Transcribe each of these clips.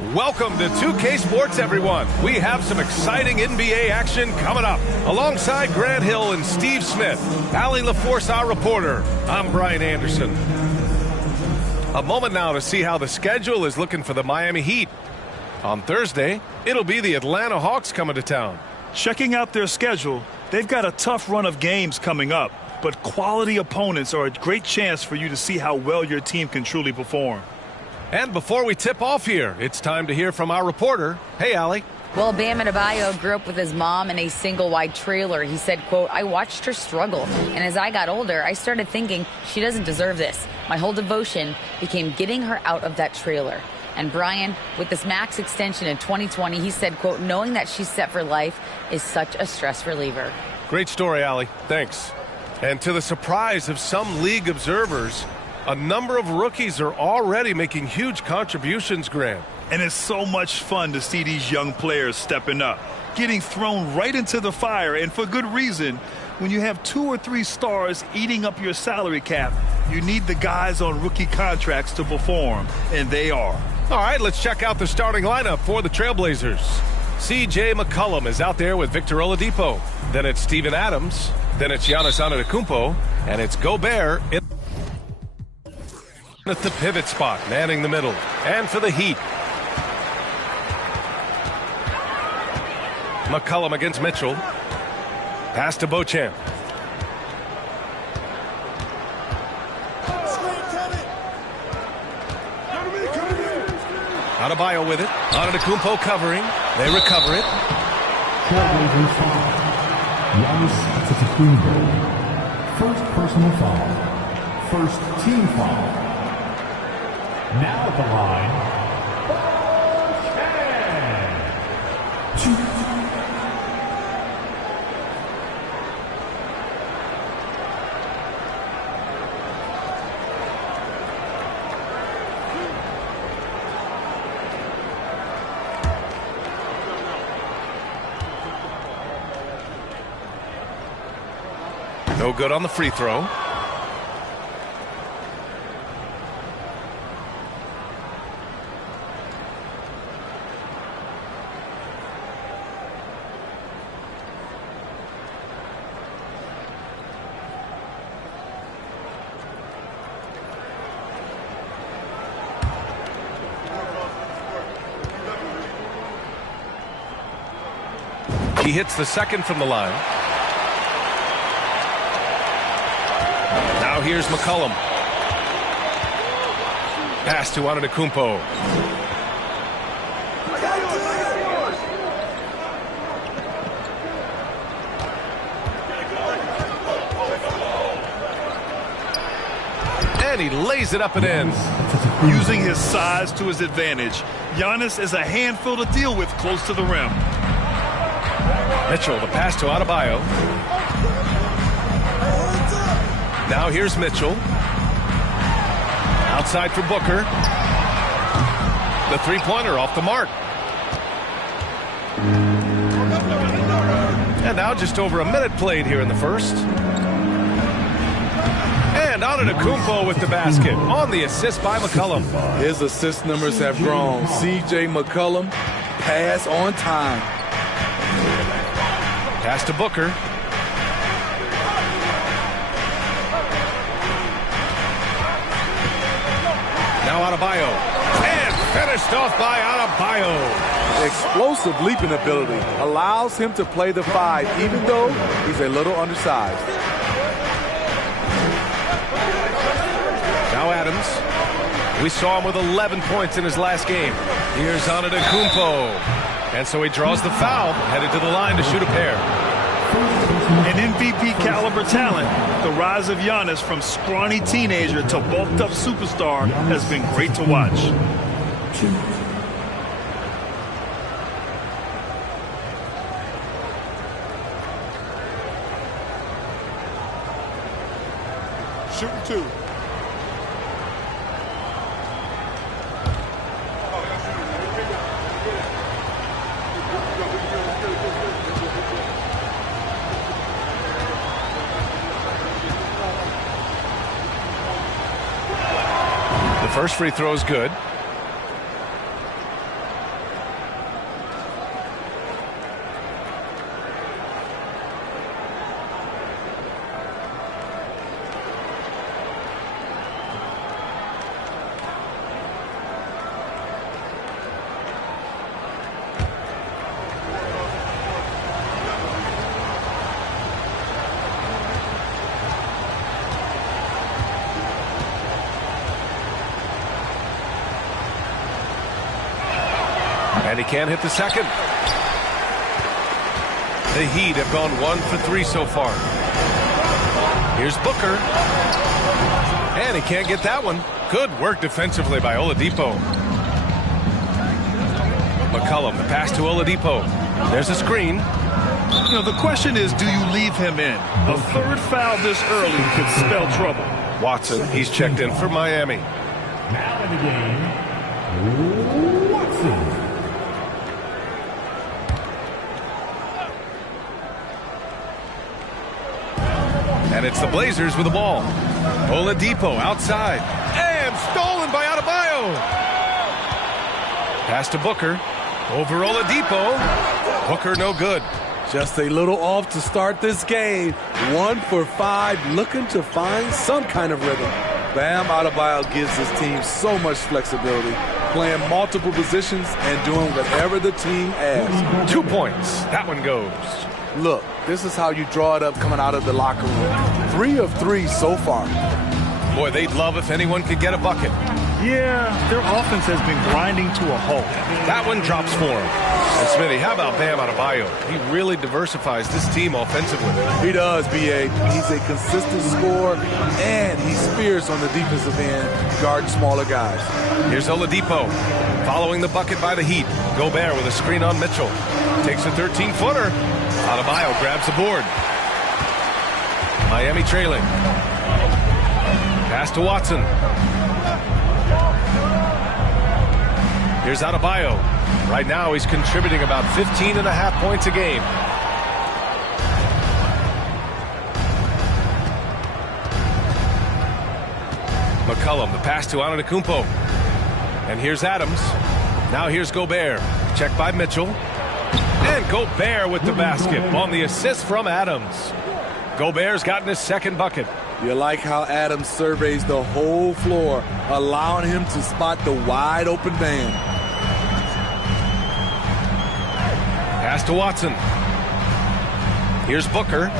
Welcome to 2K Sports, everyone. We have some exciting NBA action coming up. Alongside Grant Hill and Steve Smith, Allie LaForce, our reporter. I'm Brian Anderson. A moment now to see how the schedule is looking for the Miami Heat. On Thursday, it'll be the Atlanta Hawks coming to town. Checking out their schedule, they've got a tough run of games coming up, but quality opponents are a great chance for you to see how well your team can truly perform. And before we tip off here, it's time to hear from our reporter. Hey, Allie. Well, Bam Adebayo grew up with his mom in a single-wide trailer. He said, quote, "I watched her struggle, and as I got older, I started thinking she doesn't deserve this. My whole devotion became getting her out of that trailer." And Brian, with this max extension in 2020, he said, quote, "Knowing that she's set for life is such a stress reliever." Great story, Allie. Thanks. And to the surprise of some league observers, a number of rookies are already making huge contributions, Grant. And it's so much fun to see these young players stepping up, getting thrown right into the fire, and for good reason. When you have 2 or 3 stars eating up your salary cap, you need the guys on rookie contracts to perform, and they are. All right, let's check out the starting lineup for the Trailblazers. C.J. McCollum is out there with Victor Oladipo. Then it's Steven Adams. Then it's Giannis Antetokounmpo. And it's Gobert at the pivot spot, manning the middle. And for the Heat, McCollum against Mitchell. Pass to Beauchamp. Adebayo with it. Antetokounmpo covering. They recover it. Trailblazers foul. Giannis Antetokounmpo. First personal foul. First team foul. Now at the line, Beauchamp. No good on the free throw. He hits the second from the line. Now here's McCollum. Pass to Antetokounmpo. And he lays it up and in. Using his size to his advantage, Giannis is a handful to deal with close to the rim. Mitchell, the pass to Adebayo. Now here's Mitchell. Outside for Booker. The three-pointer off the mark. And now just over a minute played here in the first. And Antetokounmpo with the basket on the assist by McCollum. His assist numbers have grown. C.J. McCollum, pass on time. Pass to Booker. Now Adebayo. And finished off by Adebayo. Explosive leaping ability allows him to play the 5, even though he's a little undersized. Now Adams. We saw him with 11 points in his last game. Here's Antetokounmpo. And so he draws the foul, headed to the line to shoot a pair. An MVP caliber talent, the rise of Giannis from scrawny teenager to bulked up superstar has been great to watch. Shooting 2. First free throw is good. And he can't hit the second. The Heat have gone 1 for 3 so far. Here's Booker. And he can't get that one. Good work defensively by Oladipo. McCollum, the pass to Oladipo. There's a screen. You know, the question is, do you leave him in? A third foul this early could spell trouble. Watson, he's checked in for Miami. Now in the game, Watson. And it's the Blazers with the ball. Oladipo outside. And stolen by Adebayo. Pass to Booker. Over Oladipo. Booker no good. Just a little off to start this game. 1 for 5, looking to find some kind of rhythm. Bam Adebayo gives his team so much flexibility, playing multiple positions and doing whatever the team asks. 2 points. That one goes. Look, this is how you draw it up coming out of the locker room. 3 of 3 so far. Boy, they'd love if anyone could get a bucket. Yeah, their offense has been grinding to a halt. That one drops for him. And Smitty, how about Bam Adebayo? He really diversifies this team offensively. He does, B.A. He's a consistent scorer, and he spears on the defensive end, guarding smaller guys. Here's Oladipo, following the bucket by the Heat. Gobert with a screen on Mitchell. Takes a 13-footer. Adebayo grabs the board. Miami trailing. Pass to Watson. Here's Adebayo. Right now he's contributing about 15.5 points a game. McCollum, the pass to Antetokounmpo. And here's Adams. Now here's Gobert. Check by Mitchell. And Gobert with the basket on the assist from Adams. Gobert's gotten his second bucket. You like how Adams surveys the whole floor, allowing him to spot the wide open man. Pass to Watson. Here's Booker.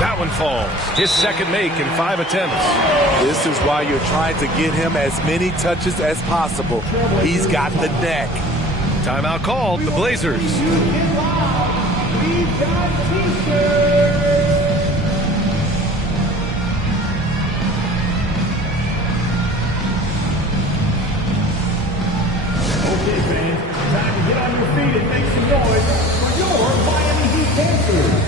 That one falls. His second make in 5 attempts. This is why you're trying to get him as many touches as possible. He's got the neck. Timeout called, the Blazers. Okay, fans, time to get on your feet and make some noise for your Miami Heat Panthers.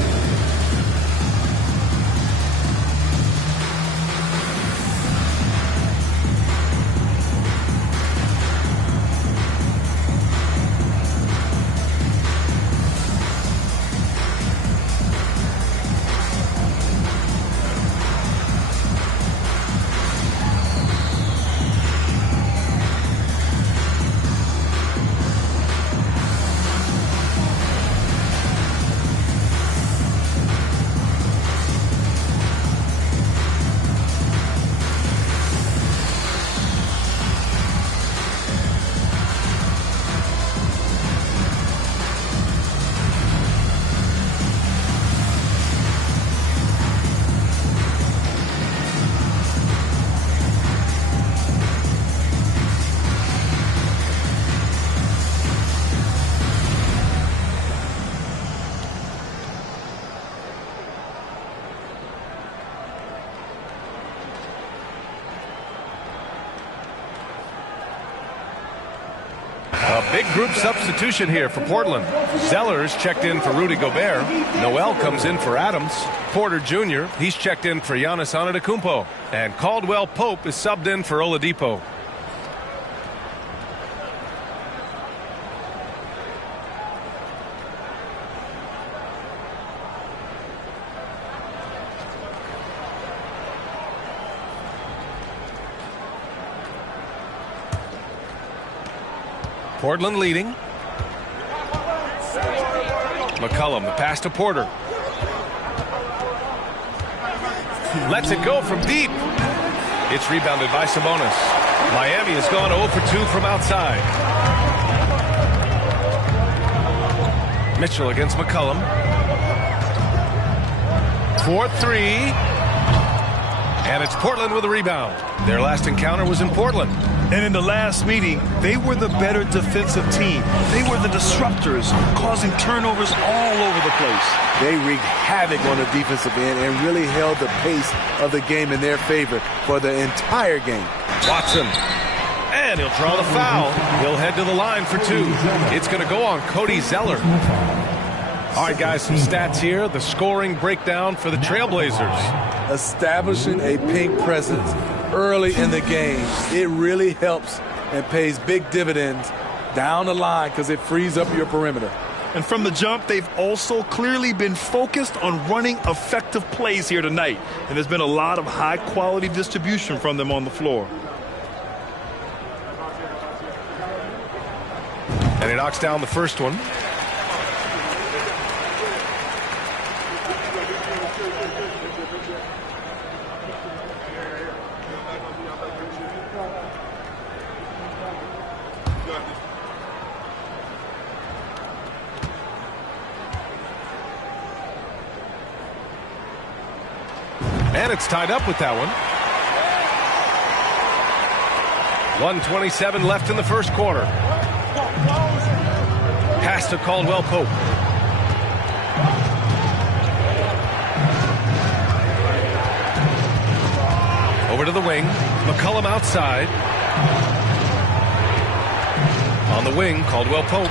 A big group substitution here for Portland. Zellers checked in for Rudy Gobert. Noel comes in for Adams. Porter Jr., he's checked in for Giannis Antetokounmpo. And Caldwell Pope is subbed in for Oladipo. Portland leading. McCollum, the pass to Porter. Lets it go from deep. It's rebounded by Sabonis. Miami has gone 0 for 2 from outside. Mitchell against McCollum. 4-3. And it's Portland with a rebound. Their last encounter was in Portland. And in the last meeting, they were the better defensive team. They were the disruptors, causing turnovers all over the place. They wreaked havoc on the defensive end and really held the pace of the game in their favor for the entire game. Watson. And he'll draw the foul. He'll head to the line for 2. It's going to go on Cody Zeller. All right, guys, some stats here. The scoring breakdown for the Trailblazers. Establishing a pink presence early in the game, it really helps and pays big dividends down the line because it frees up your perimeter. And from the jump, they've also clearly been focused on running effective plays here tonight. And there's been a lot of high-quality distribution from them on the floor. And he knocks down the first one. And it's tied up with that one. 1:27 left in the first quarter. Pass to Caldwell Pope. Over to the wing. McCollum outside. On the wing, Caldwell Pope.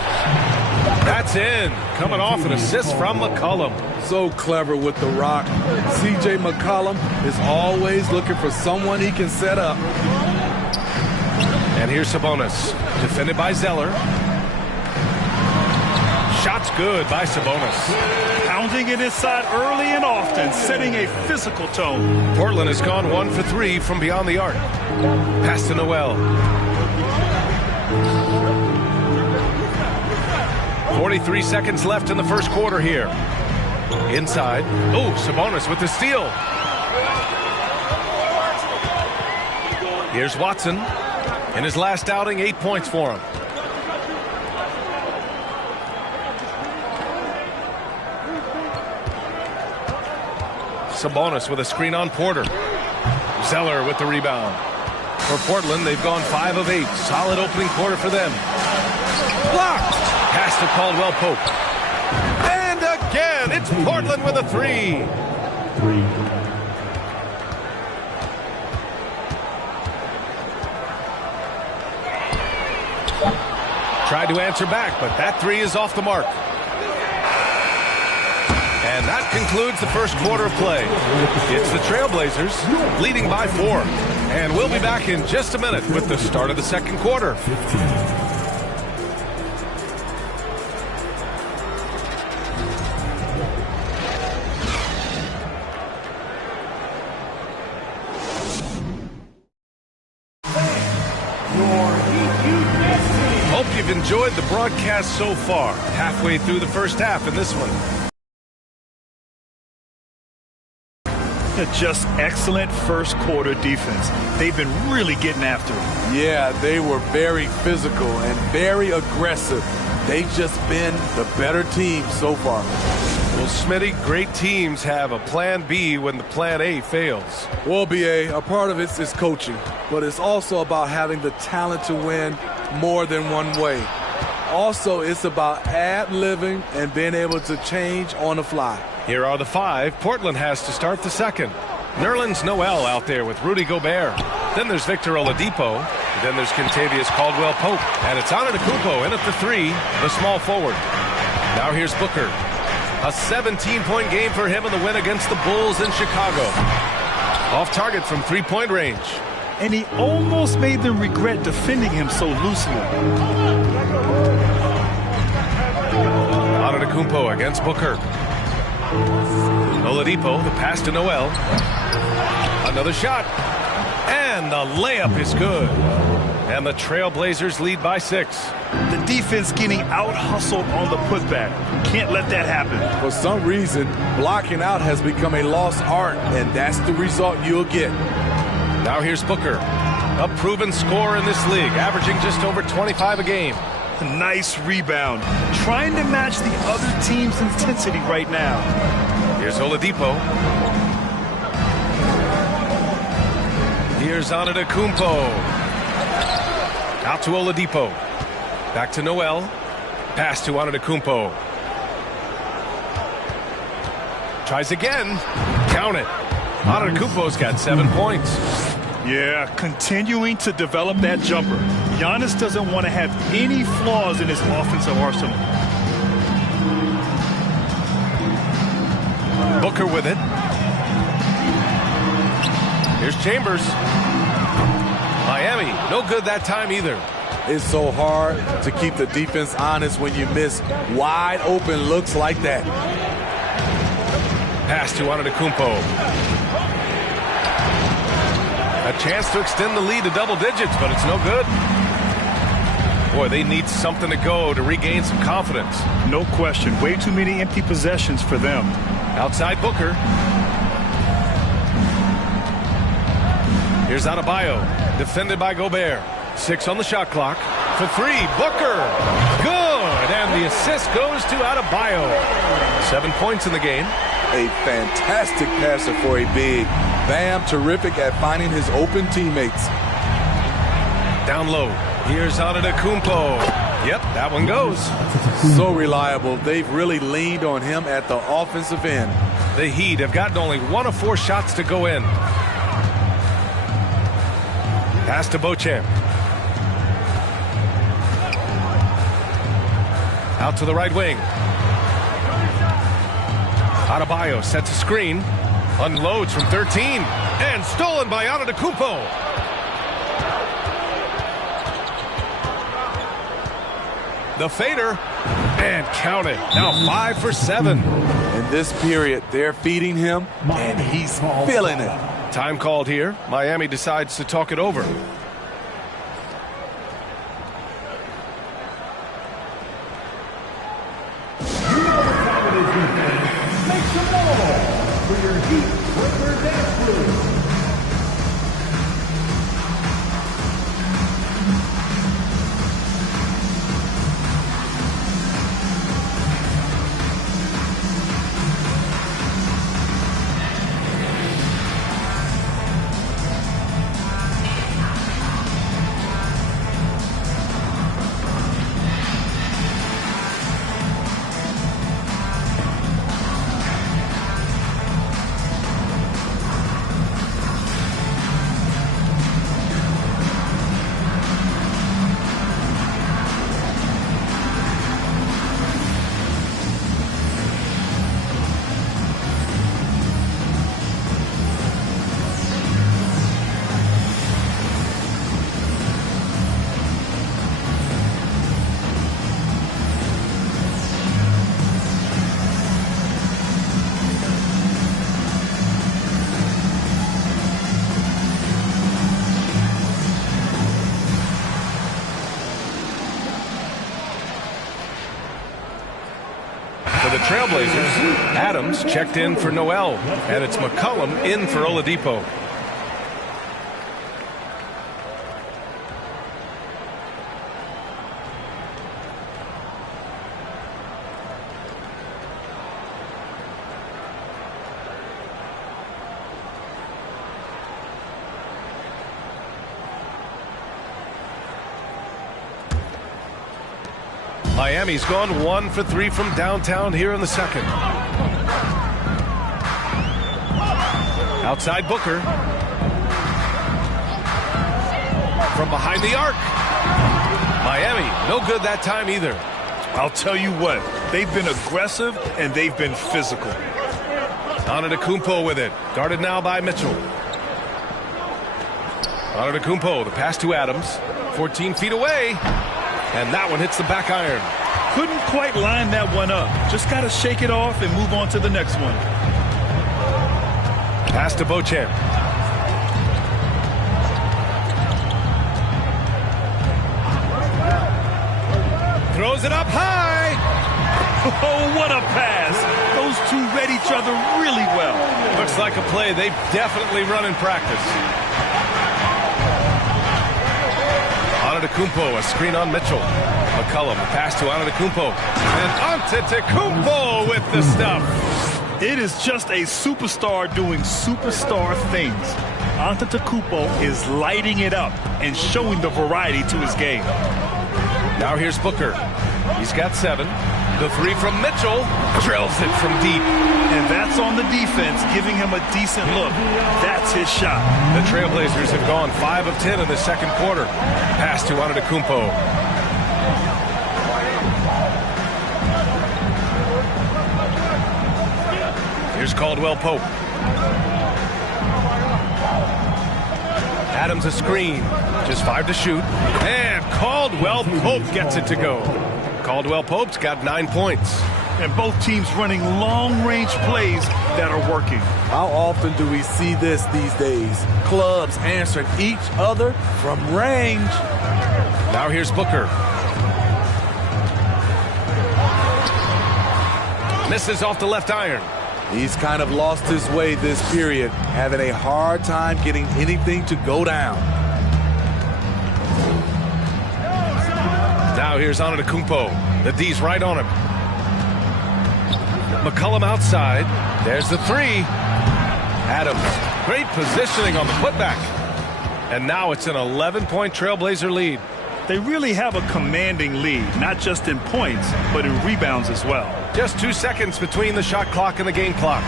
That's in. Coming off an assist from McCollum. So clever with the rock. C.J. McCollum is always looking for someone he can set up. And here's Sabonis. Defended by Zeller. Shot's good by Sabonis. Pounding it inside early and often, setting a physical tone. Portland has gone 1 for 3 from beyond the arc. Pass to Noel. 43 seconds left in the first quarter here. Inside. Oh, Sabonis with the steal. Here's Watson. In his last outing, 8 points for him. Sabonis with a screen on Porter. Zeller with the rebound. For Portland, they've gone 5 of 8. Solid opening quarter for them. Blocked. Pass to Caldwell Pope. And again, it's Portland with a 3. Tried to answer back, but that 3 is off the mark. And that concludes the first quarter of play. It's the Trailblazers leading by 4. And we'll be back in just a minute with the start of the second quarter. Hope you've enjoyed the broadcast so far. Halfway through the first half in this one. Just excellent first quarter defense. They've been really getting after it. Yeah, they were very physical and very aggressive. They've just been the better team so far. Well, Smitty, great teams have a plan B when the plan A fails. Well, B.A., a part of it is coaching, but it's also about having the talent to win more than one way. Also, it's about ad-libbing and being able to change on the fly. Here are the 5 Portland has to start the second. Nerlens Noel out there with Rudy Gobert. Then there's Victor Oladipo. Then there's Kentavious Caldwell-Pope. And it's Antetokounmpo in at the 3, the small forward. Now here's Booker. A 17-point game for him in the win against the Bulls in Chicago. Off target from 3-point range. And he almost made them regret defending him so loosely. Antetokounmpo against Booker. Oladipo, the pass to Noel. Another shot. And the layup is good. And the Trailblazers lead by 6. The defense getting out-hustled on the putback. Can't let that happen. For some reason, blocking out has become a lost art, and that's the result you'll get. Now here's Booker. A proven scorer in this league, averaging just over 25 a game. A nice rebound. Trying to match the other team's intensity right now. Here's Oladipo. Here's Antetokounmpo. Out to Oladipo. Back to Noel. Pass to Antetokounmpo. Tries again. Count it. Antetokounmpo's got 7 points. Yeah, continuing to develop that jumper. Giannis doesn't want to have any flaws in his offensive arsenal. Booker with it. Here's Chambers. Miami, no good that time either. It's so hard to keep the defense honest when you miss wide open looks like that. Pass to Antetokounmpo. A chance to extend the lead to double digits, but it's no good. Boy, they need something to go to regain some confidence. No question. Way too many empty possessions for them. Outside Booker. Here's Adebayo. Defended by Gobert. 6 on the shot clock. For 3, Booker. Good. And the assist goes to Adebayo. 7 points in the game. A fantastic passer for a big. Bam, terrific at finding his open teammates. Down low. Here's Antetokounmpo. Yep, that one goes. So reliable. They've really leaned on him at the offensive end. The Heat have gotten only 1 of 4 shots to go in. Pass to Beauchamp. Out to the right wing. Adebayo sets a screen. Unloads from 13. And stolen by Antetokounmpo. The fader. And count it. Now 5 for 7. In this period, they're feeding him, and he's feeling it. Time called here. Miami decides to talk it over. Make some more for your Heat Breaker Dance Crew. For the Trailblazers, Adams checked in for Noel, and it's McCollum in for Oladipo. Miami's gone 1 for 3 from downtown here in the second. Outside Booker. From behind the arc. Miami, no good that time either. I'll tell you what, they've been aggressive and they've been physical. Antetokounmpo with it. Guarded now by Mitchell. Antetokounmpo, the pass to Adams. 14 feet away. And that one hits the back iron. Couldn't quite line that one up. Just got to shake it off and move on to the next one. Pass to Beauchamp. Throws it up high. Oh, what a pass. Those two read each other really well. Looks like a play they've definitely run in practice. Antetokounmpo, a screen on Mitchell. McCollum, a pass to Antetokounmpo. And Antetokounmpo with the stuff. It is just a superstar doing superstar things. Antetokounmpo is lighting it up and showing the variety to his game. Now here's Booker. He's got 7. The 3 from Mitchell drills it from deep. And that's on the defense, giving him a decent look. That's his shot. The Trailblazers have gone 5 of 10 in the second quarter. Pass to Antetokounmpo. Here's Caldwell Pope. Adams a screen. Just 5 to shoot. And Caldwell Pope gets it to go. Caldwell Pope's got 9 points. And both teams running long-range plays that are working. How often do we see this these days? Clubs answering each other from range. Now here's Booker. Misses off the left iron. He's kind of lost his way this period, having a hard time getting anything to go down. Now here's Antetokounmpo. The D's right on him. McCollum outside. There's the 3. Adams. Great positioning on the putback. And now it's an 11-point Trailblazer lead. They really have a commanding lead, not just in points, but in rebounds as well. Just 2 seconds between the shot clock and the game clock.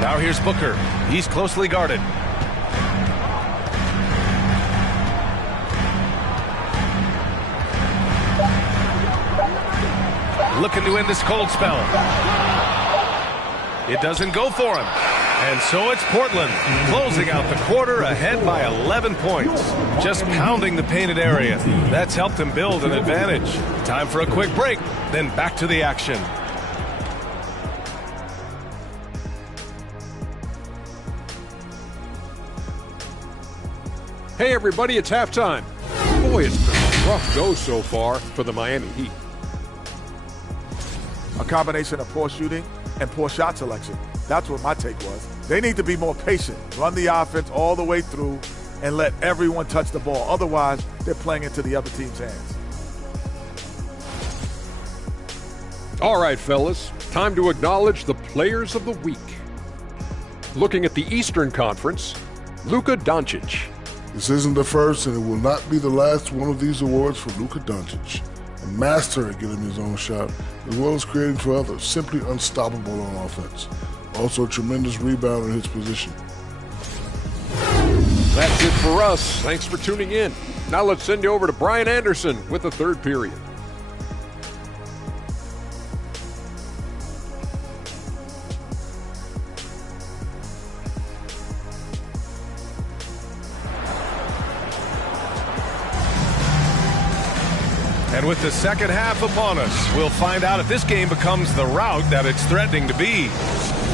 Now here's Booker. He's closely guarded. Looking to end this cold spell. It doesn't go for him. And so it's Portland closing out the quarter ahead by 11 points. Just pounding the painted area. That's helped them build an advantage. Time for a quick break, then back to the action. Hey everybody, it's halftime. Boy, it's been a rough go so far for the Miami Heat. A combination of poor shooting and poor shot selection. That's what my take was. They need to be more patient, run the offense all the way through, and let everyone touch the ball. Otherwise, they're playing into the other team's hands. All right, fellas, time to acknowledge the players of the week. Looking at the Eastern Conference, Luka Doncic. This isn't the first, and it will not be the last one of these awards for Luka Doncic. A master at getting his own shot, as well as creating for others. Simply unstoppable on offense. Also a tremendous rebounder in his position. That's it for us. Thanks for tuning in. Now let's send you over to Brian Anderson with the third period. And with the second half upon us, we'll find out if this game becomes the rout that it's threatening to be.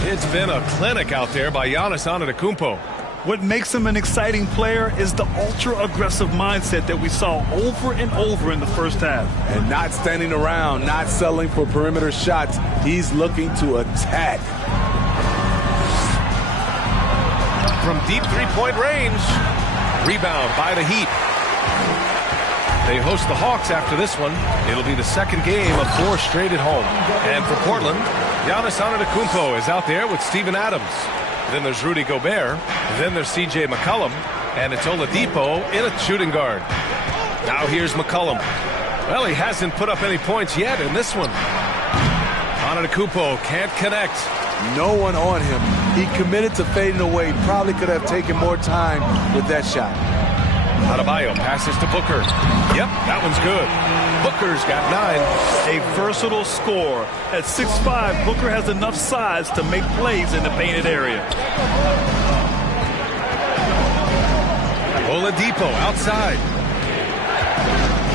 It's been a clinic out there by Giannis Antetokounmpo. What makes him an exciting player is the ultra-aggressive mindset that we saw over and over in the first half. And not standing around, not settling for perimeter shots. He's looking to attack. From deep three-point range. Rebound by the Heat. They host the Hawks after this one. It'll be the second game of 4 straight at home. And for Portland, Giannis Antetokounmpo is out there with Steven Adams. Then there's Rudy Gobert. Then there's C.J. McCollum. And it's Oladipo in a shooting guard. Now here's McCollum. Well, he hasn't put up any points yet in this one. Antetokounmpo can't connect. No one on him. He committed to fading away. Probably could have taken more time with that shot. Adebayo passes to Booker. Yep, that one's good. Booker's got 9. A versatile scorer. At 6'5", Booker has enough size to make plays in the painted area. Oladipo outside.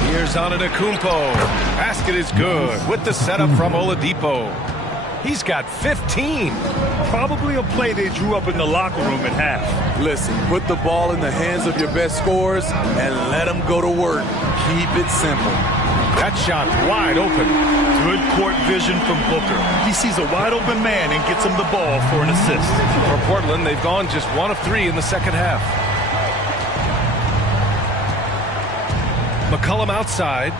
Here's Antetokounmpo. Basket is good with the setup from Oladipo. He's got 15. Probably a play they drew up in the locker room at half. Listen, put the ball in the hands of your best scorers and let them go to work. Keep it simple. That shot wide open. Good court vision from Booker. He sees a wide open man and gets him the ball for an assist. For Portland, they've gone just 1 of 3 in the second half. McCollum outside.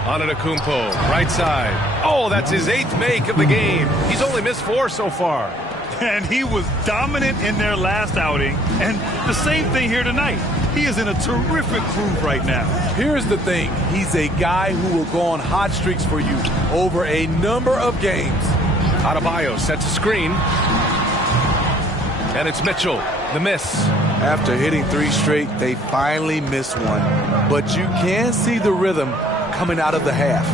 Antetokounmpo, right side. Oh, that's his 8th make of the game. He's only missed 4 so far. And he was dominant in their last outing. And the same thing here tonight. He is in a terrific groove right now. Here's the thing. He's a guy who will go on hot streaks for you over a number of games. Adebayo sets a screen. And it's Mitchell, the miss. After hitting 3 straight, they finally missed one. But you can see the rhythm coming out of the half.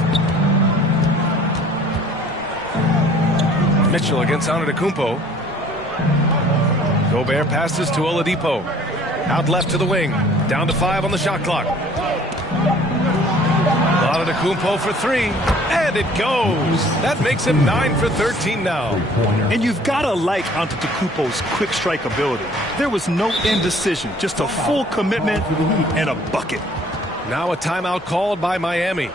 Mitchell against Antetokounmpo. Gobert passes to Oladipo. Out left to the wing. Down to 5 on the shot clock. Antetokounmpo for 3. And it goes. That makes him 9 for 13 now. And you've got to like Antetokounmpo's quick strike ability. There was no indecision, just a full commitment and a bucket. Now a timeout called by Miami.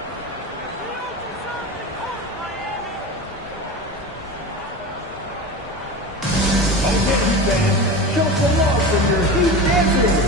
Show some love for your Heat dancers.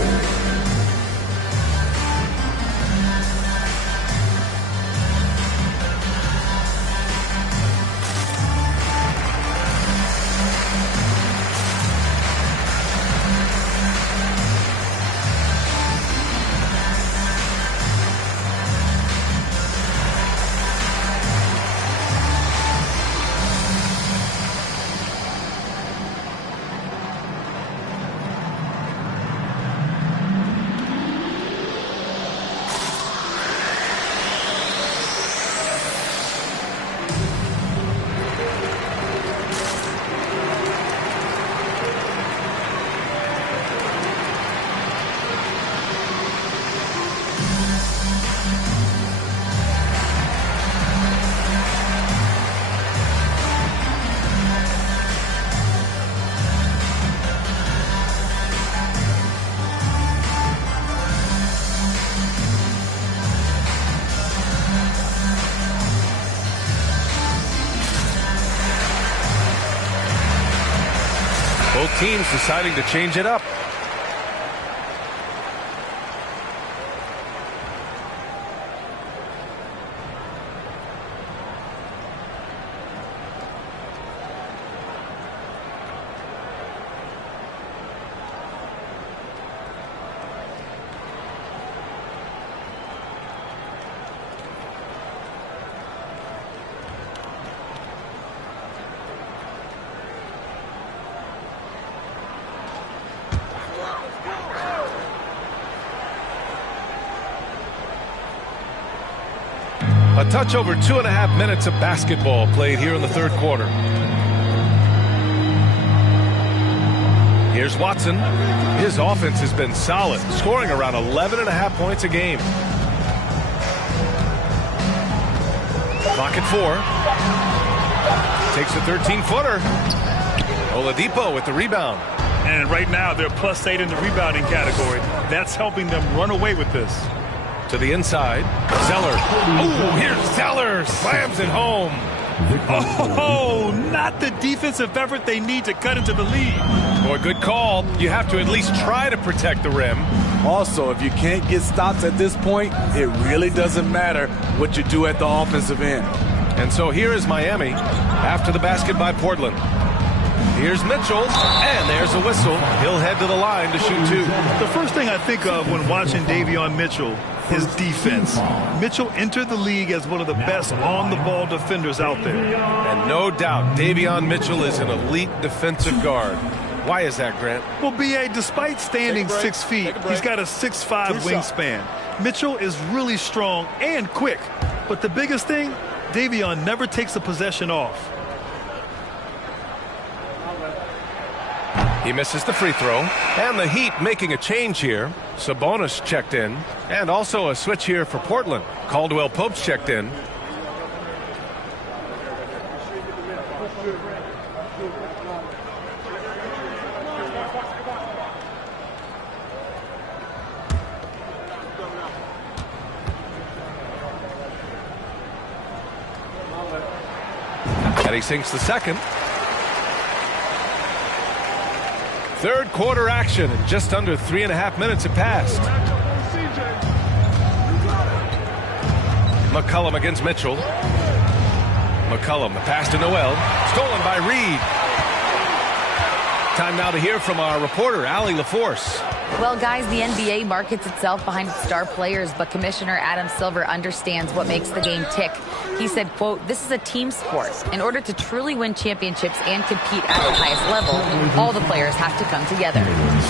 Both teams deciding to change it up. A touch over 2.5 minutes of basketball played here in the third quarter. Here's Watson. His offense has been solid, scoring around 11.5 points a game. Clock at 4. Takes a 13-footer. Oladipo with the rebound. And right now they're +8 in the rebounding category. That's helping them run away with this. To the inside. Zeller. Oh, here's Zeller. Slams it home. Oh, not the defensive effort they need to cut into the lead. Boy, good call. You have to at least try to protect the rim. Also, if you can't get stops at this point, it really doesn't matter what you do at the offensive end. And so here is Miami after the basket by Portland. Here's Mitchell, and there's a whistle. He'll head to the line to shoot 2. The first thing I think of when watching Davion Mitchell is defense. Mitchell entered the league as one of the best on-the-ball defenders out there. And no doubt, Davion Mitchell is an elite defensive guard. Why is that, Grant? Well, B.A., despite standing 6 feet, he's got a 6'5" wingspan. Mitchell is really strong and quick. But the biggest thing, Davion never takes a possession off. He misses the free throw. And the Heat making a change here. Sabonis checked in. And also a switch here for Portland. Caldwell Pope's checked in. And he sinks the second. Third quarter action, and just under 3.5 minutes have passed. McCollum against Mitchell. McCollum, the pass to Noel. Stolen by Reed. Time now to hear from our reporter, Allie LaForce. Well, guys, the NBA markets itself behind its star players, but Commissioner Adam Silver understands what makes the game tick. He said, quote, "This is a team sport. In order to truly win championships and compete at the highest level, all the players have to come together."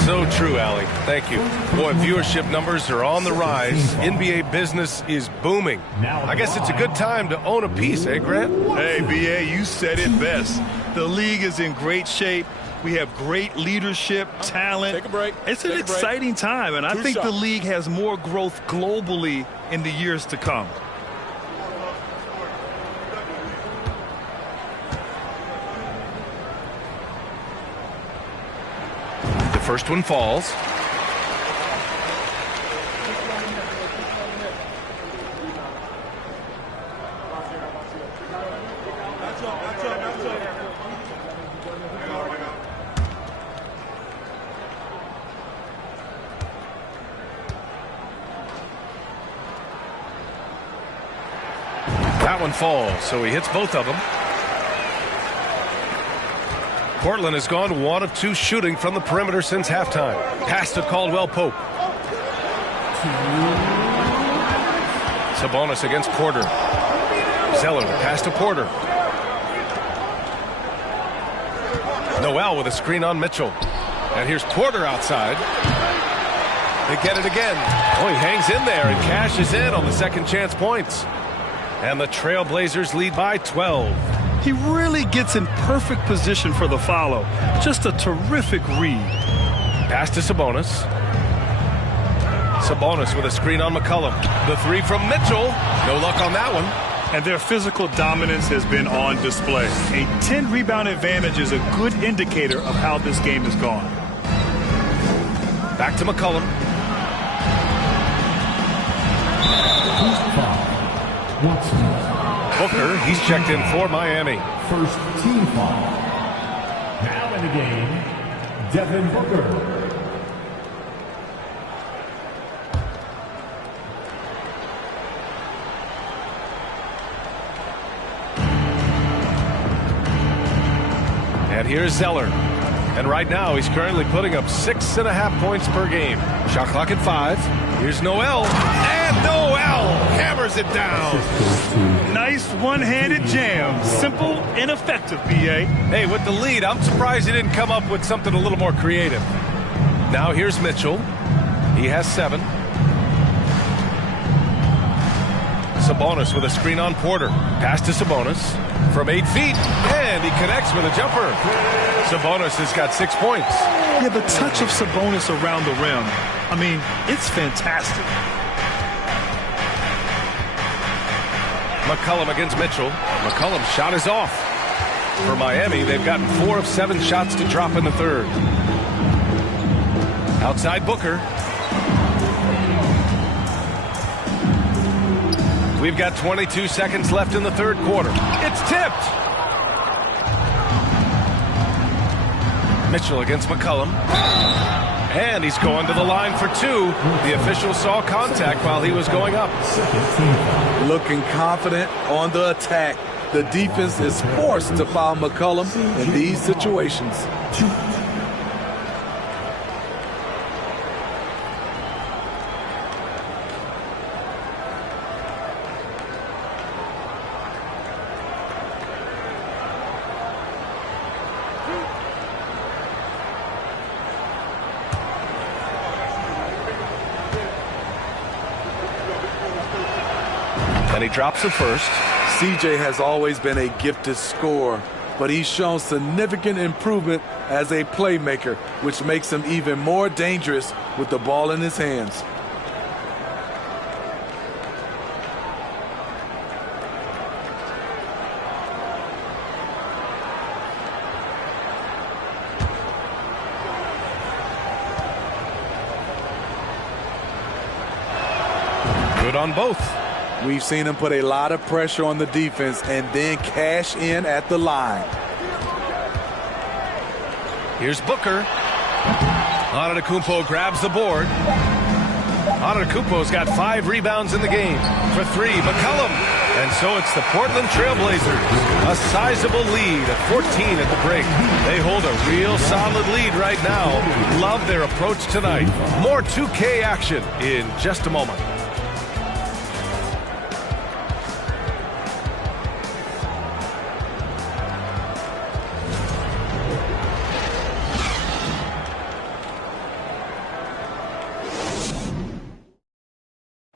So true, Allie. Thank you. Boy, viewership numbers are on the rise. NBA business is booming. I guess it's a good time to own a piece, eh, Grant? Hey, B.A., you said it best. The league is in great shape. We have great leadership, talent. Take a break. It's an exciting time, and I think the league has more growth globally in the years to come. The first one falls. That one falls, so he hits both of them. Portland has gone 1 of 2 shooting from the perimeter since halftime. Pass to Caldwell Pope. Sabonis against Porter. Zeller, the pass to Porter. Noel with a screen on Mitchell. And here's Porter outside. They get it again. Oh, he hangs in there and cashes in on the second chance points. And the Trailblazers lead by 12. He really gets in perfect position for the follow. Just a terrific read. Pass to Sabonis. Sabonis with a screen on McCollum. The three from Mitchell. No luck on that one. And their physical dominance has been on display. A 10-rebound advantage is a good indicator of how this game has gone. Back to McCollum. Booker, he's checked in for Miami. First team foul. Now in the game, Devin Booker. And here's Zeller. And right now, he's currently putting up 6.5 points per game. Shot clock at 5. Here's Noel. And Noel hammers it down. Nice one-handed jam. Simple and effective, B.A. Hey, with the lead, I'm surprised he didn't come up with something a little more creative. Now here's Mitchell. He has 7. Sabonis with a screen on Porter. Pass to Sabonis from 8 feet. And he connects with a jumper. Sabonis has got 6 points. Yeah, the touch of Sabonis around the rim. I mean, it's fantastic. McCollum against Mitchell. McCollum's shot is off. For Miami, they've gotten 4 of 7 shots to drop in the third. Outside Booker. We've got 22 seconds left in the third quarter. It's tipped. Mitchell against McCollum. And he's going to the line for 2. The official saw contact while he was going up. Looking confident on the attack. The defense is forced to foul McCollum in these situations. And he drops the first. CJ has always been a gifted scorer, but he's shown significant improvement as a playmaker, which makes him even more dangerous with the ball in his hands. Good on both. We've seen him put a lot of pressure on the defense and then cash in at the line. Here's Booker. Antetokounmpo grabs the board. Antetokounmpo's got 5 rebounds in the game. For 3, McCollum. And so it's the Portland Trailblazers. A sizable lead at 14 at the break. They hold a real solid lead right now. Love their approach tonight. More 2K action in just a moment.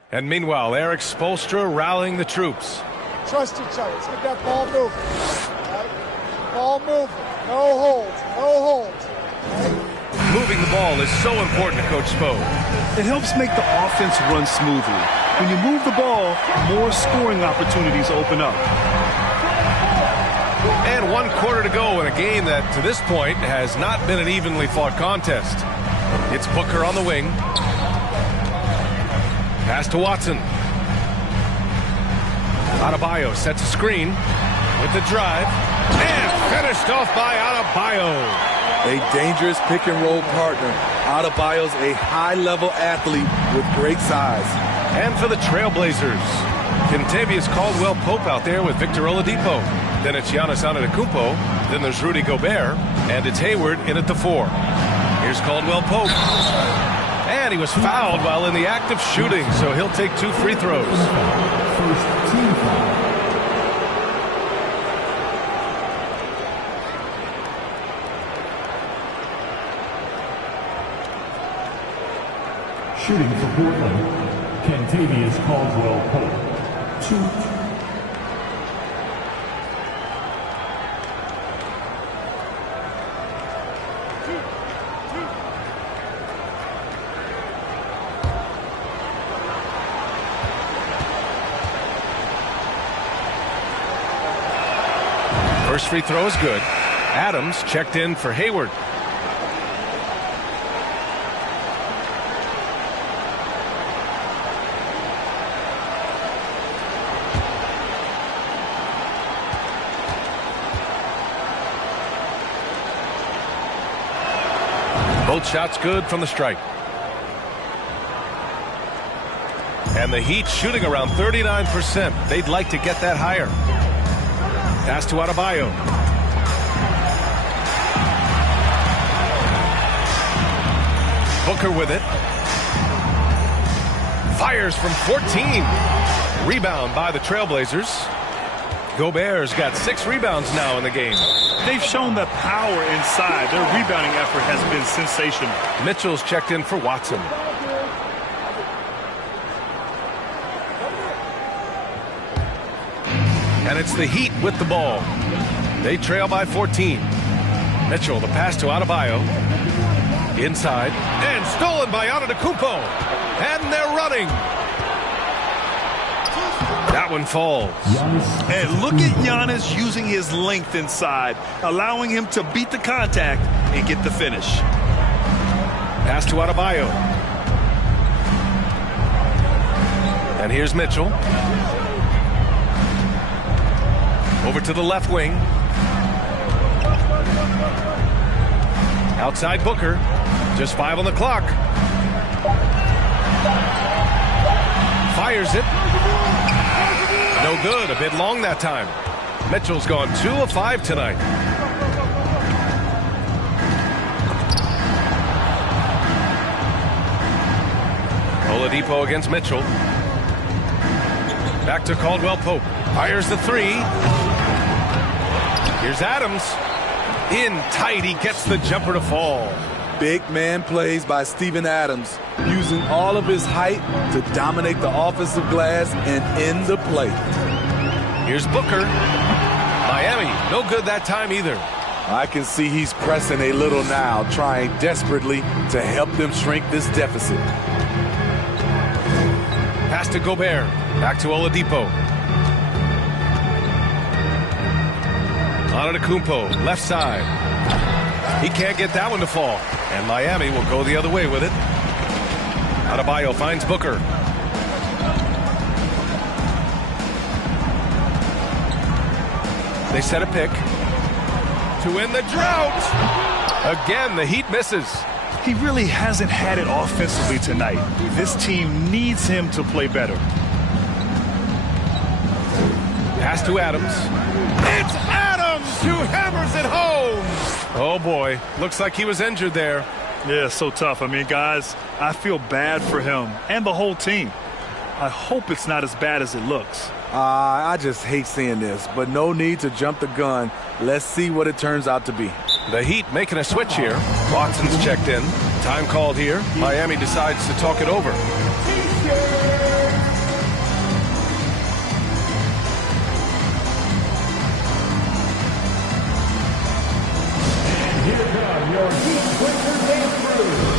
And meanwhile, Eric Spoelstra rallying the troops. Trust each other. Let's get that ball moving. Right? Ball moving. No holds. No holds. Right? Moving the ball is so important to Coach Spo. It helps make the offense run smoothly. When you move the ball, more scoring opportunities open up. And 1 quarter to go in a game that, to this point, has not been an evenly fought contest. It's Booker on the wing. Pass to Watson. Adebayo sets a screen with the drive. And finished off by Adebayo. A dangerous pick-and-roll partner. Adebayo's a high-level athlete with great size. And for the Trailblazers, Kentavious Caldwell-Pope out there with Victor Oladipo. Then it's Giannis Antetokounmpo. Then there's Rudy Gobert. And it's Hayward in at the 4. Here's Caldwell-Pope. And he was fouled while in the act of shooting, so he'll take 2 free throws. First team foul. Shooting for Portland, Kentavious Caldwell-Pope. 2. First free throw is good. Adams checked in for Hayward. Both shots good from the stripe. And the Heat shooting around 39%. They'd like to get that higher. Pass to Adebayo. Booker with it. Fires from 14. Rebound by the Trailblazers. Gobert's got 6 rebounds now in the game. They've shown the power inside. Their rebounding effort has been sensational. Mitchell's checked in for Watson. And it's the Heat with the ball. They trail by 14. Mitchell, the pass to Adebayo. Inside. And stolen by Antetokounmpo. And they're running. That one falls. And look at Giannis using his length inside, allowing him to beat the contact and get the finish. Pass to Adebayo. And here's Mitchell. Over to the left wing. Outside Booker. Just 5 on the clock. Fires it. No good. A bit long that time. Mitchell's gone 2 of 5 tonight. Oladipo against Mitchell. Back to Caldwell-Pope. Fires the 3. Here's Adams. In tight. He gets the jumper to fall. Big man plays by Steven Adams, using all of his height to dominate the offensive glass and end the play. Here's Booker. Miami, no good that time either. I can see he's pressing a little now, trying desperately to help them shrink this deficit. Pass to Gobert. Back to Oladipo. Antetokounmpo, left side. He can't get that one to fall. And Miami will go the other way with it. Adebayo finds Booker. They set a pick to win the drought. Again, the Heat misses. He really hasn't had it offensively tonight. This team needs him to play better. Pass to Adams. It's Adams who hammers it home. Oh, boy. Looks like he was injured there. Yeah, so tough. I mean, guys, I feel bad for him and the whole team. I hope it's not as bad as it looks. I just hate seeing this, but no need to jump the gun. Let's see what it turns out to be. The Heat making a switch here. Watson's checked in. Time called here. Miami decides to talk it over. And here come your Heat Breakers and crew.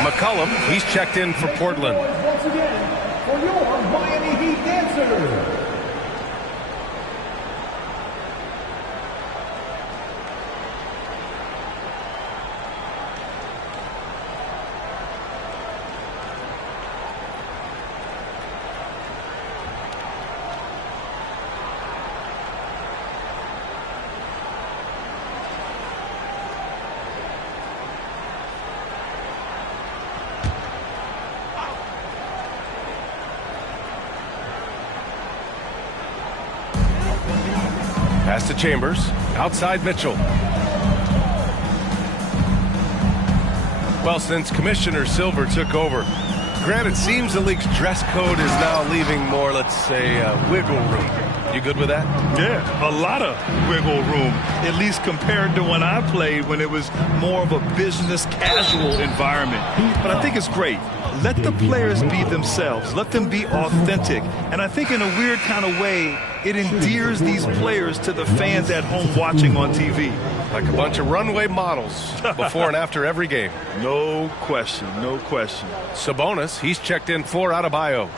McCollum, he's checked in for Portland. Once again, for your Miami Heat dancers. Pass to Chambers. Outside Mitchell. Well, since Commissioner Silver took over, granted, it seems the league's dress code is now leaving more, let's say, wiggle room. You good with that? Yeah, a lot of wiggle room, at least compared to when I played, when it was more of a business casual environment. But I think it's great. Let the players be themselves. Let them be authentic. And I think in a weird kind of way, it endears these players to the fans at home watching on TV. Like a bunch of runway models before and after every game. No question, no question. Sabonis, he's checked in for Adebayo.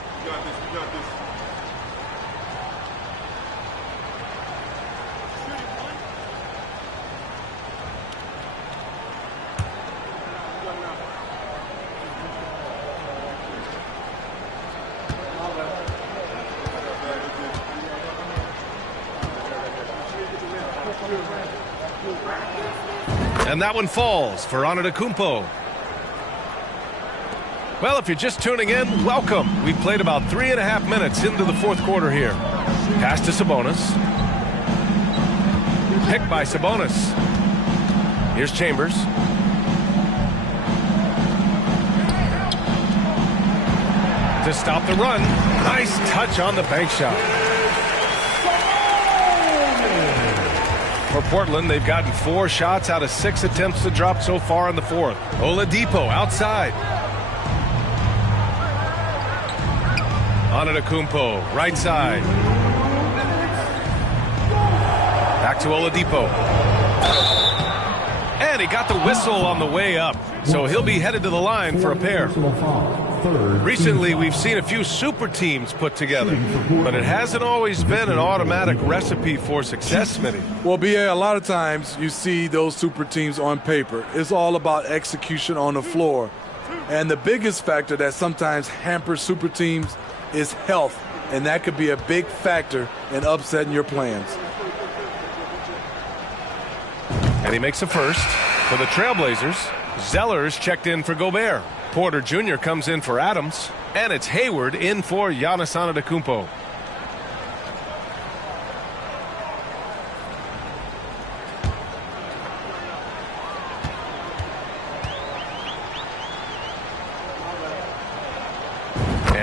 And that one falls for Antetokounmpo. Well, if you're just tuning in, welcome. We've played about 3.5 minutes into the fourth quarter here. Pass to Sabonis. Picked by Sabonis. Here's Chambers. To stop the run. Nice touch on the bank shot. For Portland, they've gotten 4 shots out of 6 attempts to drop so far in the fourth. Oladipo outside. Antetokounmpo, right side. Back to Oladipo. And he got the whistle on the way up. So he'll be headed to the line for a pair. Recently, we've seen a few super teams put together, but it hasn't always been an automatic recipe for success, Smitty. Well, B.A., a lot of times you see those super teams on paper. It's all about execution on the floor. And the biggest factor that sometimes hampers super teams is health, and that could be a big factor in upsetting your plans. And he makes a first for the Trailblazers. Zeller's checked in for Gobert. Porter Jr. comes in for Adams. And it's Hayward in for Giannis Antetokounmpo.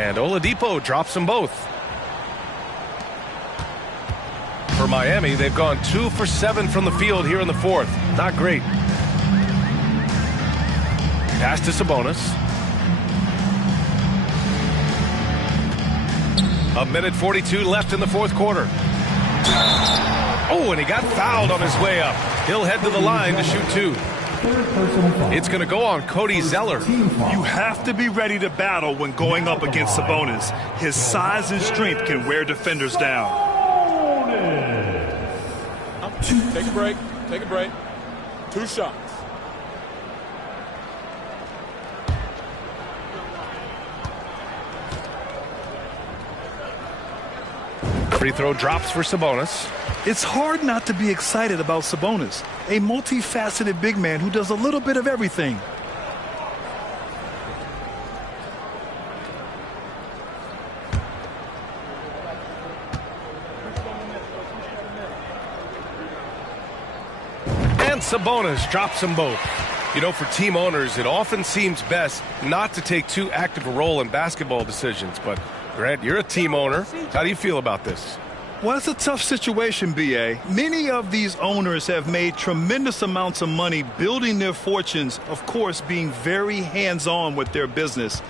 And Oladipo drops them both. For Miami, they've gone 2 for 7 from the field here in the fourth. Not great. Pass to Sabonis. A minute 42 left in the fourth quarter. Oh, and he got fouled on his way up. He'll head to the line to shoot 2. It's going to go on Cody Zeller. You have to be ready to battle when going up against Sabonis. His size and strength can wear defenders down. Take a break. Take a break. 2 shots. Free throw drops for Sabonis. It's hard not to be excited about Sabonis, a multifaceted big man who does a little bit of everything. And Sabonis drops them both. You know, for team owners, it often seems best not to take too active a role in basketball decisions. But, Grant, you're a team owner. How do you feel about this? Well, it's a tough situation, B.A. Many of these owners have made tremendous amounts of money building their fortunes, of course, being very hands-on with their business.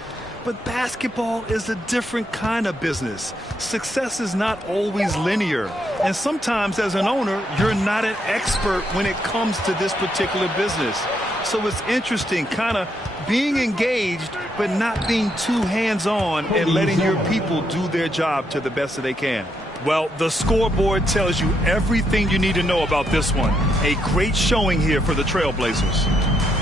But basketball is a different kind of business. Success is not always linear. And sometimes as an owner, you're not an expert when it comes to this particular business. So it's interesting kind of being engaged but not being too hands-on and letting your people do their job to the best that they can. Well, the scoreboard tells you everything you need to know about this one. A great showing here for the Trailblazers.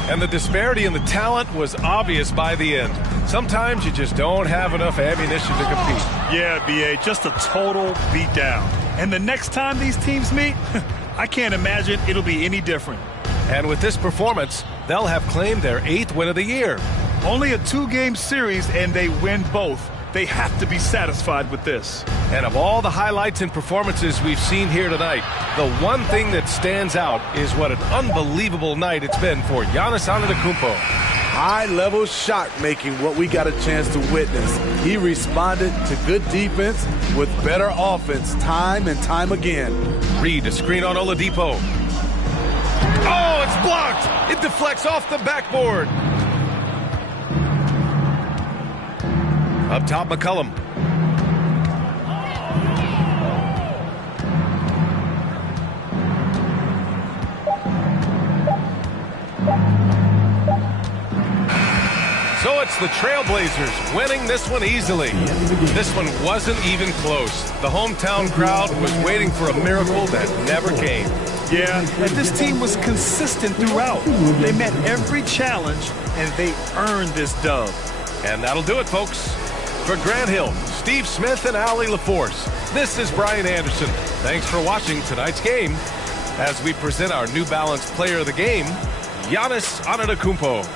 And the disparity in the talent was obvious by the end. Sometimes you just don't have enough ammunition to compete. Yeah, B.A., just a total beatdown. And the next time these teams meet, I can't imagine it'll be any different. And with this performance, they'll have claimed their 8th win of the year. Only a 2-game series, and they win both. They have to be satisfied with this. And of all the highlights and performances we've seen here tonight, the one thing that stands out is what an unbelievable night it's been for Giannis Antetokounmpo. High-level shot making, what we got a chance to witness. He responded to good defense with better offense time and time again. Reed, a screen on Oladipo. Oh, it's blocked! It deflects off the backboard. Up top, McCollum. So it's the Trailblazers winning this one easily. This one wasn't even close. The hometown crowd was waiting for a miracle that never came. Yeah, and this team was consistent throughout. They met every challenge, and they earned this dub. And that'll do it, folks. For Grant Hill, Steve Smith, and Allie LaForce, this is Brian Anderson. Thanks for watching tonight's game as we present our New Balance Player of the Game, Giannis Antetokounmpo.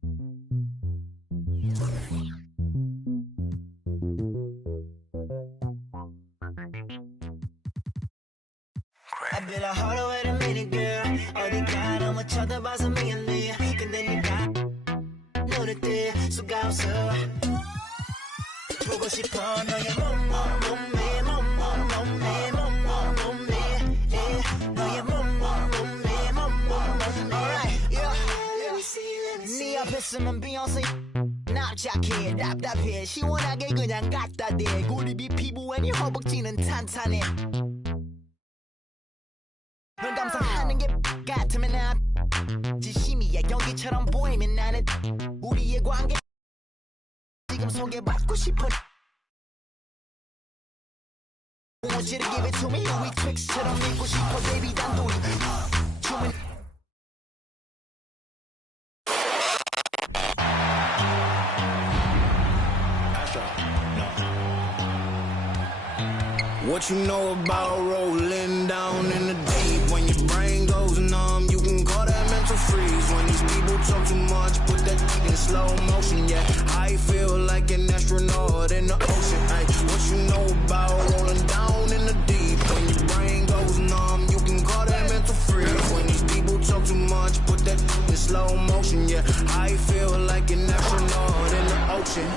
I built a harder way to meet a girl. 어디 가 너무 쳐다봐서 미안해. 근데 네가 노릇해 수가 없어. 보고 싶어 너의 몸매 너의 몸매. Alright, yeah. 네 앞에 쓰면 비욘세. 납작해 답답해 시원하게 그냥 갖다 대. 고립이 피부에 네 허벅지는 탄탄해. 넌 감상하는 게 같으면 나 진심이야. 연기처럼 보이면 나는 우리의 관계 지금 소개받고 싶어. I want you to give it to me. 우리 트릭스처럼 믿고 싶어 baby 단둘이 춤은 What you know about rolling down in the deep? When your brain goes numb, you can call that mental freeze. When these people talk too much, put that in slow motion. Yeah, I feel like an astronaut in the ocean. Ay, what you know about rolling down in the deep? When your brain goes numb, you can call that mental freeze. When these people talk too much, put that in slow motion. Yeah, I feel like an astronaut in the ocean.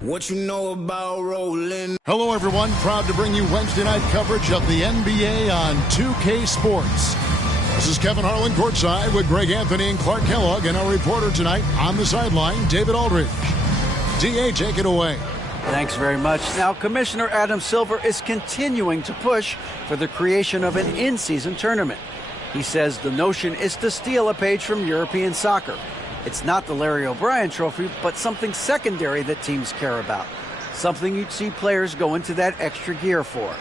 What you know about rolling? Hello, everyone. Proud to bring you Wednesday night coverage of the NBA on 2K Sports. This is Kevin Harlan courtside with Greg Anthony and Clark Kellogg, and our reporter tonight on the sideline, David Aldridge. DA, take it away. Thanks very much. Now, Commissioner Adam Silver is continuing to push for the creation of an in-season tournament. He says the notion is to steal a page from European soccer. It's not the Larry O'Brien Trophy, but something secondary that teams care about. Something you'd see players go into that extra gear for.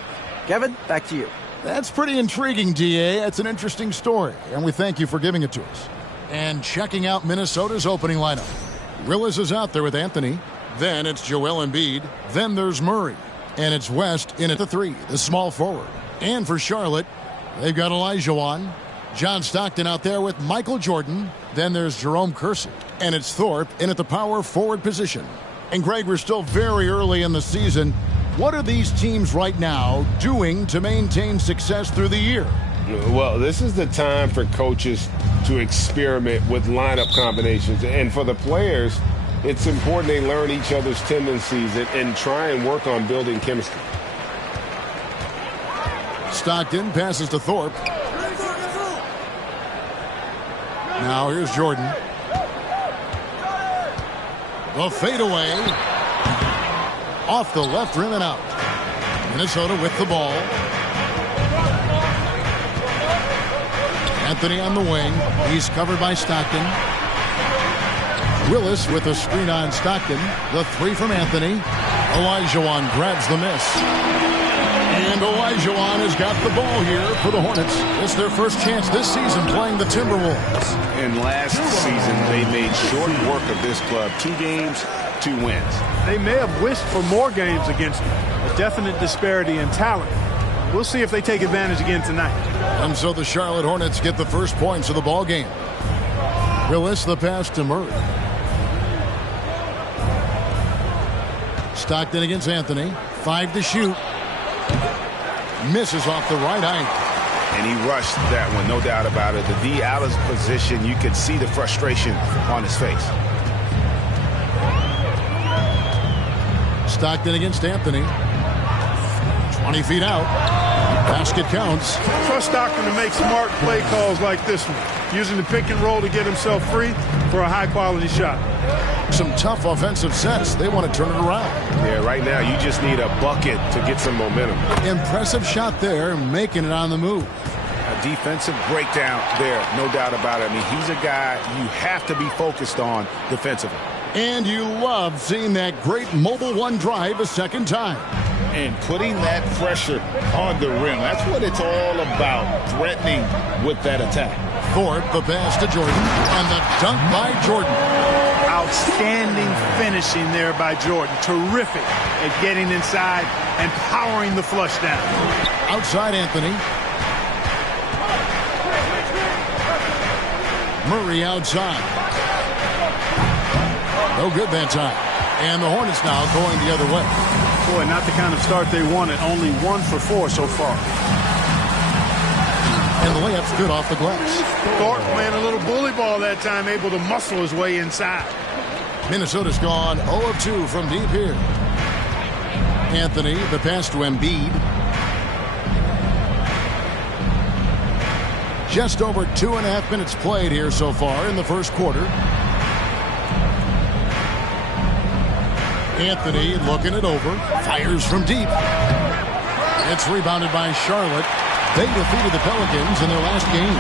Kevin, back to you. That's pretty intriguing, DA. It's an interesting story, and we thank you for giving it to us. And checking out Minnesota's opening lineup. Willis is out there with Anthony. Then it's Joel Embiid. Then there's Murray. And it's West in at the 3, the small forward. And for Charlotte, they've got Olajuwon. John Stockton out there with Michael Jordan. Then there's Jerome Kersey. And it's Thorpe in at the power forward position. And Greg, we're still very early in the season. What are these teams right now doing to maintain success through the year? Well, this is the time for coaches to experiment with lineup combinations. And for the players, it's important they learn each other's tendencies and try and work on building chemistry. Stockton passes to Thorpe. Now here's Jordan. The fadeaway. Off the left rim and out. Minnesota with the ball. Anthony on the wing. He's covered by Stockton. Willis with a screen on Stockton. The 3 from Anthony. Olajuwon grabs the miss. And Olajuwon has got the ball here for the Hornets. It's their first chance this season playing the Timberwolves. And last season, they made short work of this club. 2 games, 2 wins. They may have wished for more games against them. A definite disparity in talent. We'll see if they take advantage again tonight. And so the Charlotte Hornets get the first points of the ball game. Willis the pass to Murray. Stockton against Anthony. 5 to shoot. Misses off the right ankle. And he rushed that one, no doubt about it. The D out of position, you could see the frustration on his face. Stockton against Anthony. 20 feet out. Basket counts. Trust Stockton to make smart play calls like this one, using the pick and roll to get himself free for a high-quality shot. Some tough offensive sets. They want to turn it around. Yeah, right now you just need a bucket to get some momentum. Impressive shot there, making it on the move. A defensive breakdown there, no doubt about it. I mean, he's a guy you have to be focused on defensively. And you love seeing that great mobile one drive a second time. And putting that pressure on the rim. That's what it's all about, threatening with that attack. Thorpe, the pass to Jordan, and the dunk by Jordan. Outstanding finishing there by Jordan. Terrific at getting inside and powering the flush down. Outside Anthony. Murray outside. No good that time. And the Hornets now going the other way. Boy, not the kind of start they wanted. Only 1 for 4 so far. And the layup's good off the glass. Thornton playing a little bully ball that time, able to muscle his way inside. Minnesota's gone 0 of 2 from deep here. Anthony, the pass to Embiid. Just over 2.5 minutes played here so far in the first quarter. Anthony looking it over. Fires from deep. It's rebounded by Charlotte. They defeated the Pelicans in their last game.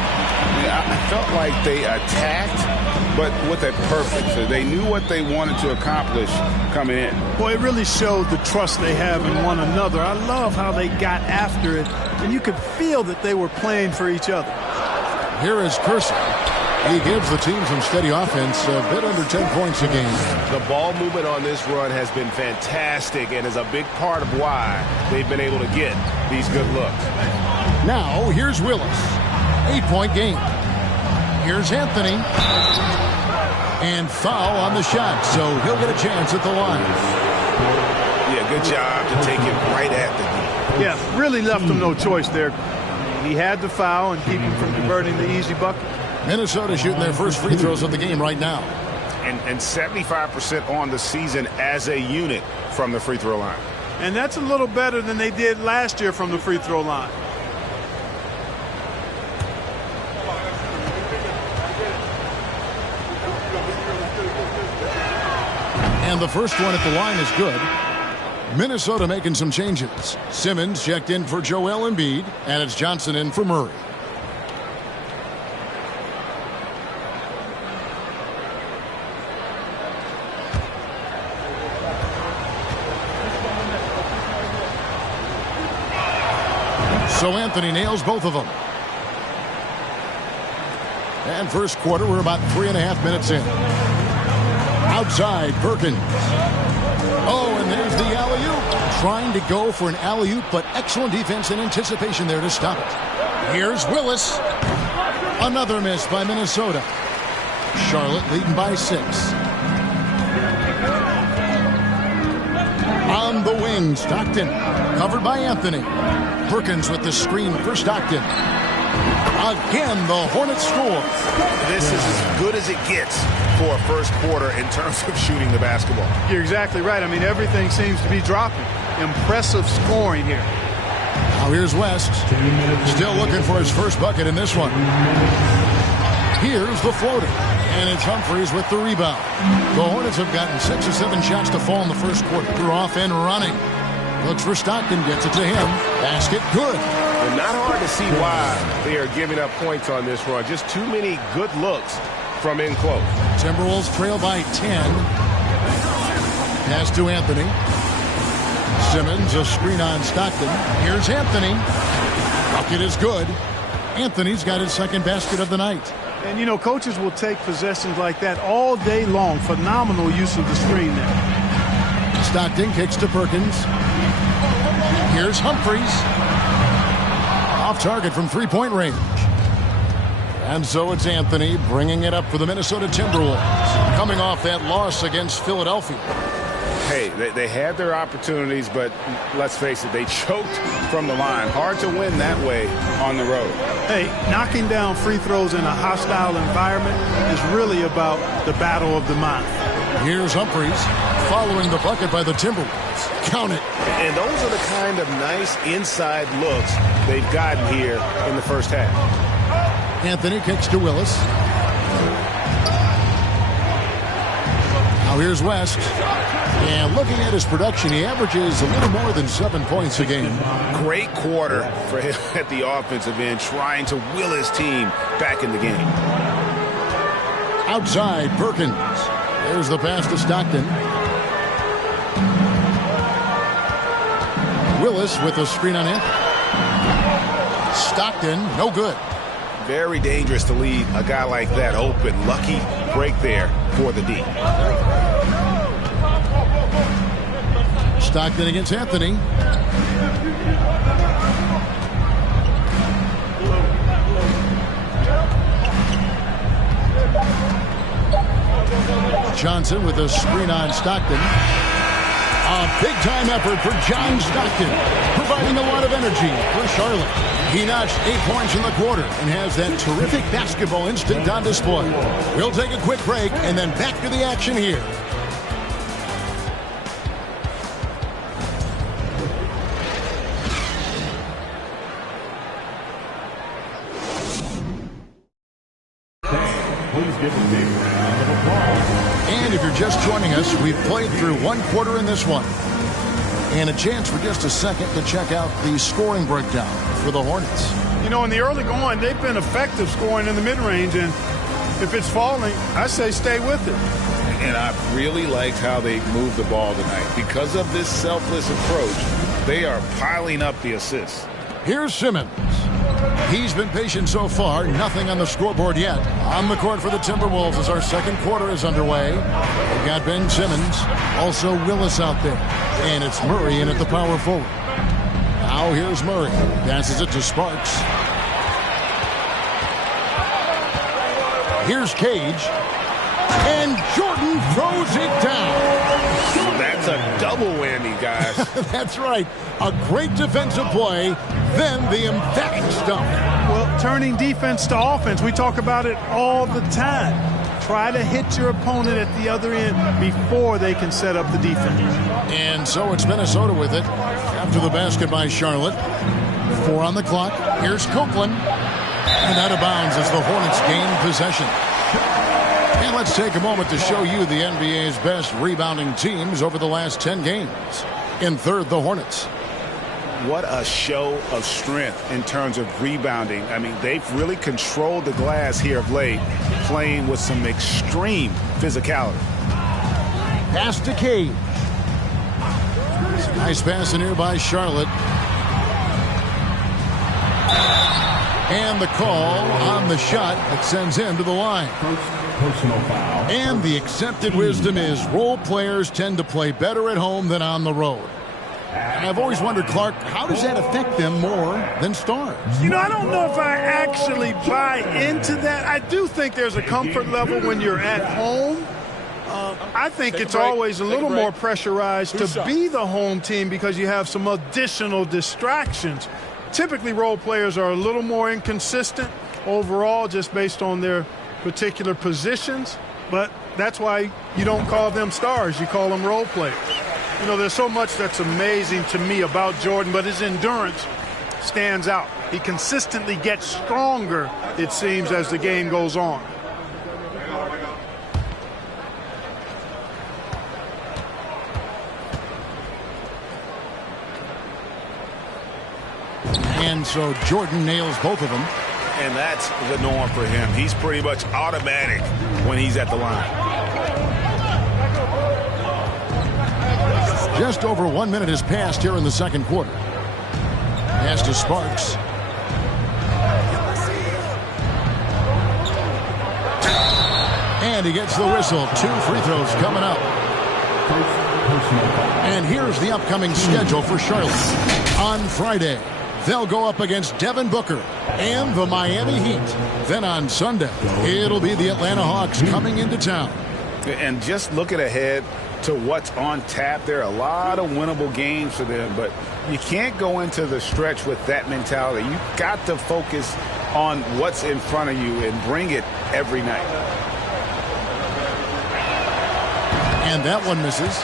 Yeah, I felt like they attacked, but with a purpose. So they knew what they wanted to accomplish coming in. Boy, it really showed the trust they have in one another. I love how they got after it, and you could feel that they were playing for each other. Here is Kersey. He gives the team some steady offense, a bit under 10 points a game. The ball movement on this run has been fantastic and is a big part of why they've been able to get these good looks. Now, here's Willis. 8-point game. Here's Anthony. And foul on the shot, so he'll get a chance at the line. Yeah, good job to take it right at the knee. Yeah, really left him no choice there. He had to foul and keep him from converting the easy bucket. Minnesota shooting their first free throws of the game right now. And 75% on the season as a unit from the free throw line. And that's a little better than they did last year from the free throw line. And the first one at the line is good. Minnesota making some changes. Simmons checked in for Joel Embiid, and it's Johnson in for Murray. So Anthony nails both of them. And first quarter, we're about 3.5 minutes in. Outside, Perkins. Oh, and there's the alley-oop. Trying to go for an alley-oop, but excellent defense and anticipation there to stop it. Here's Willis. Another miss by Minnesota. Charlotte leading by 6. On the wing, Stockton. Covered by Anthony. Perkins with the screen for Stockton. Again, the Hornets score. This is as good as it gets for a first quarter in terms of shooting the basketball. You're exactly right. I mean, everything seems to be dropping. Impressive scoring here. Now here's West. Still looking for his first bucket in this one. Here's the floater. And it's Humphries with the rebound. The Hornets have gotten 6 or 7 shots to fall in the first quarter. They're off and running. Looks for Stockton, gets it to him. Basket good. And not hard to see why they are giving up points on this run. Just too many good looks from in close. Timberwolves trail by 10. Pass to Anthony. Simmons, a screen on Stockton. Here's Anthony. Bucket is good. Anthony's got his second basket of the night. And, you know, coaches will take possessions like that all day long. Phenomenal use of the screen there. Stockton kicks to Perkins. Here's Humphries. Off target from three-point range. And so it's Anthony bringing it up for the Minnesota Timberwolves. Coming off that loss against Philadelphia. Hey, they had their opportunities, but let's face it, they choked from the line. Hard to win that way on the road. Hey, knocking down free throws in a hostile environment is really about the battle of the mind. Here's Humphries following the bucket by the Timberwolves. Count it. And those are the kind of nice inside looks they've gotten here in the first half. Anthony kicks to Willis. Now here's West. And looking at his production, he averages a little more than 7 points a game. Great quarter for him at the offensive end, trying to will his team back in the game. Outside, Perkins. There's the pass to Stockton. Willis with a screen on Anthony. Stockton, no good. Very dangerous to leave a guy like that open. Lucky break there for the D. Stockton against Anthony. Johnson with a screen on Stockton. A big-time effort for John Stockton, providing a lot of energy for Charlotte. He notched 8 points in the quarter and has that terrific basketball instinct on display. We'll take a quick break and then back to the action here. Please give a big round of applause. And if you're just joining us, we've played through 1 quarter in this one. And a chance for just a second to check out the scoring breakdown for the Hornets. You know, in the early going, they've been effective scoring in the mid-range, and if it's falling, I say stay with it. And I really liked how they moved the ball tonight. Because of this selfless approach, they are piling up the assists. Here's Simmons. He's been patient so far, nothing on the scoreboard yet. On the court for the Timberwolves as our second quarter is underway. We've got Ben Simmons, also Willis out there. And it's Murray in at the power forward. Now here's Murray. Passes it to Sparks. Here's Cage. And Jordan throws it down. That's a double whammy, guys. That's right. A great defensive play, then the emphatic stuff. Well, turning defense to offense, we talk about it all the time. Try to hit your opponent at the other end before they can set up the defense. And so it's Minnesota with it after the basket by Charlotte. 4 on the clock. Here's Copeland. And out of bounds as the Hornets gain possession. And let's take a moment to show you the NBA's best rebounding teams over the last 10 games. In third, the Hornets. What a show of strength in terms of rebounding. I mean, they've really controlled the glass here of late, playing with some extreme physicality. Pass to Cage. Nice pass in here by Charlotte. And the call on the shot that sends him to the line. Personal foul. And the accepted wisdom is role players tend to play better at home than on the road. And I've always wondered, Clark, how does that affect them more than stars? You know, I don't know if I actually buy into that. I do think there's a comfort level when you're at home. I think it's always a little more pressurized to be the home team because you have some additional distractions. Typically, role players are a little more inconsistent overall just based on their particular positions, but that's why you don't call them stars. You call them role players. You know, there's so much that's amazing to me about Jordan, but his endurance stands out. He consistently gets stronger, it seems, as the game goes on. And so Jordan nails both of them. And that's the norm for him. He's pretty much automatic when he's at the line. Just over 1 minute has passed here in the second quarter. Pass to Sparks. And he gets the whistle. 2 free throws coming up. And here's the upcoming schedule for Charlotte. On Friday, they'll go up against Devin Booker and the Miami Heat. Then on Sunday, it'll be the Atlanta Hawks coming into town. And just looking ahead to what's on tap, there are a lot of winnable games for them, but you can't go into the stretch with that mentality. You've got to focus on what's in front of you and bring it every night. And that one misses.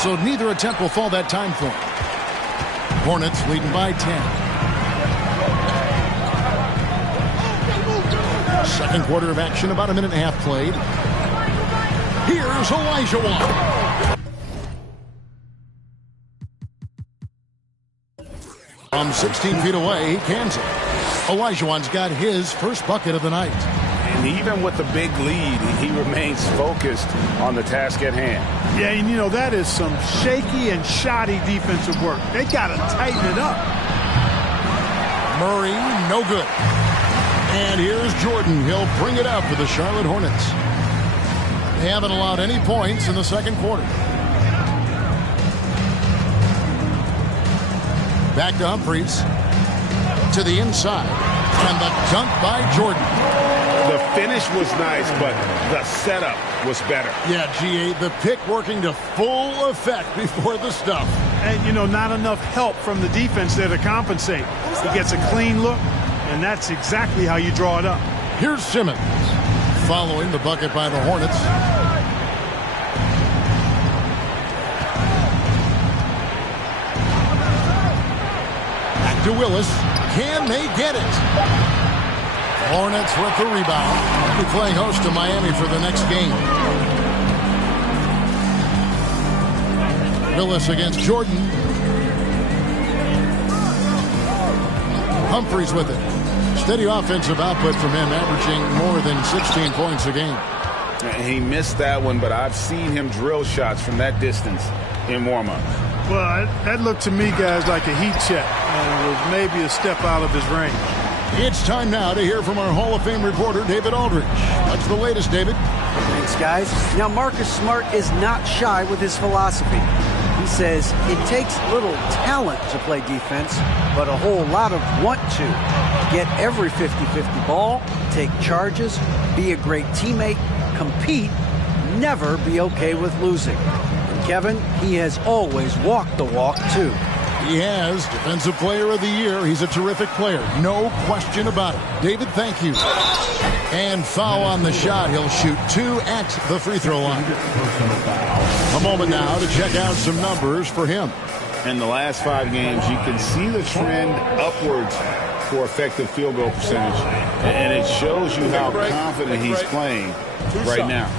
So neither attempt will fall that time for him. Hornets leading by 10. Second quarter of action, about a minute and a half played. Here's Olajuwon. From 16 feet away, he cans it. Olajuwon's got his first bucket of the night. And even with the big lead, he remains focused on the task at hand. Yeah, and that is some shaky and shoddy defensive work. They got to tighten it up. Murray, no good. And here's Jordan. He'll bring it up for the Charlotte Hornets. They haven't allowed any points in the second quarter. Back to Humphries. To the inside. And the dunk by Jordan. The finish was nice, but the setup was better. Yeah, G.A., the pick working to full effect before the stuff. And, not enough help from the defense there to compensate. He gets a clean look, and that's exactly how you draw it up. Here's Simmons. Following the bucket by the Hornets. Back to Willis. Can they get it? Hornets with the rebound. They'll be playing host to Miami for the next game. Willis against Jordan. Humphries with it. Steady offensive output from him, averaging more than 16 points a game. He missed that one, but I've seen him drill shots from that distance in warm-up. Well, that looked to me, guys, like a heat check. And it was maybe a step out of his range. It's time now to hear from our Hall of Fame reporter, David Aldridge. What's the latest, David? Thanks, guys. Now, Marcus Smart is not shy with his philosophy. He says it takes little talent to play defense, but a whole lot of want to. Get every 50-50 ball, take charges, be a great teammate, compete, never be okay with losing. And Kevin, he has always walked the walk, too. He has. Defensive Player of the Year. He's a terrific player. No question about it. David, thank you. And foul on the shot. He'll shoot 2 at the free throw line. A moment now to check out some numbers for him. In the last 5 games, you can see the trend upwards for effective field goal percentage. And it shows you how confident he's playing right now.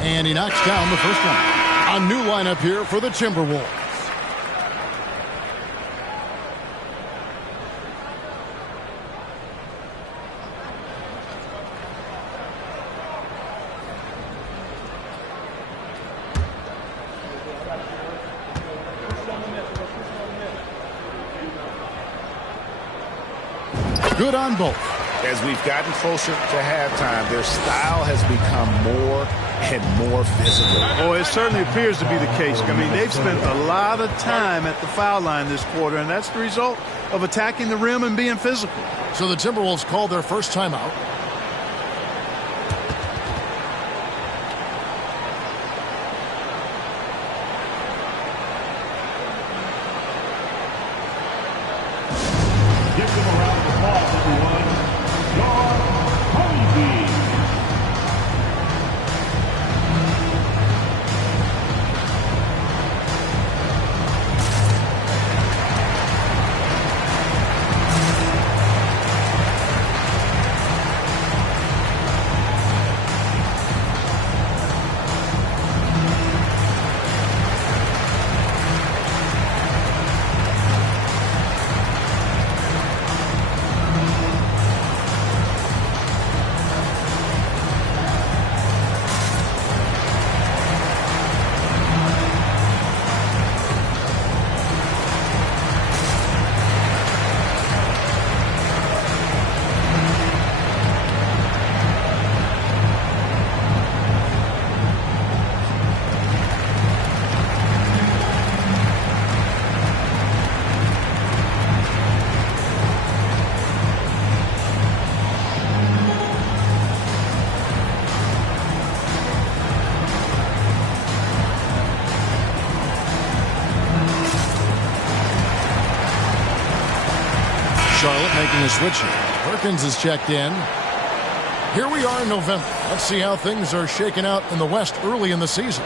And he knocks down the first one. A new lineup here for the Timberwolves. Good on both. As we've gotten closer to halftime, their style has become more and more physical. Oh, it certainly appears to be the case. I mean, they've spent a lot of time at the foul line this quarter, and that's the result of attacking the rim and being physical. So the Timberwolves called their first timeout. Give them a round of applause, everyone. John Honeybee. Charlotte making a switch here. Perkins is checked in. Here we are in November. Let's see how things are shaking out in the West early in the season.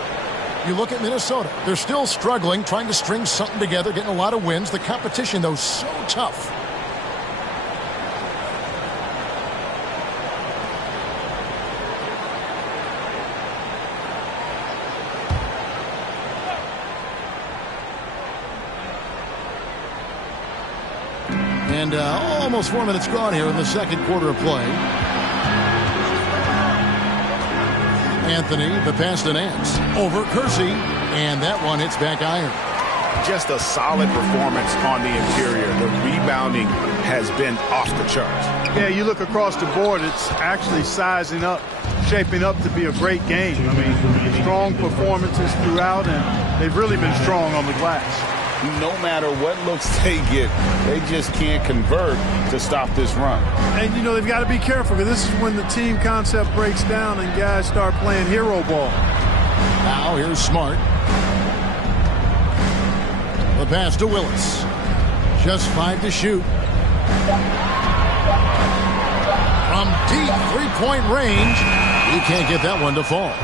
You look at Minnesota. They're still struggling, trying to string something together, getting a lot of wins. The competition, though, so tough. And almost 4 minutes gone here in the second quarter of play. Anthony, the pass to Nance. Over Kersey. And that one hits back iron. Just a solid performance on the interior. The rebounding has been off the charts. Yeah, you look across the board, it's actually sizing up, shaping up to be a great game. I mean, strong performances throughout, and they've really been strong on the glass. No matter what looks they get, they just can't convert to stop this run. And, you know, they've got to be careful, because this is when the team concept breaks down and guys start playing hero ball. Now here's Smart. The pass to Willis. Just 5 to shoot. From deep three-point range, he can't get that one to fall.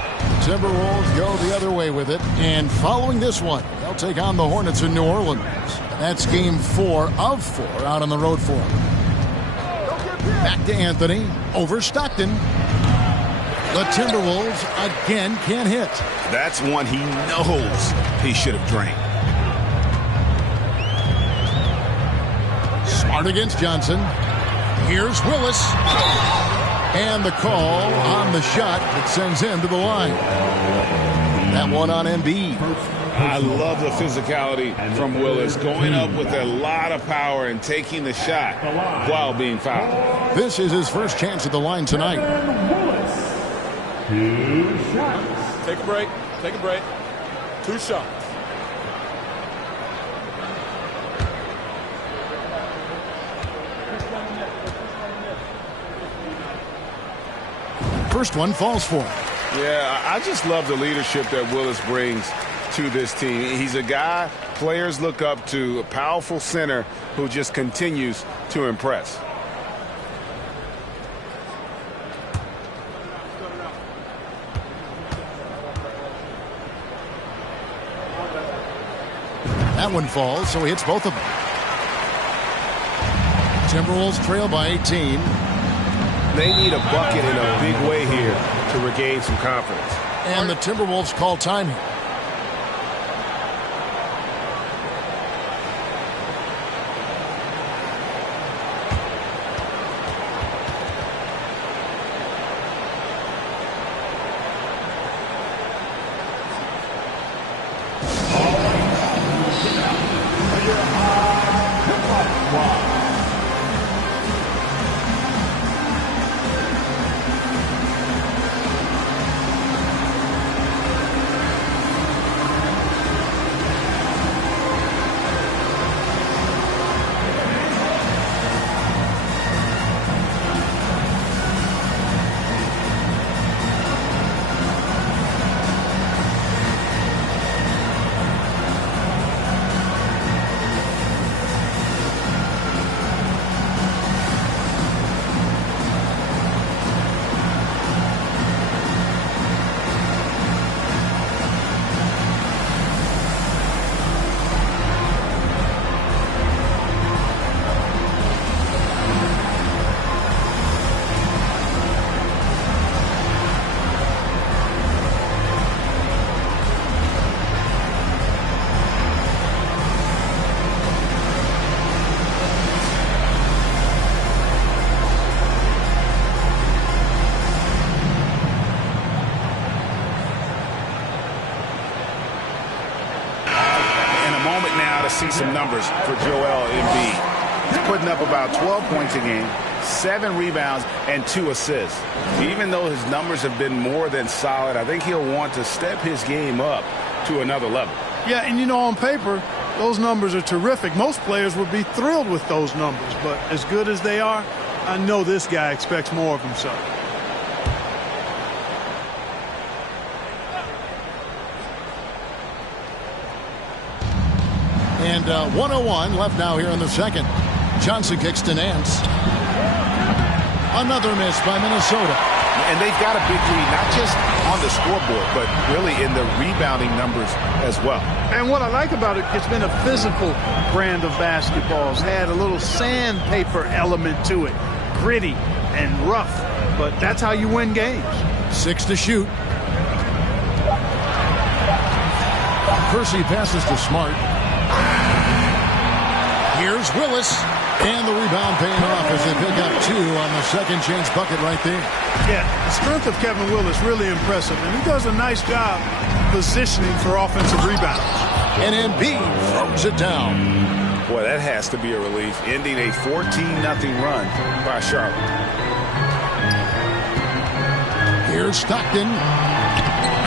Timberwolves go the other way with it, and following this one, they'll take on the Hornets in New Orleans. That's game 4 of 4 out on the road for them. Back to Anthony, over Stockton. The Timberwolves again can't hit. That's one he knows he should have drained. Smart against Johnson. Here's Willis. And the call on the shot that sends him to the line. That one on Embiid. I love the physicality from Willis, going up with a lot of power and taking the shot while being fouled. This is his first chance at the line tonight. 2 shots. Take a break. Take a break. 2 shots. First one falls for him. Yeah, I just love the leadership that Willis brings to this team. He's a guy players look up to, a powerful center who just continues to impress. That one falls, so he hits both of them. Timberwolves trail by 18. They need a bucket in a big way here to regain some confidence. And the Timberwolves call time here. See some numbers for Joel Embiid. He's putting up about 12 points a game, 7 rebounds, and 2 assists. Even though his numbers have been more than solid, I think he'll want to step his game up to another level. Yeah, and you know, on paper, those numbers are terrific. Most players would be thrilled with those numbers, but as good as they are, I know this guy expects more of himself. And 1:01 left now here in the second. Johnson kicks to Nance. Another miss by Minnesota. And they've got a big lead, not just on the scoreboard, but really in the rebounding numbers as well. And what I like about it, it's been a physical brand of basketball. It's had a little sandpaper element to it. Gritty and rough, but that's how you win games. 6 to shoot. Kersey passes to Smart. Here's Willis. And the rebound paying off as they pick up 2 on the second chance bucket right there. Yeah, the strength of Kevin Willis really impressive, and he does a nice job positioning for offensive rebounds. And Embiid throws it down. Boy, that has to be a relief, ending a 14-0 run by Charlotte. Here's Stockton.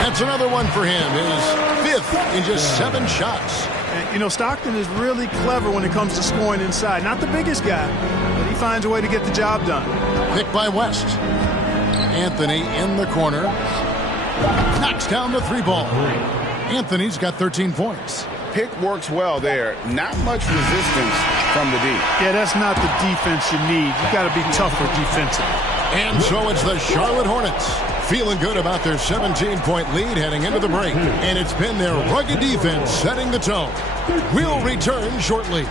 That's another one for him. His 5th in just 7 shots. And, you know, Stockton is really clever when it comes to scoring inside. Not the biggest guy, but he finds a way to get the job done. Picked by West. Anthony in the corner. Knocks down the 3-ball. Anthony's got 13 points. Pick works well there. Not much resistance from the D. Yeah, that's not the defense you need. You got to be tougher defensively. And so it's the Charlotte Hornets feeling good about their 17-point lead heading into the break. And it's been their rugged defense setting the tone. We'll return shortly.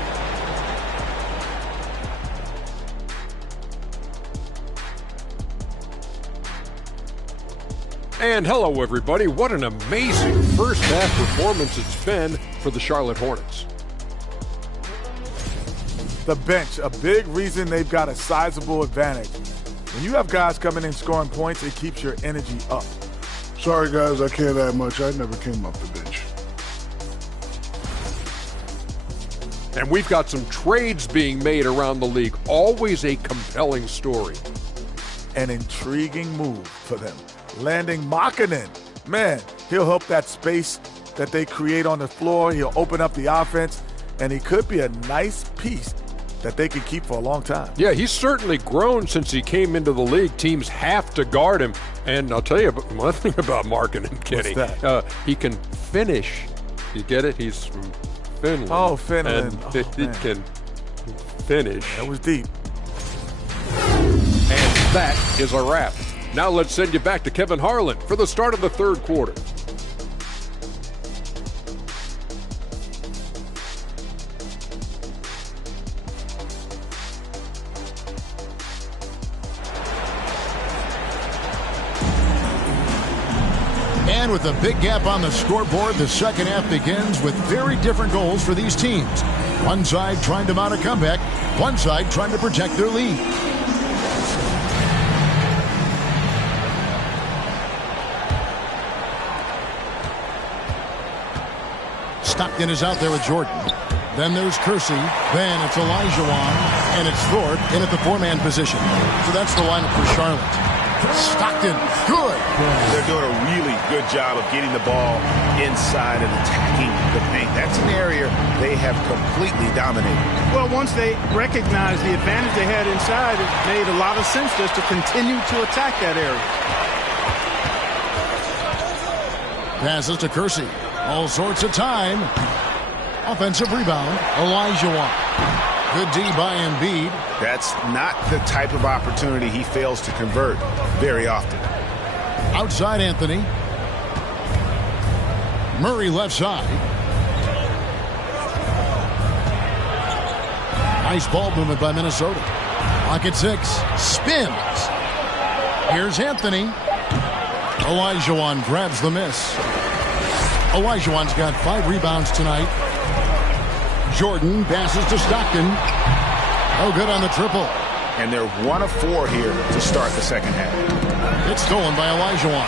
And hello, everybody. What an amazing first half performance it's been for the Charlotte Hornets. The bench, a big reason they've got a sizable advantage. When you have guys coming in scoring points, it keeps your energy up. Sorry, guys, I can't add much. I never came off the bench. And we've got some trades being made around the league. Always a compelling story. An intriguing move for them. Landing Markkanen. Man, he'll help that space that they create on the floor. He'll open up the offense, and he could be a nice piece that they could keep for a long time. Yeah, he's certainly grown since he came into the league. Teams have to guard him. And I'll tell you one thing about Markkanen, Kenny. What's that? He can finish. You get it? He's from Finland. Oh, Finland. And he can finish. That was deep. And that is a wrap. Now let's send you back to Kevin Harlan for the start of the third quarter. And with a big gap on the scoreboard, the second half begins with very different goals for these teams. One side trying to mount a comeback, one side trying to protect their lead. Stockton is out there with Jordan. Then there's Kersey. Then it's Olajuwon. And it's Thorpe in at the 4-man position. So that's the lineup for Charlotte. Stockton, good. They're doing a really good job of getting the ball inside and attacking the paint. That's an area they have completely dominated. Well, once they recognized the advantage they had inside, it made a lot of sense just to continue to attack that area. Passes to Kersey. All sorts of time. Offensive rebound. Olajuwon. Good D by Embiid. That's not the type of opportunity he fails to convert very often. Outside Anthony. Murray left side. Nice ball movement by Minnesota. Clock at 6. Spins. Here's Anthony. Olajuwon grabs the miss. Olajuwon's got 5 rebounds tonight. Jordan passes to Stockton. Oh, good on the triple. And they're 1 of 4 here to start the second half. It's stolen by Olajuwon.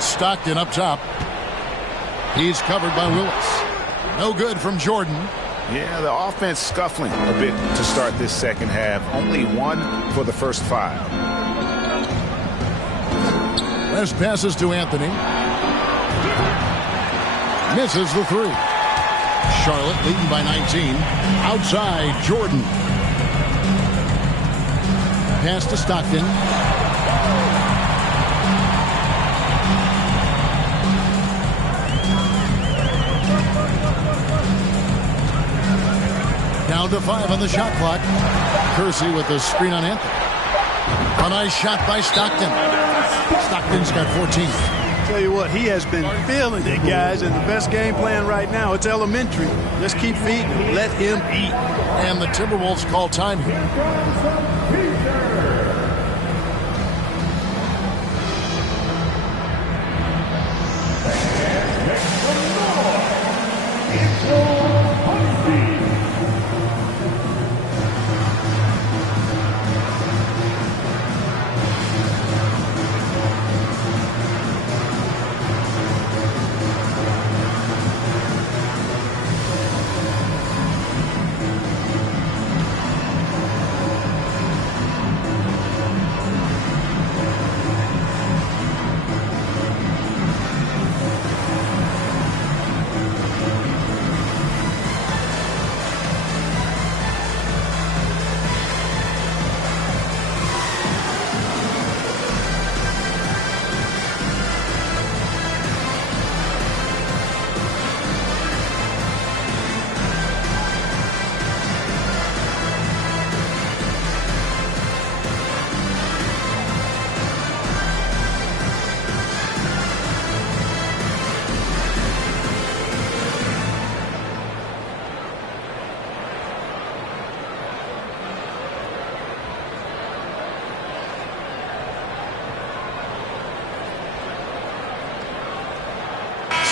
Stockton up top. He's covered by Willis. No good from Jordan. Yeah, the offense scuffling a bit to start this second half. Only 1 for the first 5. West passes to Anthony. Misses the 3. Charlotte leading by 19. Outside, Jordan. Pass to Stockton. Down to 5 on the shot clock. Kersey with the screen on Anthony. A nice shot by Stockton. Stockton's got 14. Tell you what, he has been feeling it, guys, and the best game plan right now, it's elementary. Let's keep feeding him. Let him eat. And the Timberwolves call time here.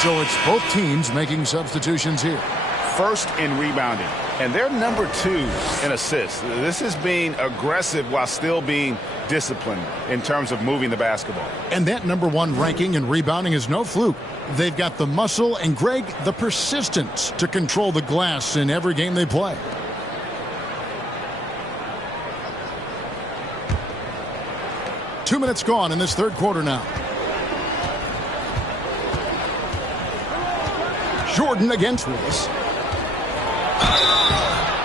So it's both teams making substitutions here. First in rebounding, and they're number 2 in assists. This is being aggressive while still being disciplined in terms of moving the basketball. And that number 1 ranking in rebounding is no fluke. They've got the muscle and, Greg, the persistence to control the glass in every game they play. Two minutes gone in this third quarter now. Jordan against Willis.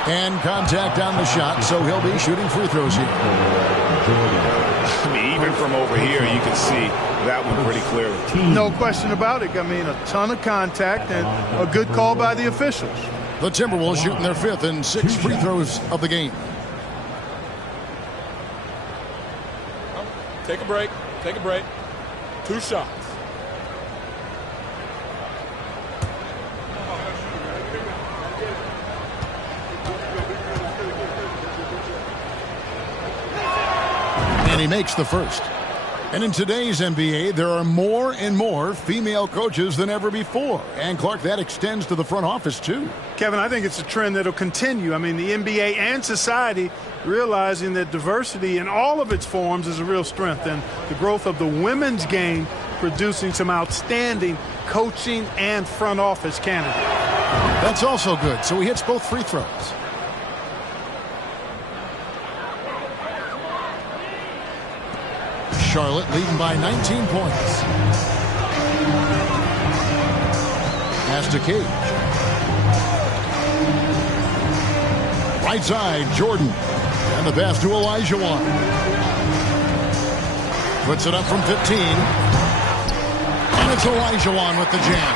And contact on the shot, so he'll be shooting free throws here. I mean, even from over here, you can see that one pretty clearly. No question about it. I mean, a ton of contact and a good call by the officials. The Timberwolves shooting their 5th and 6th free throws of the game. Take a break. Take a break. 2 shots. And he makes the first. And in today's NBA, there are more and more female coaches than ever before. And, Clark, that extends to the front office, too. Kevin, I think it's a trend that will continue. I mean, the NBA and society realizing that diversity in all of its forms is a real strength. And the growth of the women's game producing some outstanding coaching and front office candidates. That's also good. So he hits both free throws. Charlotte leading by 19 points. Pass to Cage. Right side, Jordan. And the pass to Olajuwon. Puts it up from 15. And it's Olajuwon with the jam.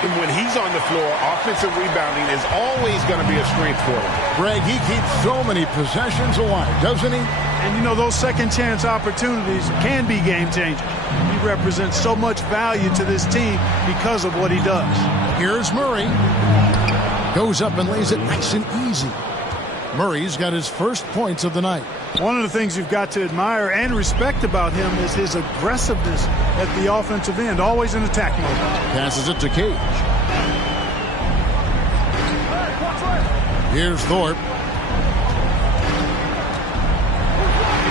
And when he's on the floor, offensive rebounding is always going to be a strength for him. Greg, he keeps so many possessions alive, doesn't he? And, you know, those second-chance opportunities can be game-changers. He represents so much value to this team because of what he does. Here's Murray. Goes up and lays it nice and easy. Murray's got his first points of the night. One of the things you've got to admire and respect about him is his aggressiveness at the offensive end, always in attack mode. Passes it to Cage. Here's Thorpe.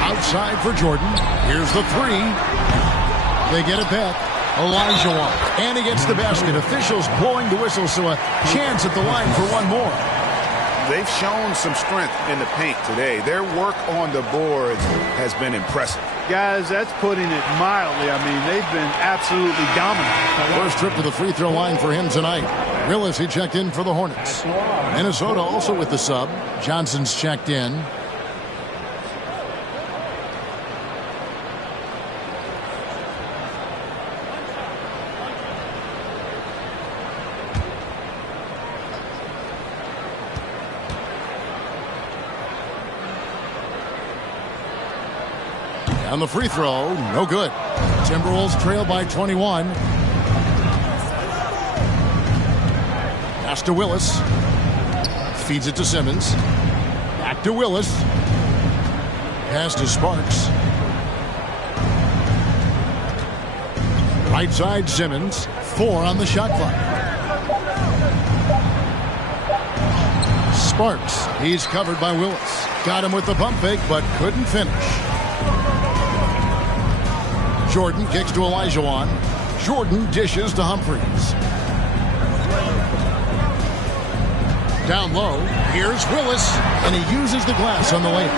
Outside for Jordan. Here's the 3. They get it back. Olajuwon. And he gets the basket. Officials blowing the whistle, so a chance at the line for one more. They've shown some strength in the paint today. Their work on the boards has been impressive. Guys, that's putting it mildly. I mean, they've been absolutely dominant. First trip to the free throw line for him tonight. Willis, he checked in for the Hornets. Minnesota also with the sub. Johnson's checked in. On the free throw, no good. Timberwolves trail by 21. Pass to Willis. Feeds it to Simmons. Back to Willis. Pass to Sparks. Right side Simmons. 4 on the shot clock. Sparks. He's covered by Willis. Got him with the pump fake, but couldn't finish. Jordan kicks to Olajuwon. Jordan dishes to Humphries. Down low, here's Willis, and he uses the glass on the layup.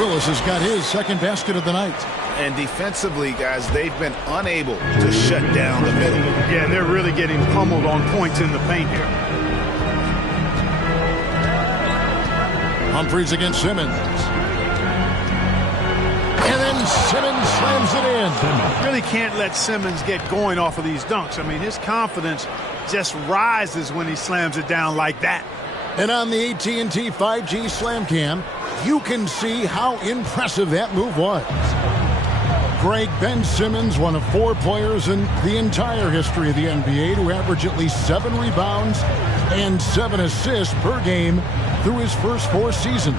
Willis has got his second basket of the night. And defensively, guys, they've been unable to shut down the middle. Yeah, they're really getting pummeled on points in the paint here. Humphries against Simmons. And then Simmons slams it in. Really can't let Simmons get going off of these dunks. I mean, his confidence just rises when he slams it down like that. And on the AT&T 5G Slam Cam, you can see how impressive that move was. Greg, Ben Simmons, one of 4 players in the entire history of the NBA to average at least 7 rebounds and 7 assists per game through his first 4 seasons.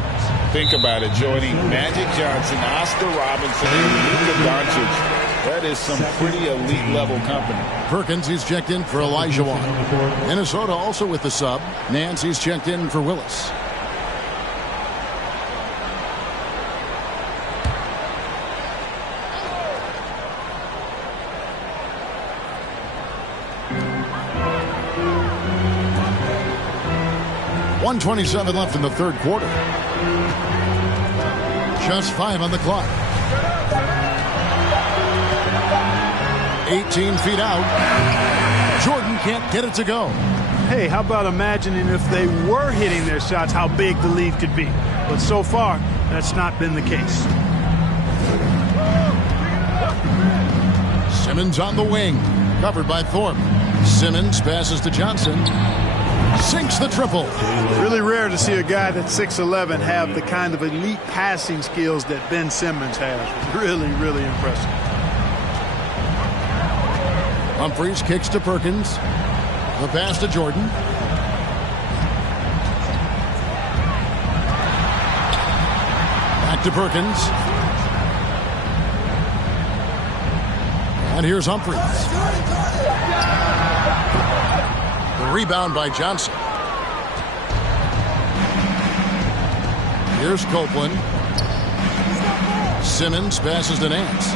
Think about it, Jordy. Magic Johnson, Oscar Robinson, and Luka Doncic That is some pretty elite level company. Perkins, he's checked in for Elijah Wan. Minnesota also with the sub. Nance, he's checked in for Willis. .127 left in the third quarter. Just 5 on the clock. 18 feet out. Jordan can't get it to go. Hey, how about imagining if they were hitting their shots, how big the lead could be. But so far, that's not been the case. Simmons on the wing. Covered by Thorpe. Simmons passes to Johnson. Sinks the triple. Really rare to see a guy that's 6'11" have the kind of elite passing skills that Ben Simmons has. Really, really impressive. Humphries kicks to Perkins. The pass to Jordan. Back to Perkins. And here's Humphries. The rebound by Johnson. Here's Copeland. Simmons passes to Nance.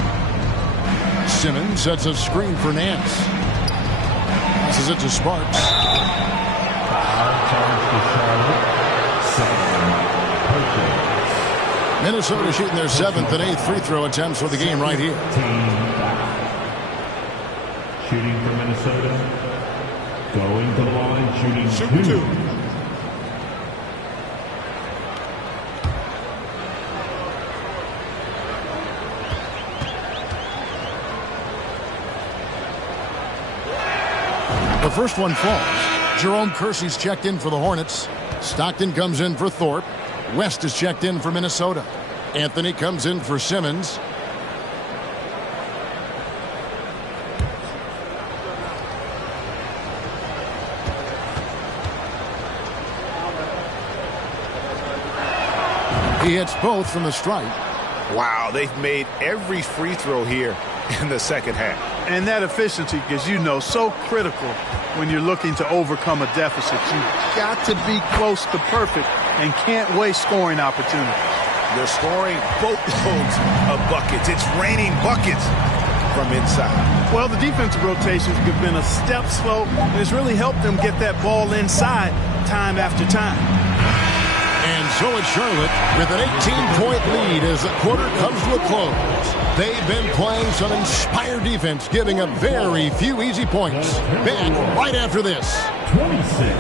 Simmons sets a screen for Nance. Passes it to Sparks. Minnesota shooting their 7th and 8th free throw attempts for the game right here. Shooting for Minnesota. Going to the line, shooting two. The first one falls. Jerome Kersey's checked in for the Hornets. Stockton comes in for Thorpe. West is checked in for Minnesota. Anthony comes in for Simmons. He hits both from the stripe. Wow, they've made every free throw here in the second half. And that efficiency, as you know, so critical when you're looking to overcome a deficit. You've got to be close to perfect and can't waste scoring opportunities. They're scoring boatloads of buckets. It's raining buckets from inside. Well, the defensive rotations have been a step slow, and it's really helped them get that ball inside time after time. And so it's Charlotte with an 18-point lead as the quarter comes to a close. They've been playing some inspired defense, giving up very few easy points. Back right after this. 26.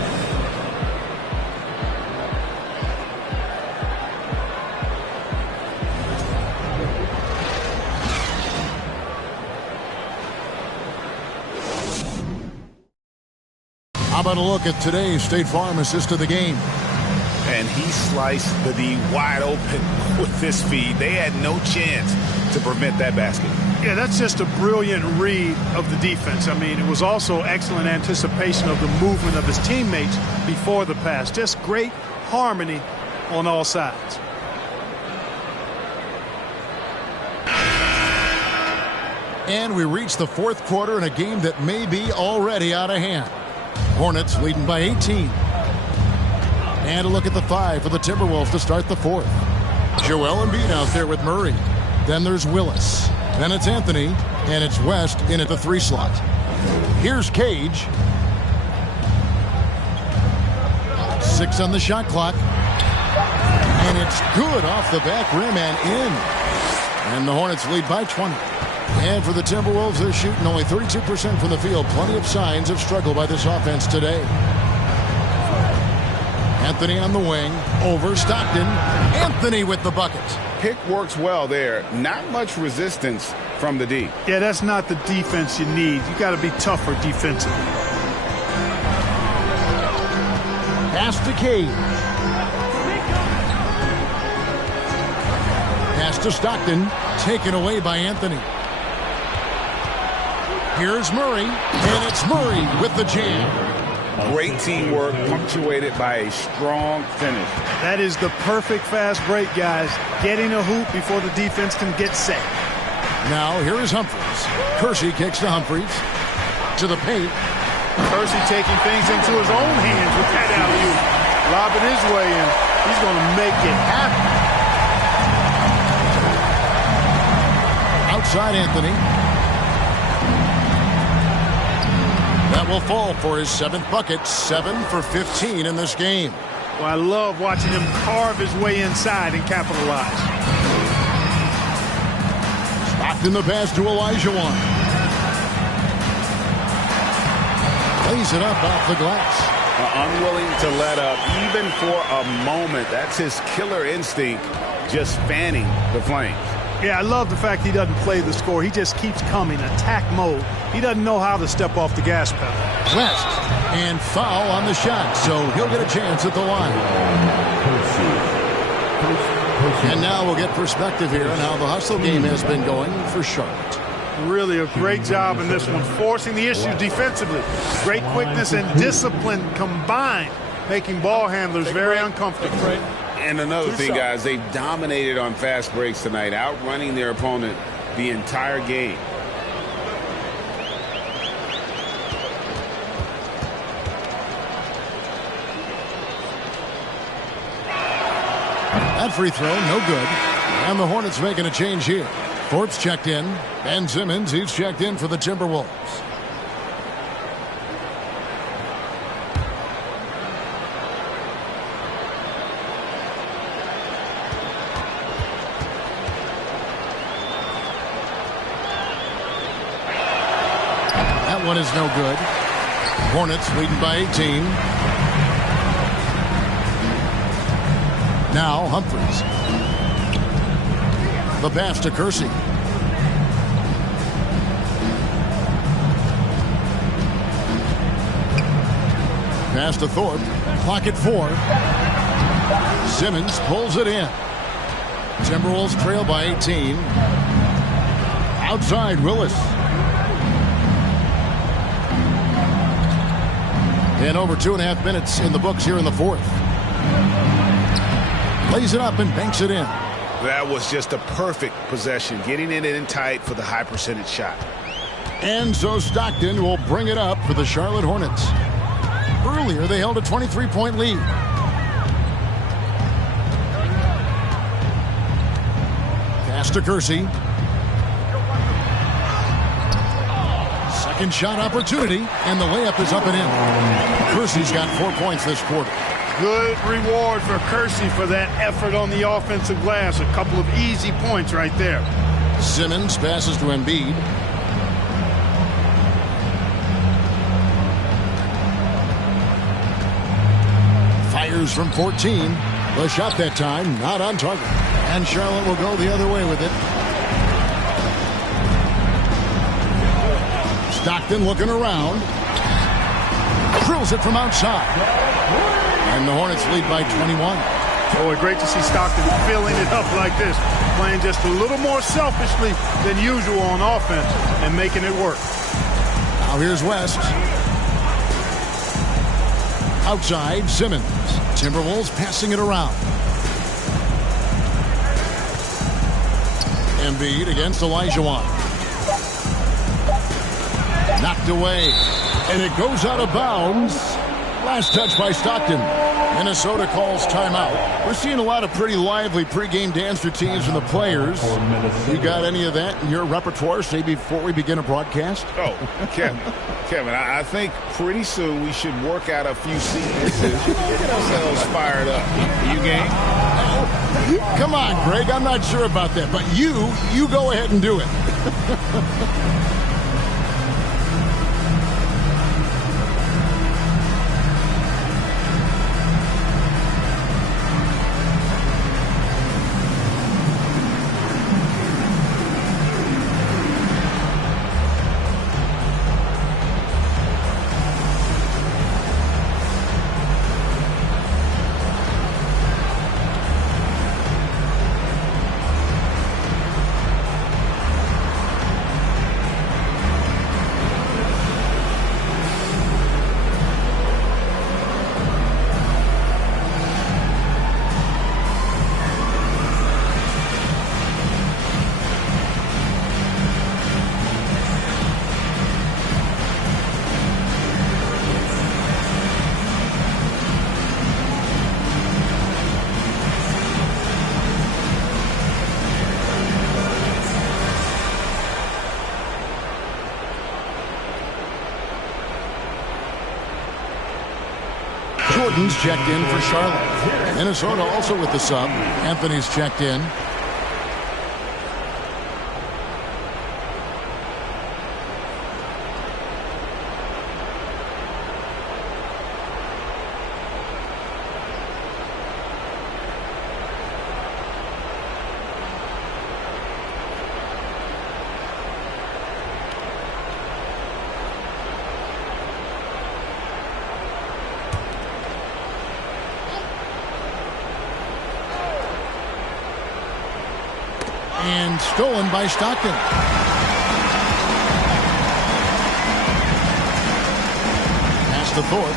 How about a look at today's State Farm assist of the game? And he sliced the D wide open with this feed. They had no chance to prevent that basket. Yeah, that's just a brilliant read of the defense. I mean, it was also excellent anticipation of the movement of his teammates before the pass. Just great harmony on all sides. And we reach the fourth quarter in a game that may be already out of hand. Hornets leading by 18. And a look at the 5 for the Timberwolves to start the fourth. Joel Embiid out there with Murray. Then there's Willis. Then it's Anthony. And it's West in at the 3 slot. Here's Cage. 6 on the shot clock. And it's good off the back rim and in. And the Hornets lead by 20. And for the Timberwolves, they're shooting only 32% from the field. Plenty of signs of struggle by this offense today. Anthony on the wing, over Stockton. Anthony with the bucket. Pick works well there. Not much resistance from the D. Yeah, that's not the defense you need. You got to be tougher defensively. Pass to Cage. Pass to Stockton. Taken away by Anthony. Here's Murray. And it's Murray with the jam. Great teamwork punctuated by a strong finish. That is the perfect fast break, guys. Getting a hoop before the defense can get set. Now here is Humphries. Kersey kicks to Humphries. To the paint. Kersey taking things into his own hands with that alley-oop. Lobbing his way in. He's going to make it happen. Outside Anthony. That will fall for his 7th bucket. 7 for 15 in this game. Well, I love watching him carve his way inside and capitalize. Stockton the pass to Olajuwon. Lays it up off the glass. Unwilling to let up even for a moment. That's his killer instinct, just fanning the flames. Yeah, I love the fact he doesn't play the score. He just keeps coming, attack mode. He doesn't know how to step off the gas pedal. West, and foul on the shot, so he'll get a chance at the line. And now we'll get perspective here on how the hustle game has been going for Charlotte. Really a great job in this one, forcing the issue defensively. Great quickness and discipline combined, making ball handlers very uncomfortable. And another thing, guys, they've dominated on fast breaks tonight, outrunning their opponent the entire game. That free throw, no good. And the Hornets making a change here. Forbes checked in. Ben Simmons, he's checked in for the Timberwolves. That one is no good. Hornets leading by 18. Now Humphries. The pass to Kersey. Pass to Thorpe. Clock at 4. Simmons pulls it in. Timberwolves trail by 18. Outside Willis. And over 2.5 minutes in the books here in the 4th. Lays it up and banks it in. That was just a perfect possession, getting it in tight for the high percentage shot. And so Stockton will bring it up for the Charlotte Hornets. Earlier, they held a 23-point lead. Pass to Kersey. Second shot opportunity, and the layup is up and in. Kersey's got 4 points this quarter. Good reward for Kersey for that effort on the offensive glass. A couple of easy points right there. Simmons passes to Embiid. Fires from 14. The shot that time, not on target. And Charlotte will go the other way with it. Stockton looking around. Drills it from outside. And the Hornets lead by 21. Boy, great to see Stockton filling it up like this. Playing just a little more selfishly than usual on offense and making it work. Now here's West. Outside, Simmons. Timberwolves passing it around. Embiid against Olajuwon. Knocked away. And it goes out of bounds. Last touch by Stockton. Minnesota calls timeout. We're seeing a lot of pretty lively pregame dance routines from the players. You got any of that in your repertoire, say, before we begin a broadcast? Oh, Kevin, I think pretty soon we should work out a few sequences. Get ourselves fired up. You game? Come on, Greg. I'm not sure about that. But you go ahead and do it. Jordan's checked in for Charlotte. Minnesota also with the sub. Anthony's checked in. And stolen by Stockton. Pass to Thorpe.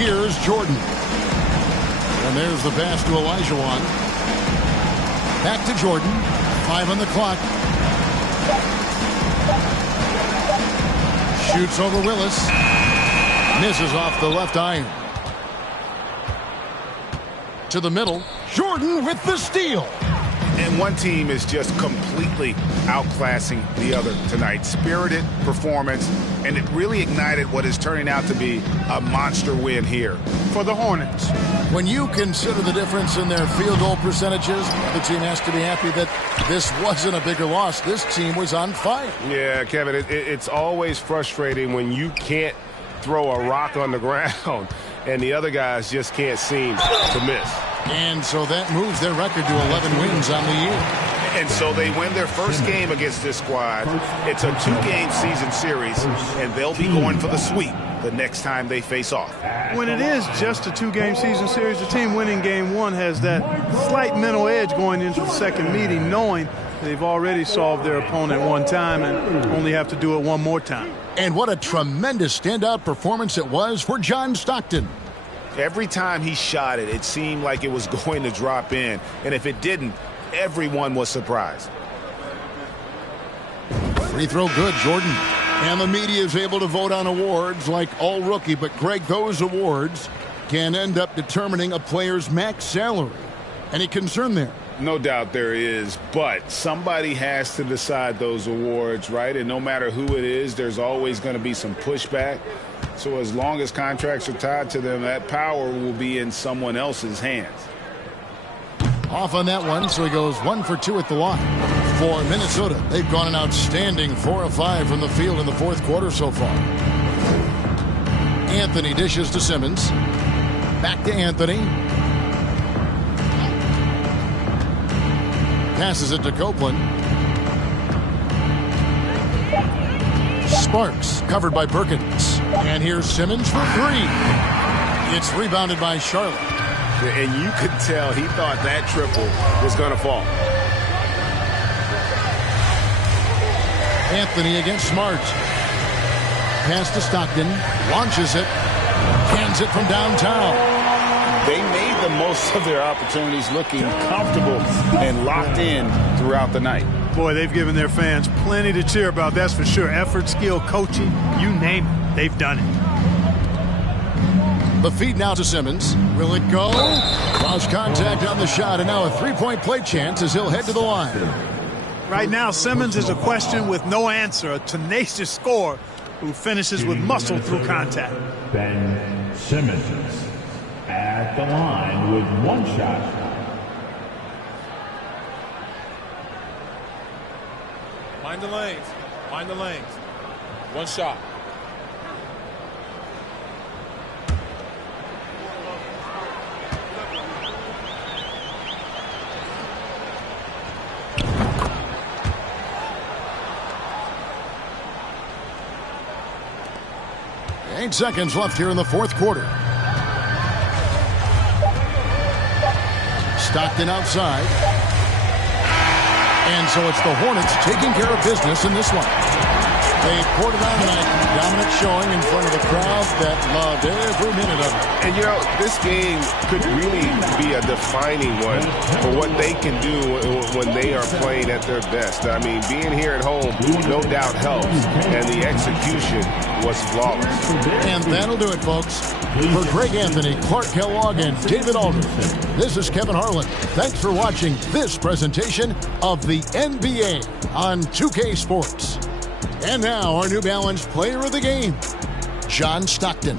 Here's Jordan. And there's the pass to Olajuwon. Back to Jordan. 5 on the clock. Shoots over Willis. Misses off the left iron. To the middle. Jordan with the steal. And one team is just completely outclassing the other tonight. Spirited performance, and it really ignited what is turning out to be a monster win here for the Hornets. When you consider the difference in their field goal percentages, the team has to be happy that this wasn't a bigger loss. This team was on fire. Yeah, Kevin, it's always frustrating when you can't throw a rock on the ground and the other guys just can't seem to miss. And so that moves their record to 11 wins on the year. And so they win their first game against this squad. It's a 2-game season series, and they'll be going for the sweep the next time they face off. When it is just a 2-game season series, the team winning game 1 has that slight mental edge going into the second meeting, knowing they've already solved their opponent one time and only have to do it one more time. And what a tremendous standout performance it was for John Stockton. Every time he shot it, it seemed like it was going to drop in. And if it didn't, everyone was surprised. Free throw good, Jordan. And the media is able to vote on awards like all rookie. But, Greg, those awards can end up determining a player's max salary. Any concern there? No doubt there is, but somebody has to decide those awards, right? And no matter who it is, there's always going to be some pushback. So as long as contracts are tied to them, that power will be in someone else's hands. Off on that one, so he goes 1 for 2 at the line. For Minnesota, they've gone an outstanding 4 of 5 from the field in the fourth quarter so far. Anthony dishes to Simmons. Back to Anthony. Passes it to Copeland. Sparks covered by Perkins. And here's Simmons for 3. It's rebounded by Charlotte. And you could tell he thought that triple was going to fall. Anthony against Smart. Pass to Stockton. Launches it. Cans it from downtown. They made the most of their opportunities, looking comfortable and locked in throughout the night. Boy, they've given their fans plenty to cheer about, that's for sure. Effort, skill, coaching, you name it, they've done it. The feed now to Simmons. Will it go? Lost contact on the shot, and now a three-point play chance as he'll head to the line. Right now, Simmons is a question with no answer, a tenacious scorer who finishes with muscle through contact. Ben Simmons at the line with 1 shot. Mind the lanes. Mind the lanes. 1 shot. Eight seconds left here in the fourth quarter. Stockton outside. And so it's the Hornets taking care of business in this one. They poured it on tonight. Dominant showing in front of a crowd that loved every minute of it. And, you know, this game could really be a defining one for what they can do when they are playing at their best. I mean, being here at home, no doubt helps. And the execution was flawless. And that'll do it, folks. For Greg Anthony, Clark Kellogg, and David Aldridge, this is Kevin Harlan. Thanks for watching this presentation of the NBA on 2K Sports. And now our New Balance player of the game, John Stockton.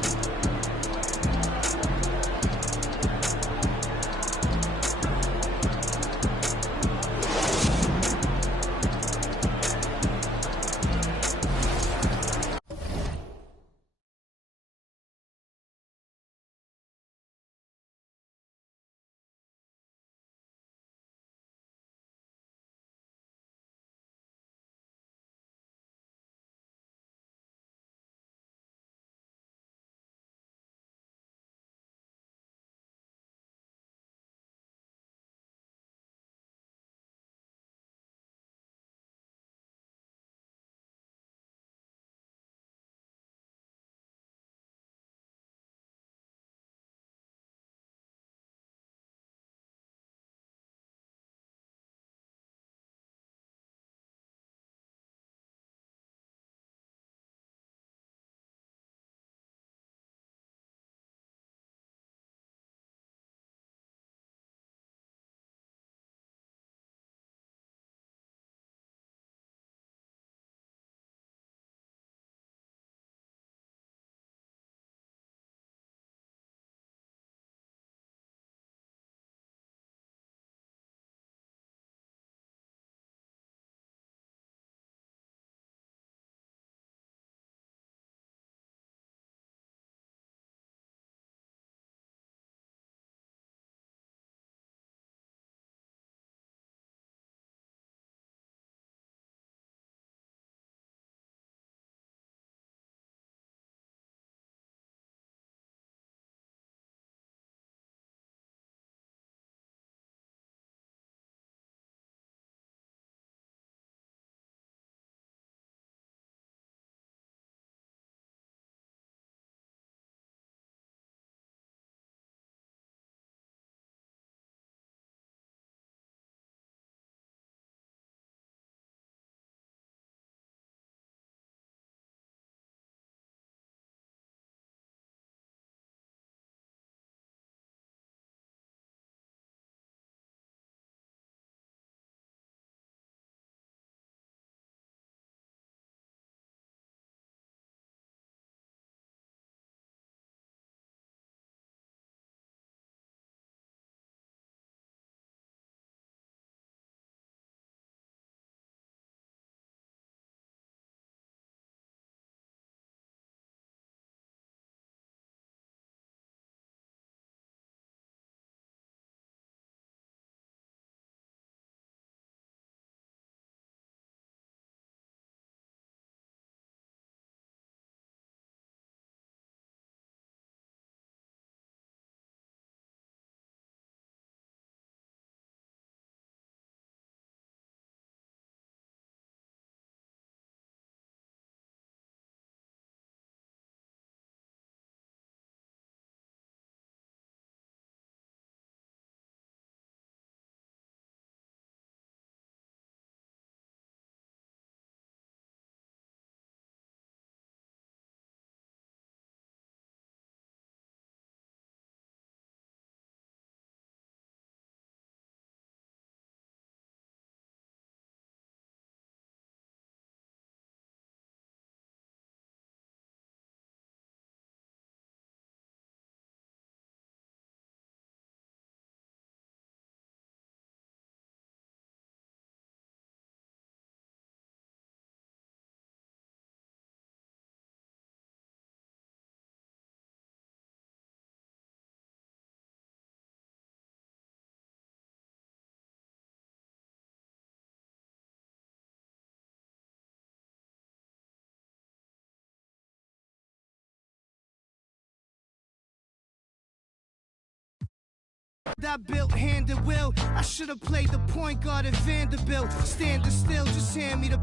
I built hand and will. I should have played the point guard at Vanderbilt. Standing still, just hand me the.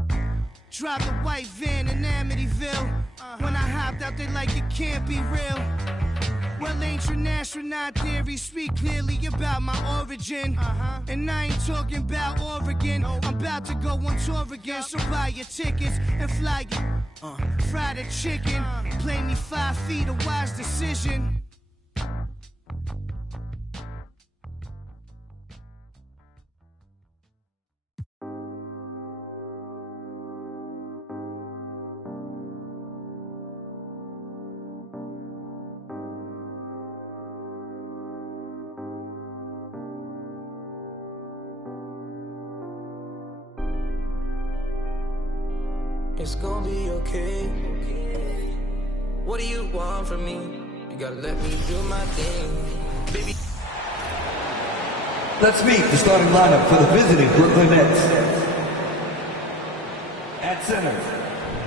Drive the white van in Amityville. When I hopped out, they like it can't be real. Well, ancient astronaut theory speak clearly about my origin. And I ain't talking about Oregon. I'm about to go on tour again, so buy your tickets and fly it. Fry the chicken, play me 5 feet, a wise decision. It's gonna be okay. What do you want from me? You gotta let me do my thing, baby. Let's meet the starting lineup for the visiting Brooklyn Nets. At center,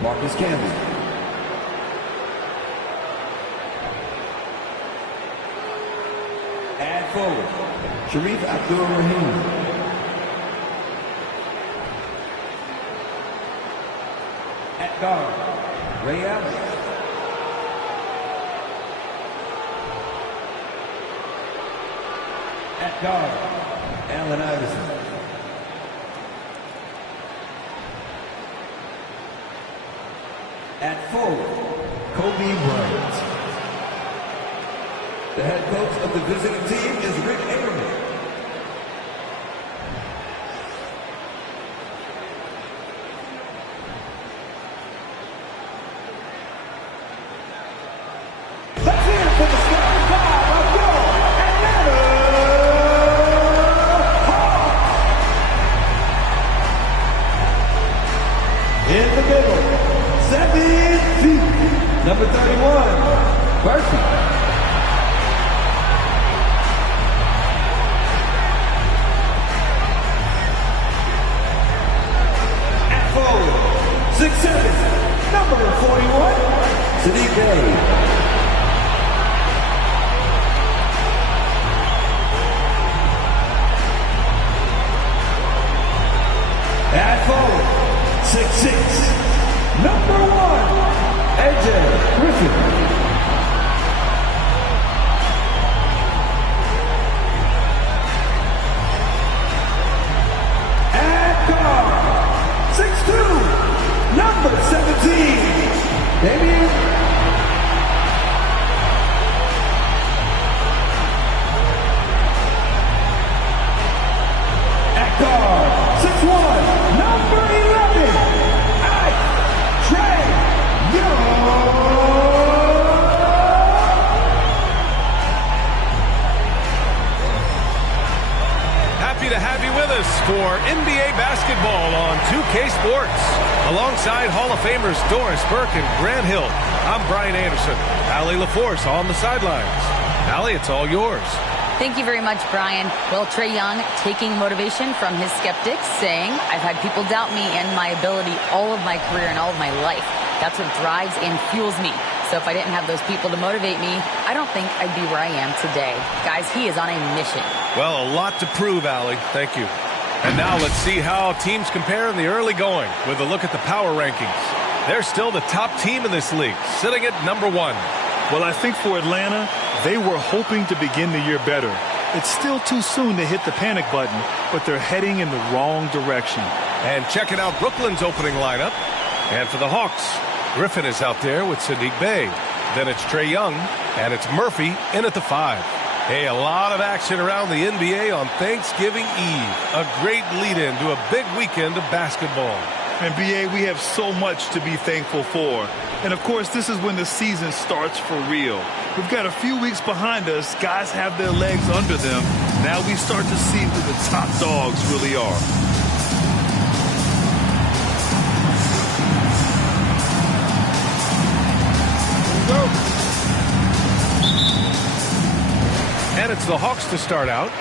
Marcus Camby. At forward, Shareef Abdur-Rahim. At guard, Ray Allen. At guard, Allen Iverson. At forward, Kobe Bryant. The head coach of the visiting team is Rick Aberman. Let's hear it for the starting five of your Atlanta Hawks. In the middle, 7 feet, number 31, Murphy. At forward, 6'7", number 41, Saddiq Bey. At forward, 6'6", number 1, AJ Griffin. At guard, 6'2", number 17, Damian. At guard, 6'1", number 11, Trae Young. Happy to have you with us for NBA basketball on 2K Sports. Alongside Hall of Famers Doris Burke and Grant Hill, I'm Brian Anderson. Allie LaForce on the sidelines. Allie, it's all yours. Thank you very much, Brian. Well, Trae Young taking motivation from his skeptics, saying, I've had people doubt me and my ability all of my career and all of my life. That's what drives and fuels me. So if I didn't have those people to motivate me, I don't think I'd be where I am today. Guys, he is on a mission. Well, a lot to prove, Allie. Thank you. And now let's see how teams compare in the early going with a look at the power rankings. They're still the top team in this league, sitting at number 1. Well, I think for Atlanta, they were hoping to begin the year better. It's still too soon to hit the panic button, but they're heading in the wrong direction. And checking out Brooklyn's opening lineup. And for the Hawks, Griffin is out there with Saddiq Bey. Then it's Trae Young, and it's Murphy in at the 5. Hey, a lot of action around the NBA on Thanksgiving Eve. A great lead-in to a big weekend of basketball. And BA, we have so much to be thankful for. And of course, this is when the season starts for real. We've got a few weeks behind us. Guys have their legs under them. Now we start to see who the top dogs really are. And it's the Hawks to start out.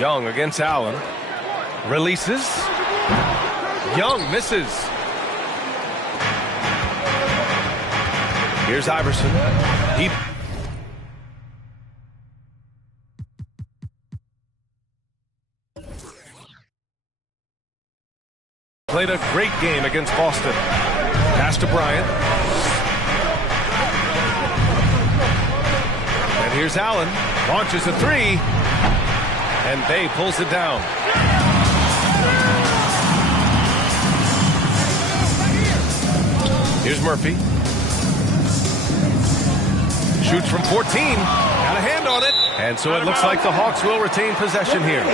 Young against Allen. Releases. Young misses. Here's Iverson. He played a great game against Boston. Pass to Bryant. And here's Allen. Launches a 3. And Bey pulls it down. Here's Murphy. Shoots from 14. Got a hand on it. And so it looks like the Hawks will retain possession here.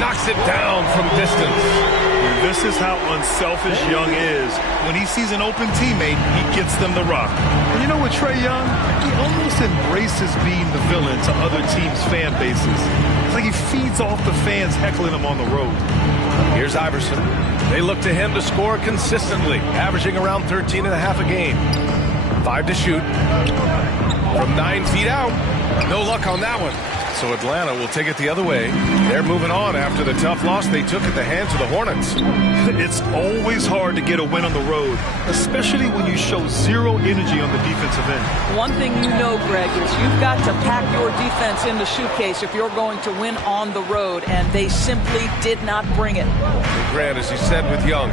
Knocks it down from distance. This is how unselfish Young is. When he sees an open teammate, he gets them the rock. And you know what, Trae Young? He almost embraces being the villain to other teams' fan bases. It's like he feeds off the fans heckling him on the road. Here's Iverson. They look to him to score consistently, averaging around 13.5 a game. 5 to shoot. From 9 feet out. No luck on that one. So Atlanta will take it the other way. They're moving on after the tough loss they took at the hands of the Hornets. It's always hard to get a win on the road, especially when you show zero energy on the defensive end. One thing you know, Greg, is you've got to pack your defense in the suitcase if you're going to win on the road, and they simply did not bring it. Grant, as you said with Young,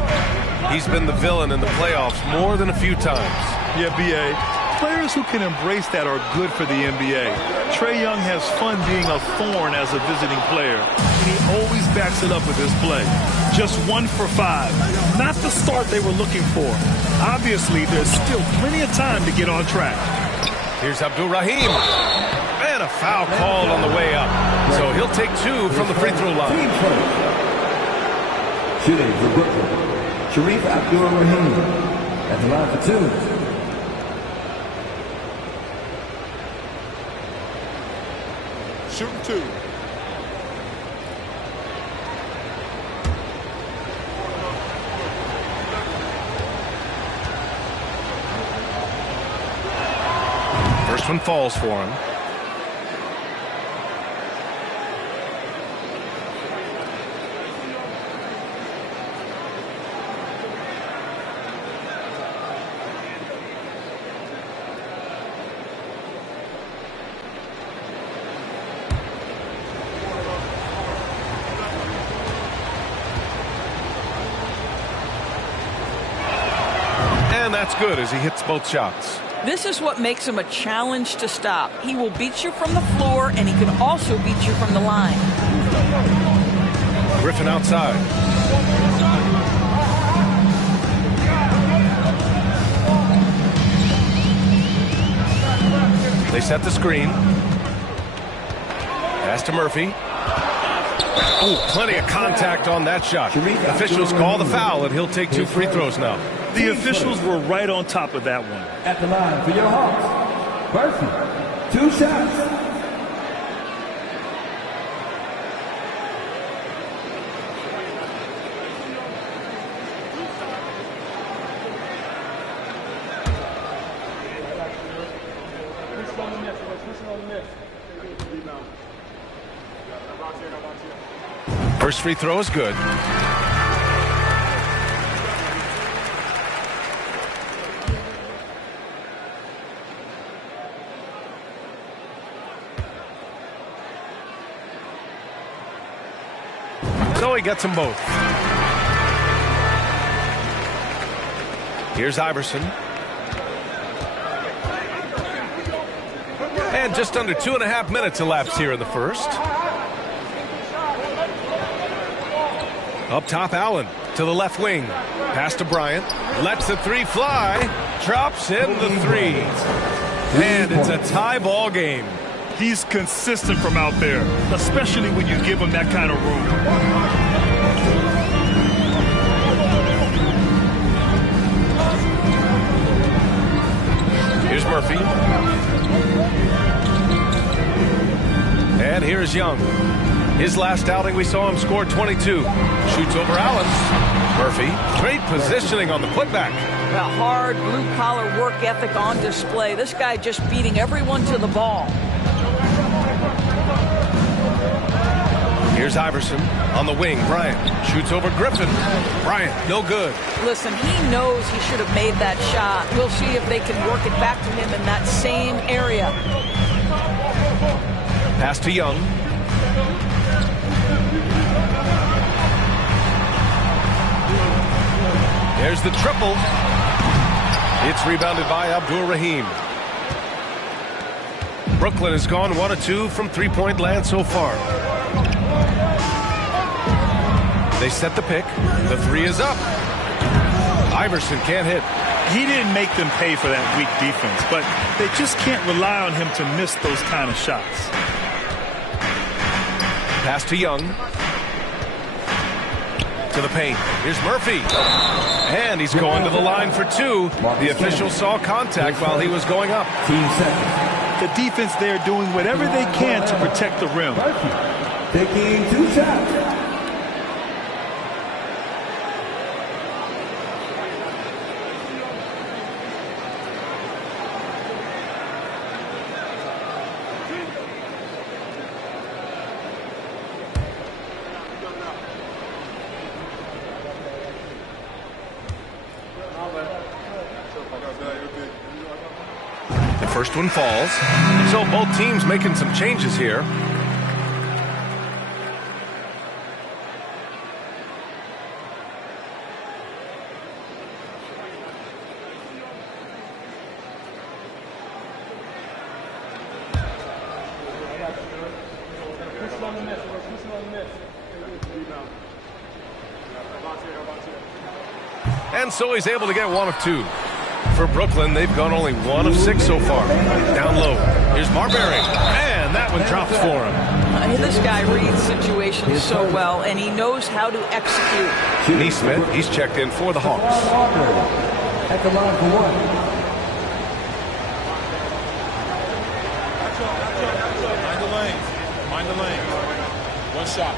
he's been the villain in the playoffs more than a few times. Yeah, B.A. Players who can embrace that are good for the NBA. Trae Young has fun being a thorn as a visiting player, and he always backs it up with his play. Just 1 for 5. Not the start they were looking for. Obviously, there's still plenty of time to get on track. Here's Abdul-Rahim. And a foul called on the way up. So he'll take 2 from the free throw line. Shooting for Brooklyn, Shareef Abdur-Rahim at the line for 2. Shooting 2. First one falls for him. And that's good as he hits both shots. This is what makes him a challenge to stop. He will beat you from the floor, and he can also beat you from the line. Griffin outside. They set the screen. Pass to Murphy. Oh, plenty of contact on that shot. Officials call the foul, and he'll take 2 free throws now. The officials were right on top of that one. At the line for your Hawks, Murphy, 2 shots. First free throw is good. So he gets them both. Here's Iverson. And just under 2.5 minutes elapsed here in the first. Up top, Allen to the left wing. Pass to Bryant. Lets the 3 fly. Drops in the 3. And it's a tie ball game. He's consistent from out there, especially when you give him that kind of room. Here's Murphy. And here's Young. His last outing, we saw him score 22. Shoots over Allen. Murphy, great positioning on the putback. Well, hard blue-collar work ethic on display. This guy just beating everyone to the ball. Here's Iverson on the wing. Bryant shoots over Griffin. Bryant, no good. Listen, he knows he should have made that shot. We'll see if they can work it back to him in that same area. Pass to Young. There's the triple. It's rebounded by Abdur-Rahim. Brooklyn has gone 1 of 2 from three-point land so far. They set the pick. The 3 is up. Iverson can't hit. He didn't make them pay for that weak defense, but they just can't rely on him to miss those kind of shots. Pass to Young. To the paint. Here's Murphy. And he's going to the line for two. The official saw contact while he was going up. The defense there doing whatever they can to protect the rim. Taking 2 shots. The first one falls. So both teams making some changes here. And so he's able to get one of two. For Brooklyn, they've gone only 1 of 6 so far. Down low. Here's Marbury. And that one drops for him. This guy reads situations so well, and he knows how to execute. Nesmith, he's checked in for the Hawks. At the line for 1. Mind the lanes. Mind the lanes. 1 shot.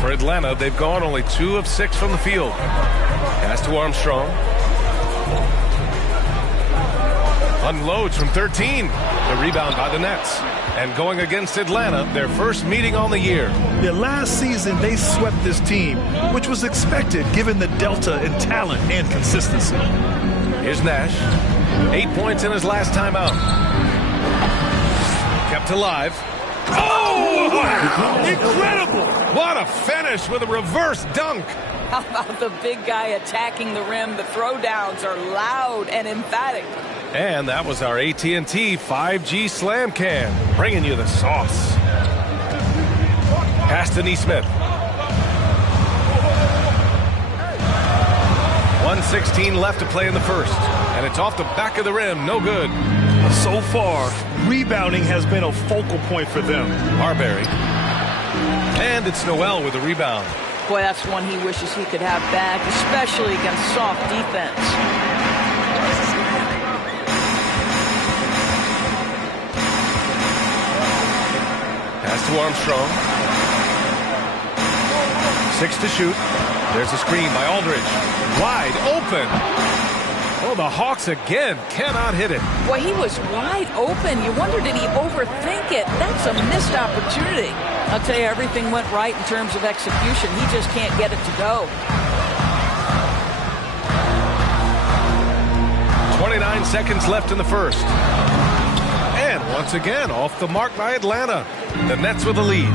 For Atlanta, they've gone only 2 of 6 from the field. Pass to Armstrong. Unloads from 13. The rebound by the Nets. And going against Atlanta, their first meeting on the year. Yeah, last season they swept this team, which was expected given the delta in talent and consistency. Here's Nash. 8 points in his last time out. Kept alive. Oh, wow. Incredible. What a finish with a reverse dunk. How about the big guy attacking the rim? The throwdowns are loud and emphatic. And that was our AT&T 5G Slam Can, bringing you the sauce. Pass to Nesmith. 1:16 left to play in the first. And it's off the back of the rim. No good. So far, rebounding has been a focal point for them. Marbury. And it's Noel with the rebound. Boy, that's one he wishes he could have back, especially against soft defense. Pass to Armstrong. 6 to shoot. There's a screen by Aldridge. Wide open. Oh, the Hawks again cannot hit it. Boy, he was wide open. You wonder, did he overthink it? That's a missed opportunity. I'll tell you, everything went right in terms of execution. He just can't get it to go. 29 seconds left in the first. And once again, off the mark by Atlanta. The Nets with the lead.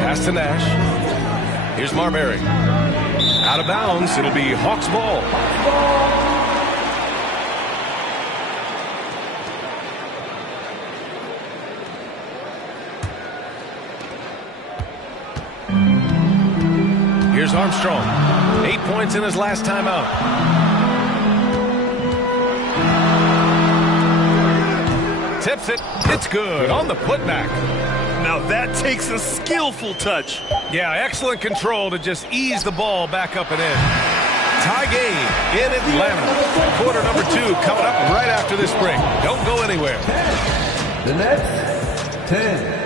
Pass to Nash. Here's Marbury. Out of bounds. It'll be Hawks ball. Here's Armstrong. 8 points in his last time out. Tips it. It's good on the putback. Now that takes a skillful touch. Yeah, excellent control to just ease the ball back up and in. Tie game in Atlanta. Quarter number 2 coming up right after this break. Don't go anywhere. The Nets, 10.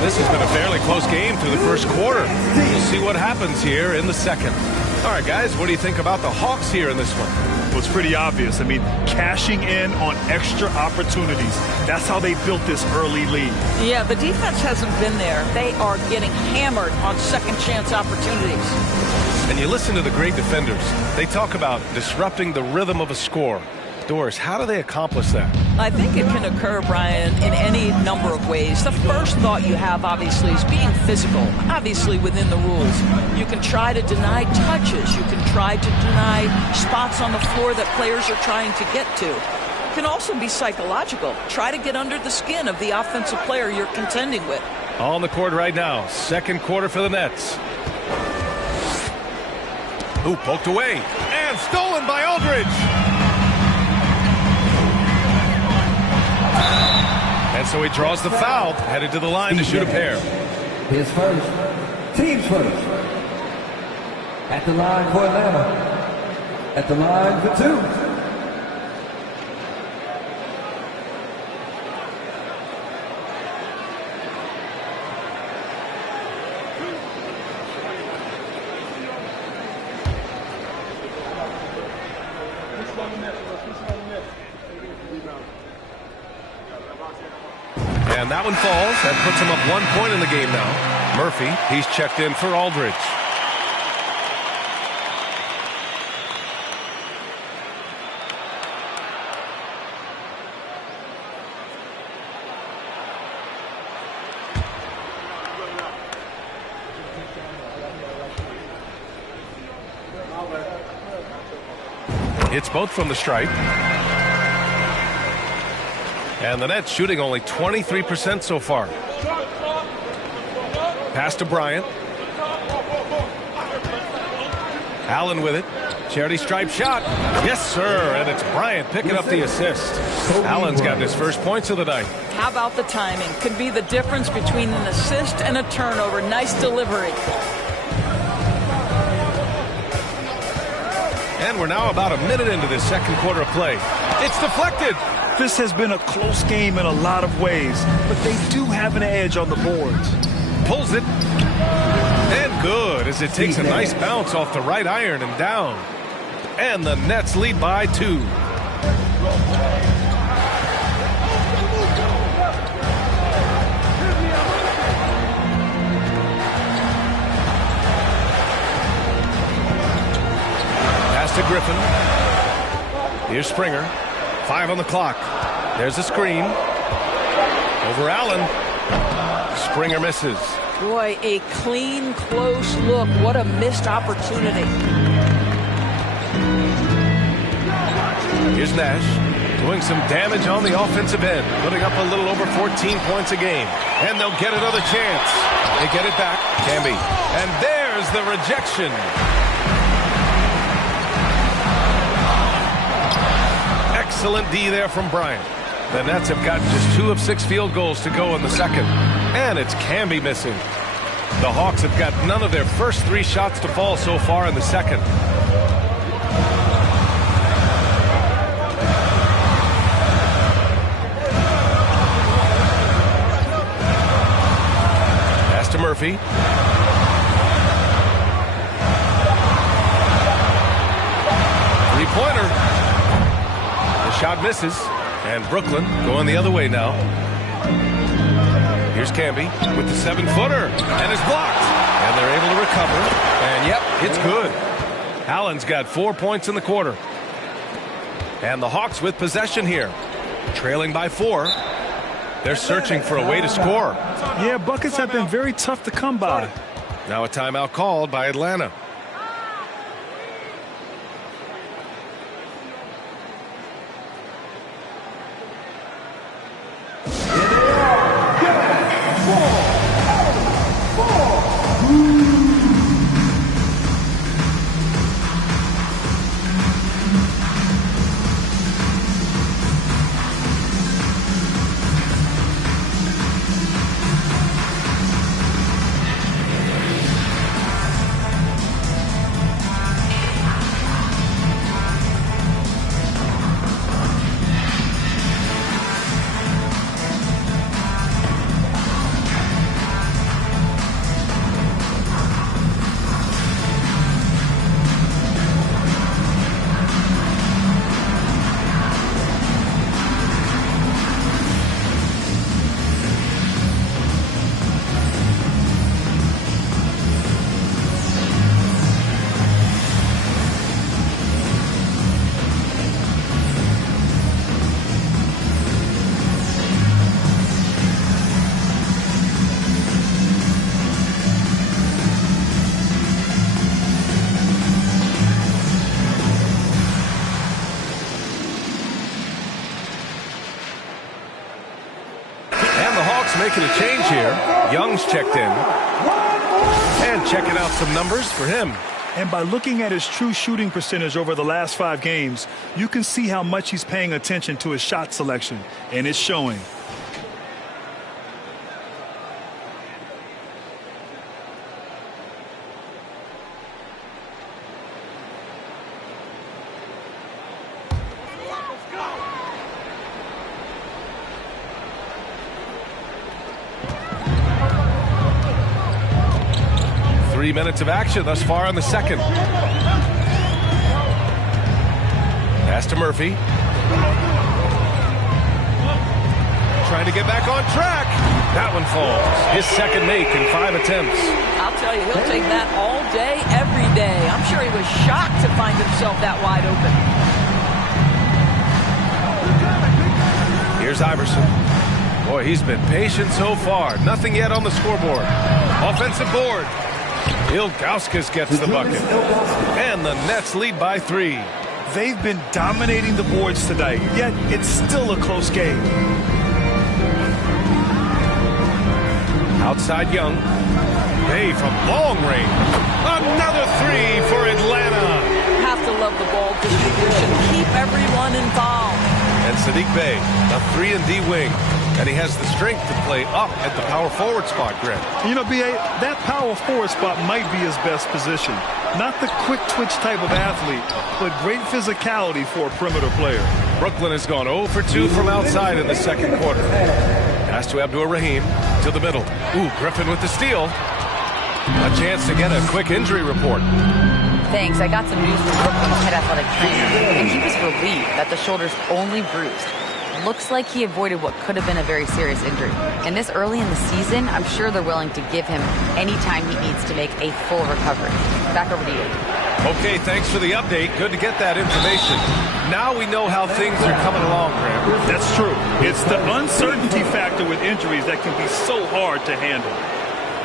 This has been a fairly close game through the first quarter. We'll see what happens. happens here in the second. All right, guys, what do you think about the Hawks here in this one? Well, it's pretty obvious. I mean, cashing in on extra opportunities. That's how they built this early lead. Yeah, the defense hasn't been there. They are getting hammered on second chance opportunities. And you listen to the great defenders. They talk about disrupting the rhythm of a score. Doris, how do they accomplish that? I think it can occur, Brian, in any number of ways. The first thought you have, obviously, is being physical, obviously within the rules. You can try to deny touches. You can try to deny spots on the floor that players are trying to get to. It can also be psychological. Try to get under the skin of the offensive player you're contending with. On the court right now, second quarter for the Nets. Ooh, poked away. And stolen by Aldridge. And so he draws the foul, headed to the line to shoot a pair. His first, team's first. At the line for Atlanta. At the line for two. And that one falls. That puts him up 1 point in the game now. Murphy, he's checked in for Aldridge. Hits both from the stripe. And the Nets shooting only 23% so far. Pass to Bryant. Allen with it. Charity stripe shot. Yes, sir. And it's Bryant picking up the assist. Allen's gotten his first points of the night. How about the timing? Could be the difference between an assist and a turnover. Nice delivery. And we're now about a minute into this second quarter of play. It's deflected. This has been a close game in a lot of ways, but they do have an edge on the boards. Pulls it. And good, as it takes a nice bounce off the right iron and down. And the Nets lead by 2. Pass to Griffin. Here's Springer. 5 on the clock. There's a screen. Over Allen. Springer misses. Boy, a clean, close look. What a missed opportunity. Here's Nash doing some damage on the offensive end, putting up a little over 14 points a game. And they'll get another chance. They get it back. Camby. And there's the rejection. Excellent D there from Bryant. The Nets have got just 2 of 6 field goals to go in the second. And it's Camby missing. The Hawks have got none of their first 3 shots to fall so far in the second. Pass to Murphy. Three-pointer. The shot misses, and Brooklyn going the other way now. Here's Camby with the 7-footer, and it's blocked. And they're able to recover, and yep, it's good. Allen's got 4 points in the quarter. And the Hawks with possession here, trailing by 4. They're searching for a way to score. Yeah, buckets have been very tough to come by. Now a timeout called by Atlanta. making a change here. Young's checked in. And checking out some numbers for him. And by looking at his true shooting percentage over the last 5 games, you can see how much he's paying attention to his shot selection, and it's showing. Three minutes of action thus far in the second. Pass to Murphy. Trying to get back on track. That one falls. His second make in 5 attempts. I'll tell you, he'll take that all day, every day. I'm sure he was shocked to find himself that wide open. Here's Iverson. Boy, he's been patient so far. Nothing yet on the scoreboard. Offensive board. Ilgauskas gets the bucket. And the Nets lead by 3. They've been dominating the boards tonight, yet it's still a close game. Outside Young. Bay from long range. Another 3 for Atlanta. Have to love the ball distribution. Keep everyone involved. And Sadiq Bey, a 3-and-D wing. And he has the strength to play up at the power forward spot, Greg. You know, B.A., that power forward spot might be his best position. Not the quick twitch type of athlete, but great physicality for a perimeter player. Brooklyn has gone 0 for 2 from outside in the second quarter. Pass to Abdur-Rahim to the middle. Ooh, Griffin with the steal. A chance to get a quick injury report. Thanks. I got some news from Brooklyn's head athletic trainer, and he was relieved that the shoulder's only bruised. Looks like he avoided what could have been a very serious injury. And this early in the season, I'm sure they're willing to give him any time he needs to make a full recovery. Back over to you. Okay, thanks for the update. Good to get that information. Now we know how things are coming along, Graham. That's true. It's the uncertainty factor with injuries that can be so hard to handle.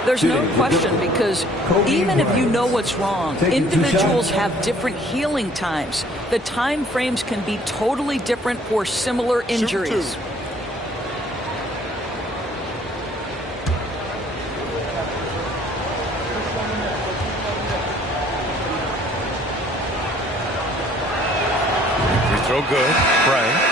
There's no question, because even if you know what's wrong, individuals have different healing times. The time frames can be totally different for similar injuries. Free throw good. Bryant.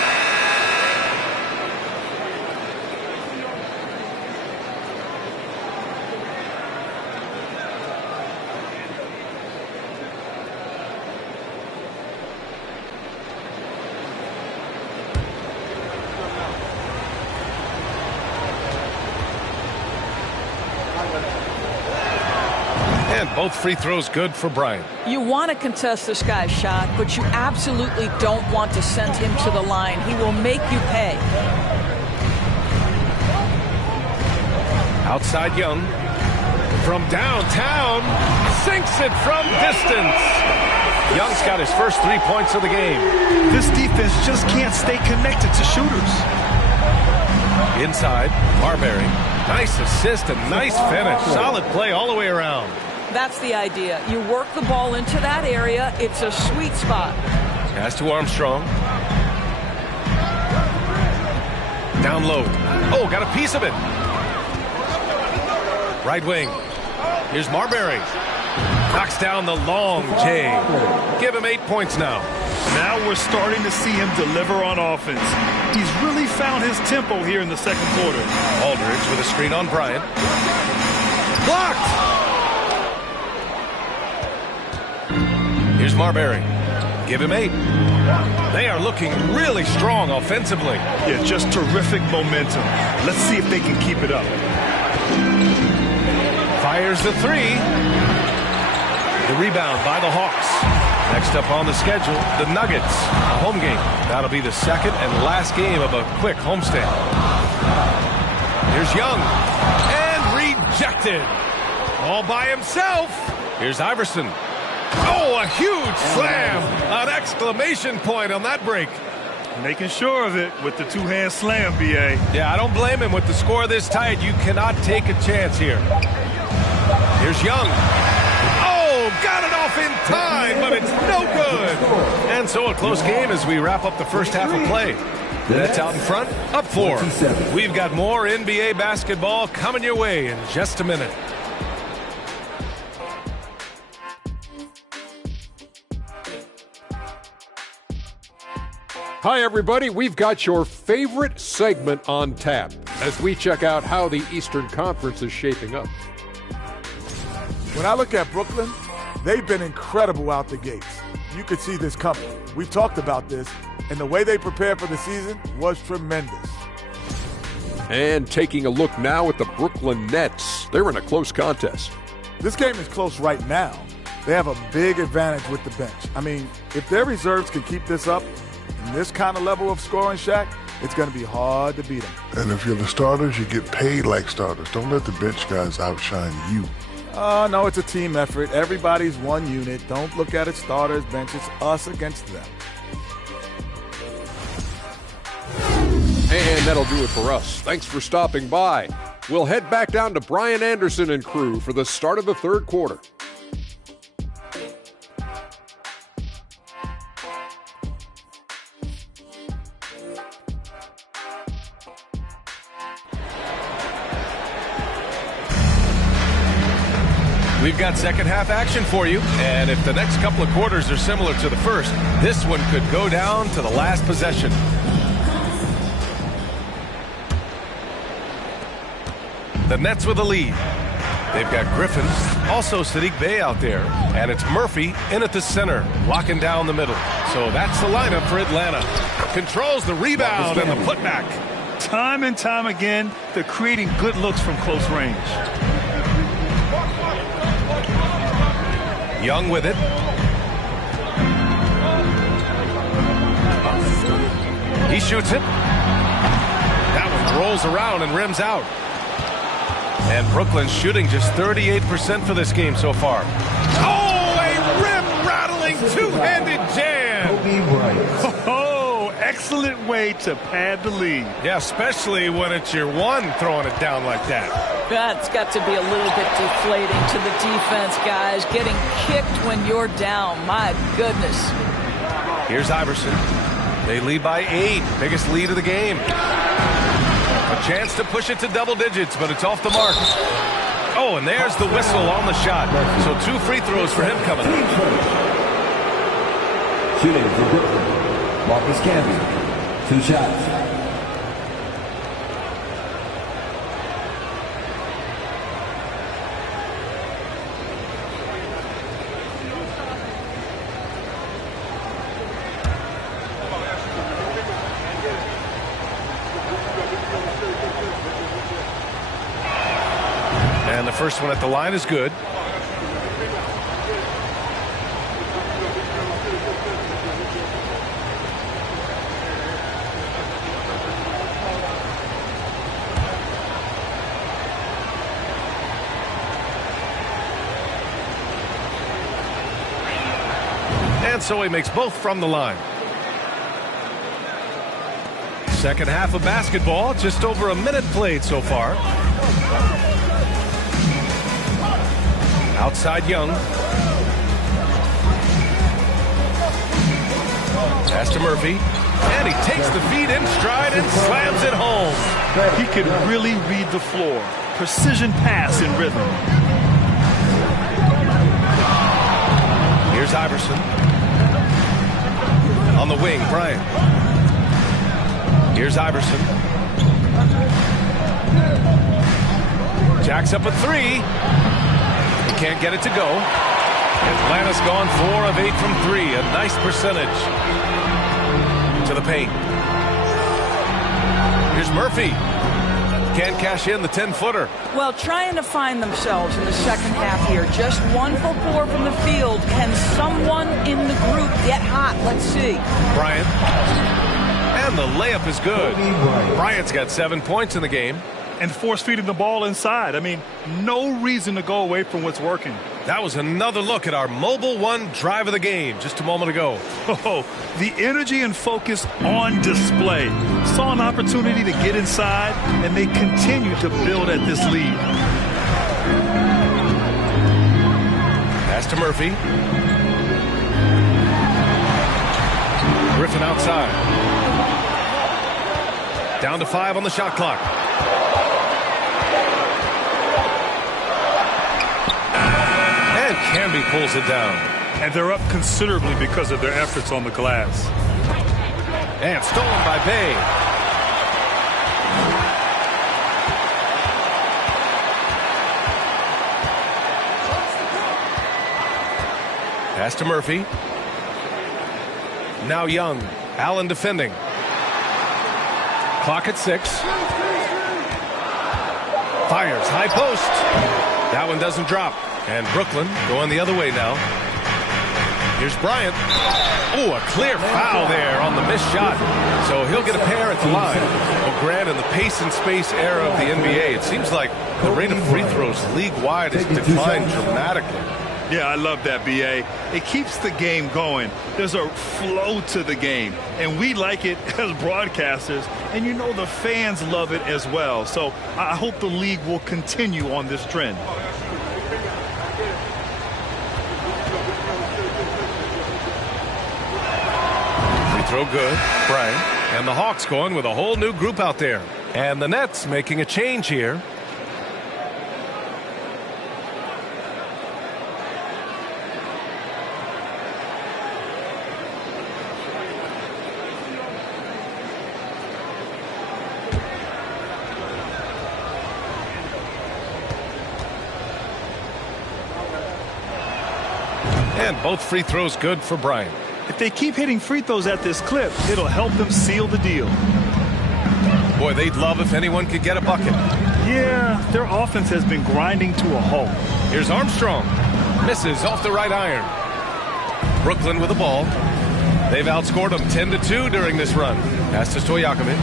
Both free throws good for Bryant. You want to contest this guy's shot, but you absolutely don't want to send him to the line. He will make you pay. Outside Young. From downtown. Sinks it from distance. Young's got his first 3 points of the game. This defense just can't stay connected to shooters. Inside, Marbury. Nice assist and nice finish. Solid play all the way around. That's the idea. You work the ball into that area. It's a sweet spot. Pass to Armstrong. Down low. Oh, got a piece of it. Right wing. Here's Marbury. Knocks down the long J. Give him 8 points now. Now we're starting to see him deliver on offense. He's really found his tempo here in the second quarter. Aldridge with a screen on Bryant. Blocked! Here's Marbury. Give him 8. They are looking really strong offensively. Yeah, just terrific momentum. Let's see if they can keep it up. Fires the 3. The rebound by the Hawks. Next up on the schedule, the Nuggets. A home game. That'll be the second and last game of a quick homestand. Here's Young. And rejected. All by himself. Here's Iverson. Oh, a huge slam. An exclamation point on that break. Making sure of it with the two-hand slam, B.A. Yeah, I don't blame him. With the score this tight, you cannot take a chance here. Here's Young. Oh, got it off in time, but it's no good. And so a close game as we wrap up the first half of play. Nets out in front, up 4. We've got more NBA basketball coming your way in just a minute. Hi, everybody. We've got your favorite segment on tap as we check out how the Eastern Conference is shaping up. When I look at Brooklyn, they've been incredible out the gates. You could see this coming. We talked about this, and the way they prepared for the season was tremendous. And taking a look now at the Brooklyn Nets. They're in a close contest. This game is close right now. They have a big advantage with the bench. I mean, if their reserves can keep this up, in this kind of level of scoring, Shaq, it's going to be hard to beat them. And if you're the starters, you get paid like starters. Don't let the bench guys outshine you. No, it's a team effort. Everybody's one unit. Don't look at it starters, bench. It's us against them. And that'll do it for us. Thanks for stopping by. We'll head back down to Brian Anderson and crew for the start of the third quarter. We've got second half action for you, and if the next couple of quarters are similar to the first, this one could go down to the last possession. The Nets with a lead. They've got Griffin, also Sadiq Bey out there, and it's Murphy in at the center, locking down the middle. So that's the lineup for Atlanta. Controls the rebound and the putback. Time and time again, they're creating good looks from close range. Young with it. He shoots it. That one rolls around and rims out. And Brooklyn's shooting just 38% for this game so far. Oh, a rim-rattling two-handed jam. Oh, excellent way to pad the lead. Yeah, especially when it's your one throwing it down like that. That's got to be a little bit deflating to the defense, guys. Getting kicked when you're down. My goodness. Here's Iverson. They lead by 8. Biggest lead of the game. A chance to push it to double digits, but it's off the mark. Oh, and there's the whistle on the shot. So 2 free throws for him coming up. Shooting for Brooklyn, Marcus Camby. 2 shots. And the first one at the line is good. And so he makes both from the line. Second half of basketball, just over a minute played so far. Outside Young. Pass to Murphy. And he takes the feed in stride and slams it home. He can really read the floor. Precision pass in rhythm. Here's Iverson. On the wing, Bryant. Here's Iverson. Jacks up a 3. Can't get it to go. Atlanta's gone 4 of 8 from 3. A nice percentage. To the paint. Here's Murphy. Can't cash in the 10-footer. Well, trying to find themselves in the second half here. Just 1 for 4 from the field. Can someone in the group get hot? Let's see. Bryant. And the layup is good. Bryant's got 7 points in the game. And force feeding the ball inside. I mean, no reason to go away from what's working. That was another look at our Mobile One drive of the game just a moment ago. Oh, the energy and focus on display. Saw an opportunity to get inside, and they continue to build at this lead. Pass to Murphy. outside. Down to 5 on the shot clock. And Camby pulls it down. And they're up considerably because of their efforts on the glass. And stolen by Bay. Pass to Murphy. Now Young. Allen defending. Clock at 6. Fires. High post. That one doesn't drop. And Brooklyn going the other way now. Here's Bryant. Oh, a clear foul there on the missed shot. So he'll get a pair at the line. Well, Grant, in the pace and space era of the NBA, it seems like the rate of free throws league-wide has declined dramatically. Yeah, I love that, B.A. It keeps the game going. There's a flow to the game, and we like it as broadcasters, and you know the fans love it as well. So I hope the league will continue on this trend. Free throw good, Bryant. And the Hawks going with a whole new group out there. And the Nets making a change here. And both free throws good for Bryant. If they keep hitting free throws at this clip, it'll help them seal the deal. Boy, they'd love if anyone could get a bucket. Yeah, their offense has been grinding to a halt. Here's Armstrong. Misses off the right iron. Brooklyn with the ball. They've outscored them 10-2 during this run. Pass to Stojakovic.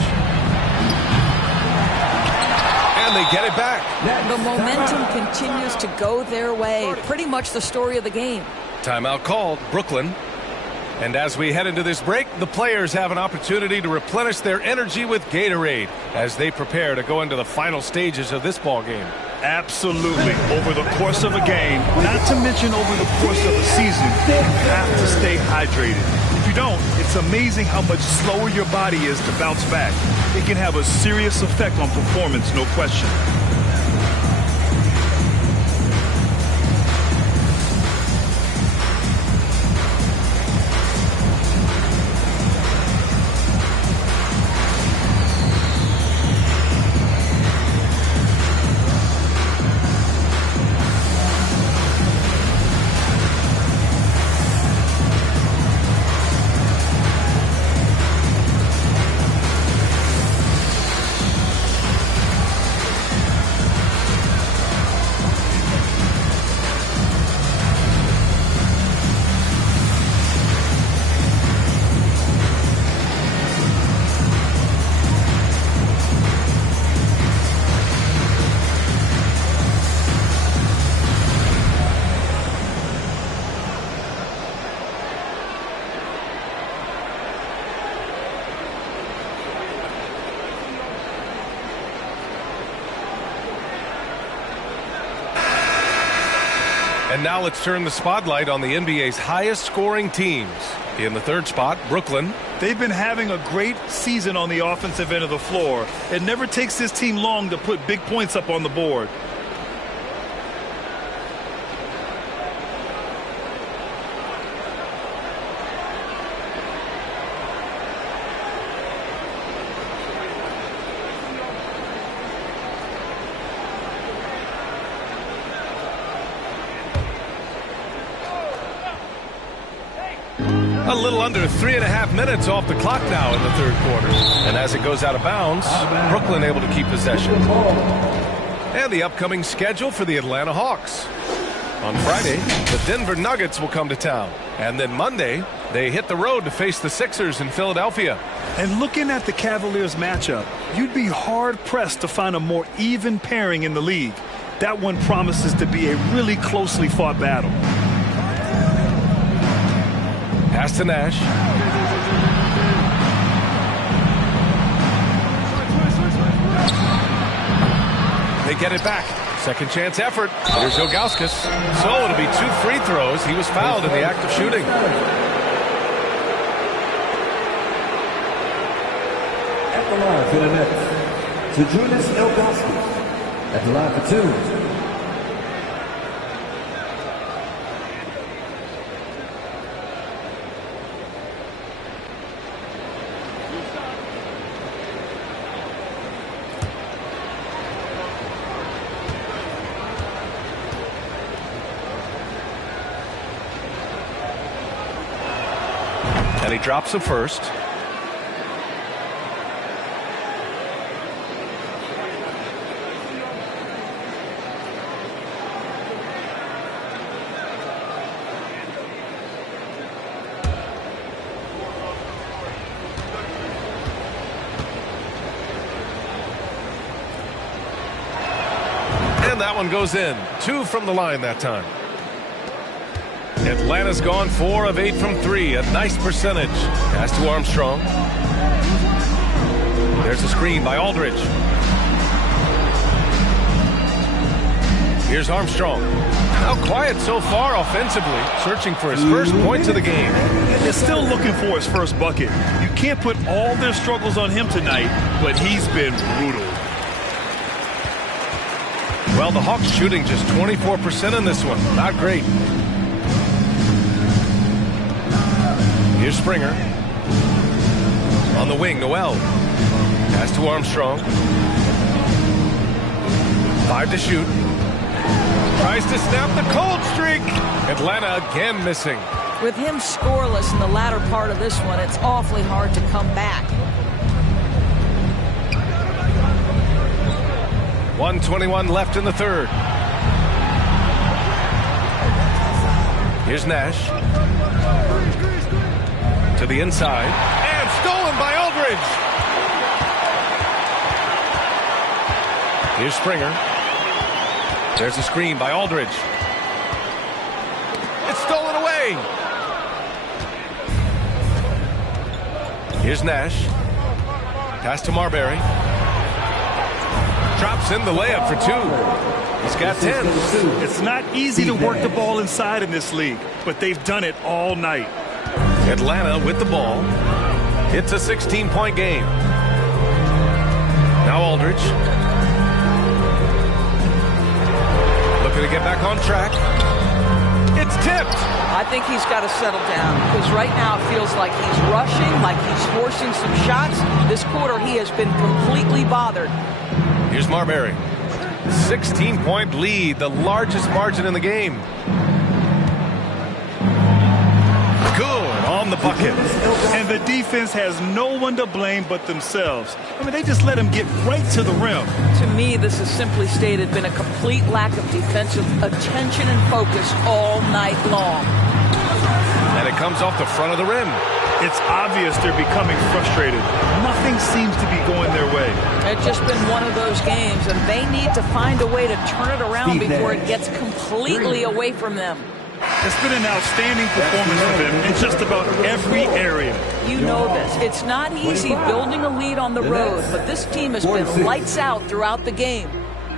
And they get it back. The momentum continues to go their way. Pretty much the story of the game. Timeout called, Brooklyn. And as we head into this break, the players have an opportunity to replenish their energy with Gatorade as they prepare to go into the final stages of this ball game. Absolutely. Over the course of a game, not to mention over the course of a season, you have to stay hydrated. If you don't, it's amazing how much slower your body is to bounce back. It can have a serious effect on performance, no question. And now let's turn the spotlight on the NBA's highest scoring teams. In the third spot, Brooklyn. They've been having a great season on the offensive end of the floor. It never takes this team long to put big points up on the board. A little under 3.5 minutes off the clock now in the third quarter. And as it goes out of bounds, Brooklyn able to keep possession. And the upcoming schedule for the Atlanta Hawks. On Friday, the Denver Nuggets will come to town. And then Monday, they hit the road to face the Sixers in Philadelphia. And looking at the Cavaliers matchup, you'd be hard-pressed to find a more even pairing in the league. That one promises to be a really closely fought battle. Pass to Nash. They get it back. Second chance effort. Here's Ilgauskas. So it'll be 2 free throws. He was fouled in the act of shooting. the line for the Nets, Zydrunas Ilgauskas. At the line for 2. And he drops the first. And that one goes in. 2 from the line that time. Atlanta's gone 4 of 8 from 3. A nice percentage. Pass to Armstrong. There's a screen by Aldridge. Here's Armstrong. Now quiet so far offensively. Searching for his first points of the game. They're still looking for his first bucket. You can't put all their struggles on him tonight, but he's been brutal. Well, the Hawks shooting just 24% in this one. Not great. Here's Springer. On the wing, Noel. Pass to Armstrong. 5 to shoot. Tries to snap the cold streak. Atlanta again missing. With him scoreless in the latter part of this one, it's awfully hard to come back. 1:21 left in the third. Here's Nash. To the inside. And stolen by Aldridge. Here's Springer. There's a screen by Aldridge. It's stolen away. Here's Nash. Pass to Marbury. Drops in the layup for 2. He's got 10. It's not easy to work the ball inside in this league, but they've done it all night. Atlanta with the ball. It's a 16-point game. Now Aldridge. Looking to get back on track. It's tipped. I think he's got to settle down because right now it feels like he's rushing, like he's forcing some shots. This quarter he has been completely bothered. Here's Marbury. 16-point lead, the largest margin in the game. Good on the bucket. And the defense has no one to blame but themselves. I mean, they just let him get right to the rim. To me, this has simply stated been a complete lack of defensive attention and focus all night long. And it comes off the front of the rim. It's obvious they're becoming frustrated. Nothing seems to be going their way. It's just been one of those games, and they need to find a way to turn it around before it gets completely away from them. It's been an outstanding performance for them in just about every area. You know this. It's not easy building a lead on the road, but this team has been lights out throughout the game.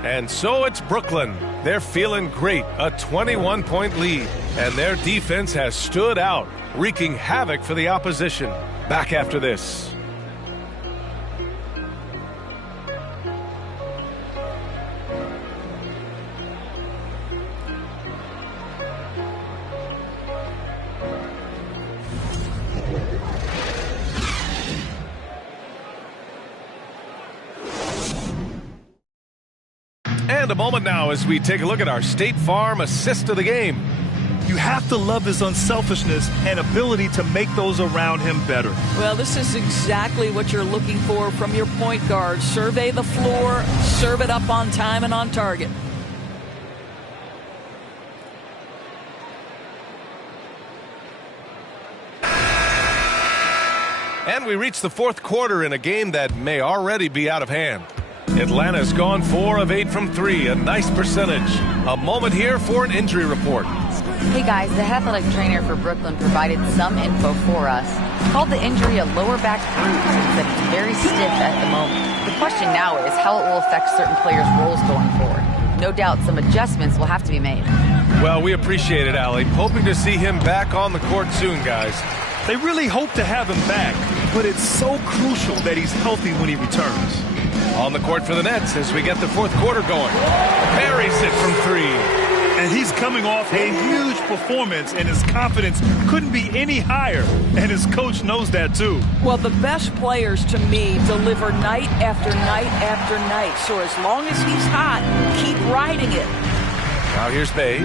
And so it's Brooklyn. They're feeling great. A 21-point lead. And their defense has stood out, wreaking havoc for the opposition. Back after this. And a moment now as we take a look at our State Farm assist of the game. You have to love his unselfishness and ability to make those around him better. Well, this is exactly what you're looking for from your point guard. Survey the floor, serve it up on time and on target. And we reach the fourth quarter in a game that may already be out of hand. Atlanta's gone 4 of 8 from 3, a nice percentage. A moment here for an injury report. Hey guys, the athletic trainer for Brooklyn provided some info for us. He called the injury a lower back bruise and said it's very stiff at the moment. The question now is how it will affect certain players' roles going forward. No doubt some adjustments will have to be made. Well, we appreciate it, Allie. Hoping to see him back on the court soon, guys. They really hope to have him back, but it's so crucial that he's healthy when he returns. On the court for the Nets as we get the fourth quarter going. Buries it from 3. And he's coming off a huge performance, and his confidence couldn't be any higher, and his coach knows that too. Well, the best players to me deliver night after night after night. So as long as he's hot, keep riding it. Now here's Bay.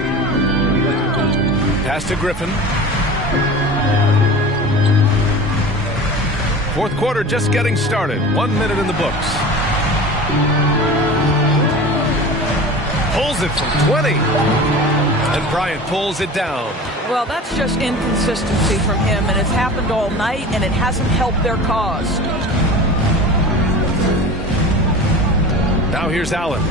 Pass to Griffin. Fourth quarter just getting started. 1 minute in the books. Pulls it from 20. And Bryant pulls it down. Well, that's just inconsistency from him, and it's happened all night, and it hasn't helped their cause. Now here's Allen.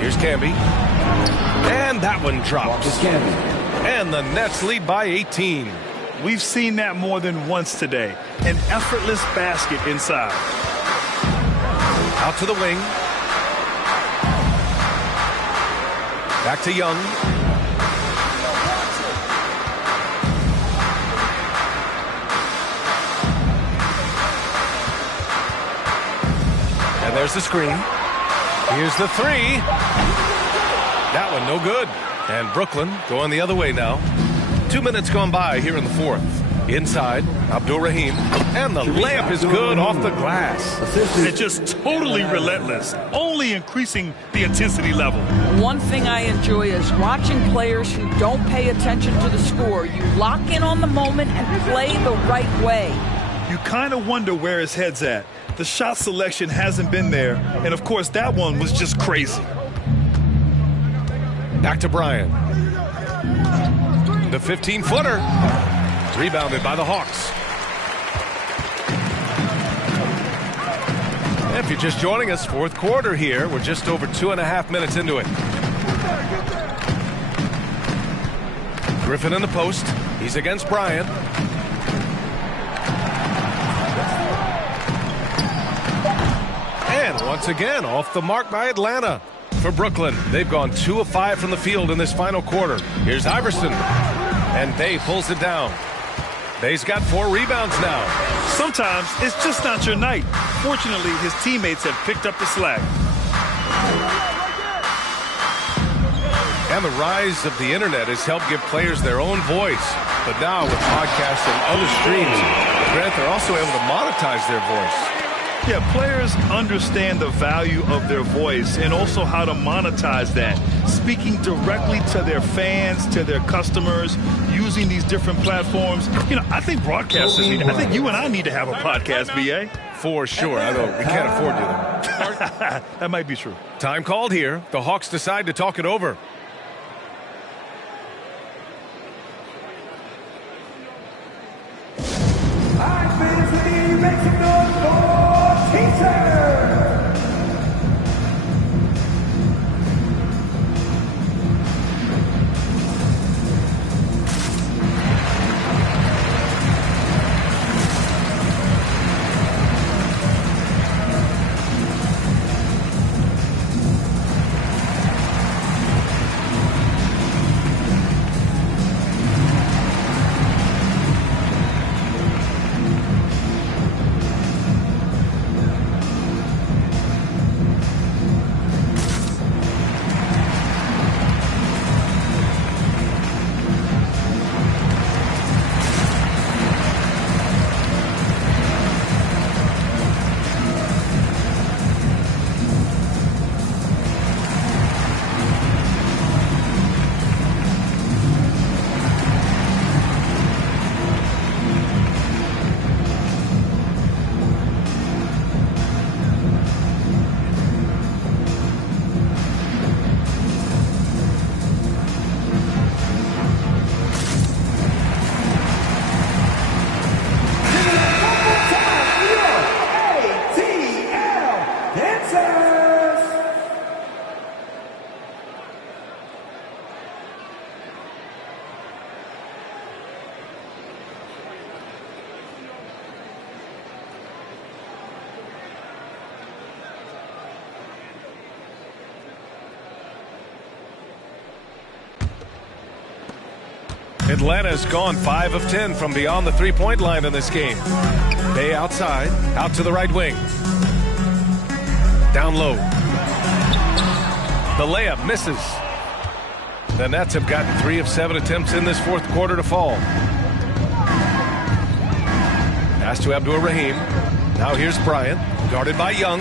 Here's Camby. And that one drops. And the Nets lead by 18. We've seen that more than once today. An effortless basket inside. Out to the wing. Back to Young. And there's the screen. Here's the 3. That one no good. And Brooklyn going the other way now. 2 minutes gone by here in the fourth. Inside, Abdur-Rahim. And the layup is good off the glass. It's just totally relentless, only increasing the intensity level. One thing I enjoy is watching players who don't pay attention to the score. You lock in on the moment and play the right way. You kind of wonder where his head's at. The shot selection hasn't been there, and of course that one was just crazy. Back to Bryant. The 15-footer. Rebounded by the Hawks. If you're just joining us, fourth quarter here. We're just over 2.5 minutes into it. Griffin in the post. He's against Bryant. And once again, off the mark by Atlanta. For Brooklyn, they've gone 2 of 5 from the field in this final quarter. Here's Iverson. And Bay pulls it down. Bay's got 4 rebounds now. Sometimes it's just not your night. Fortunately, his teammates have picked up the slack. And the rise of the internet has helped give players their own voice. But now with podcasts and other streams, Grant, they're also able to monetize their voice. Yeah, players understand the value of their voice and also how to monetize that. Speaking directly to their fans, to their customers, using these different platforms. You know, I think broadcasters need, I think you and I need to have a podcast, BA. For sure. I know we can't afford to though. That might be true. Time called here. The Hawks decide to talk it over. All right, fans, we need to make some noise for Teacher. Atlanta's gone 5 of 10 from beyond the three-point line in this game. Bay outside, out to the right wing. Down low. The layup misses. The Nets have gotten 3 of 7 attempts in this fourth quarter to fall. Pass to Abdur-Rahim. Now here's Bryant, guarded by Young.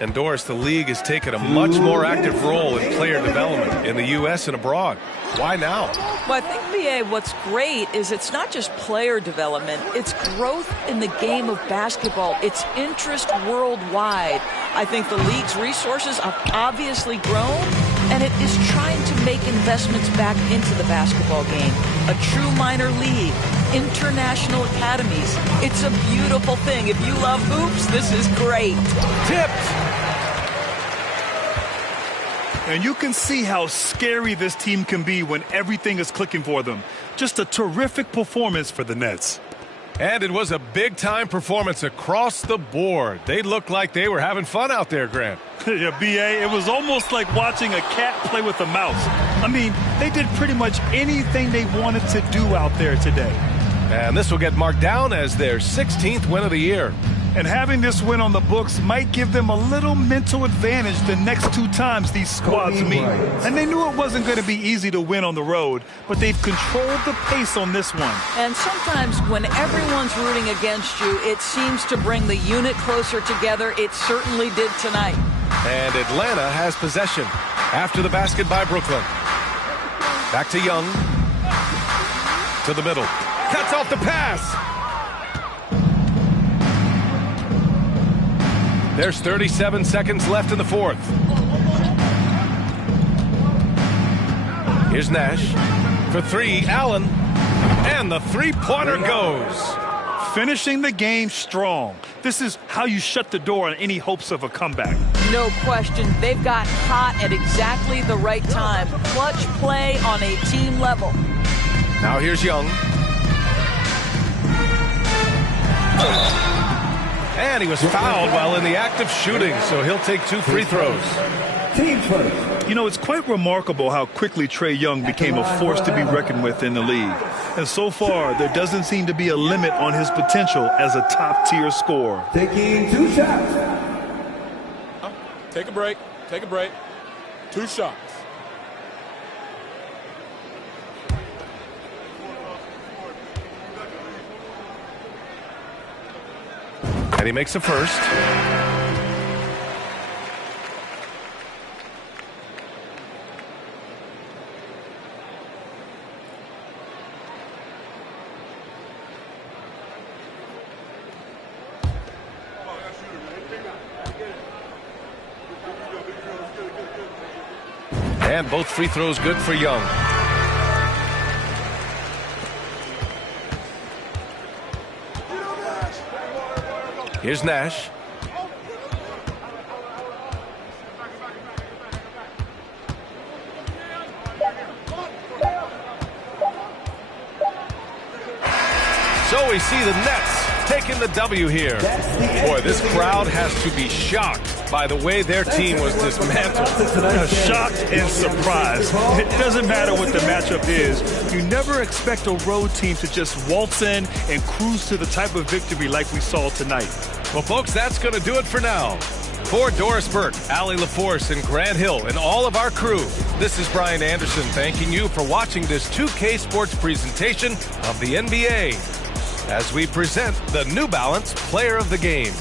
And Doris, the league has taken a much more active role in player development in the U.S. and abroad. Why now? Well, I think, B.A., what's great is it's not just player development. It's growth in the game of basketball. It's interest worldwide. I think the league's resources have obviously grown, and it is trying to make investments back into the basketball game. A true minor league, international academies. It's a beautiful thing. If you love hoops, this is great. Tipped. And you can see how scary this team can be when everything is clicking for them. Just a terrific performance for the Nets. And it was a big-time performance across the board. They looked like they were having fun out there, Grant. Yeah, B.A., it was almost like watching a cat play with a mouse. I mean, they did pretty much anything they wanted to do out there today. And this will get marked down as their 16th win of the year. And having this win on the books might give them a little mental advantage the next 2 times these squads meet. And they knew it wasn't going to be easy to win on the road, but they've controlled the pace on this one. And sometimes when everyone's rooting against you, it seems to bring the unit closer together. It certainly did tonight. And Atlanta has possession after the basket by Brooklyn. Back to Young. To the middle. Cuts off the pass. There's 37 seconds left in the fourth. Here's Nash. For 3, Allen. And the three-pointer goes. Finishing the game strong. This is how you shut the door on any hopes of a comeback. No question. They've gotten hot at exactly the right time. Clutch play on a team level. Now here's Young. And he was fouled while in the act of shooting, so he'll take 2 free throws. Team first. You know, it's quite remarkable how quickly Trae Young became a force to be reckoned with in the league. And so far, there doesn't seem to be a limit on his potential as a top-tier scorer. Taking 2 shots. Take a break. Take a break. 2 shots. And he makes the first. And both free throws good for Young. Here's Nash. So we see the Nets taking the W here. Boy, this crowd has to be shocked by the way their team was dismantled. Shocked and surprised. It doesn't matter what the matchup is. You never expect a road team to just waltz in and cruise to the type of victory like we saw tonight. Well, folks, that's going to do it for now. For Doris Burke, Allie LaForce, and Grant Hill, and all of our crew, this is Brian Anderson thanking you for watching this 2K Sports presentation of the NBA as we present the New Balance Player of the Game.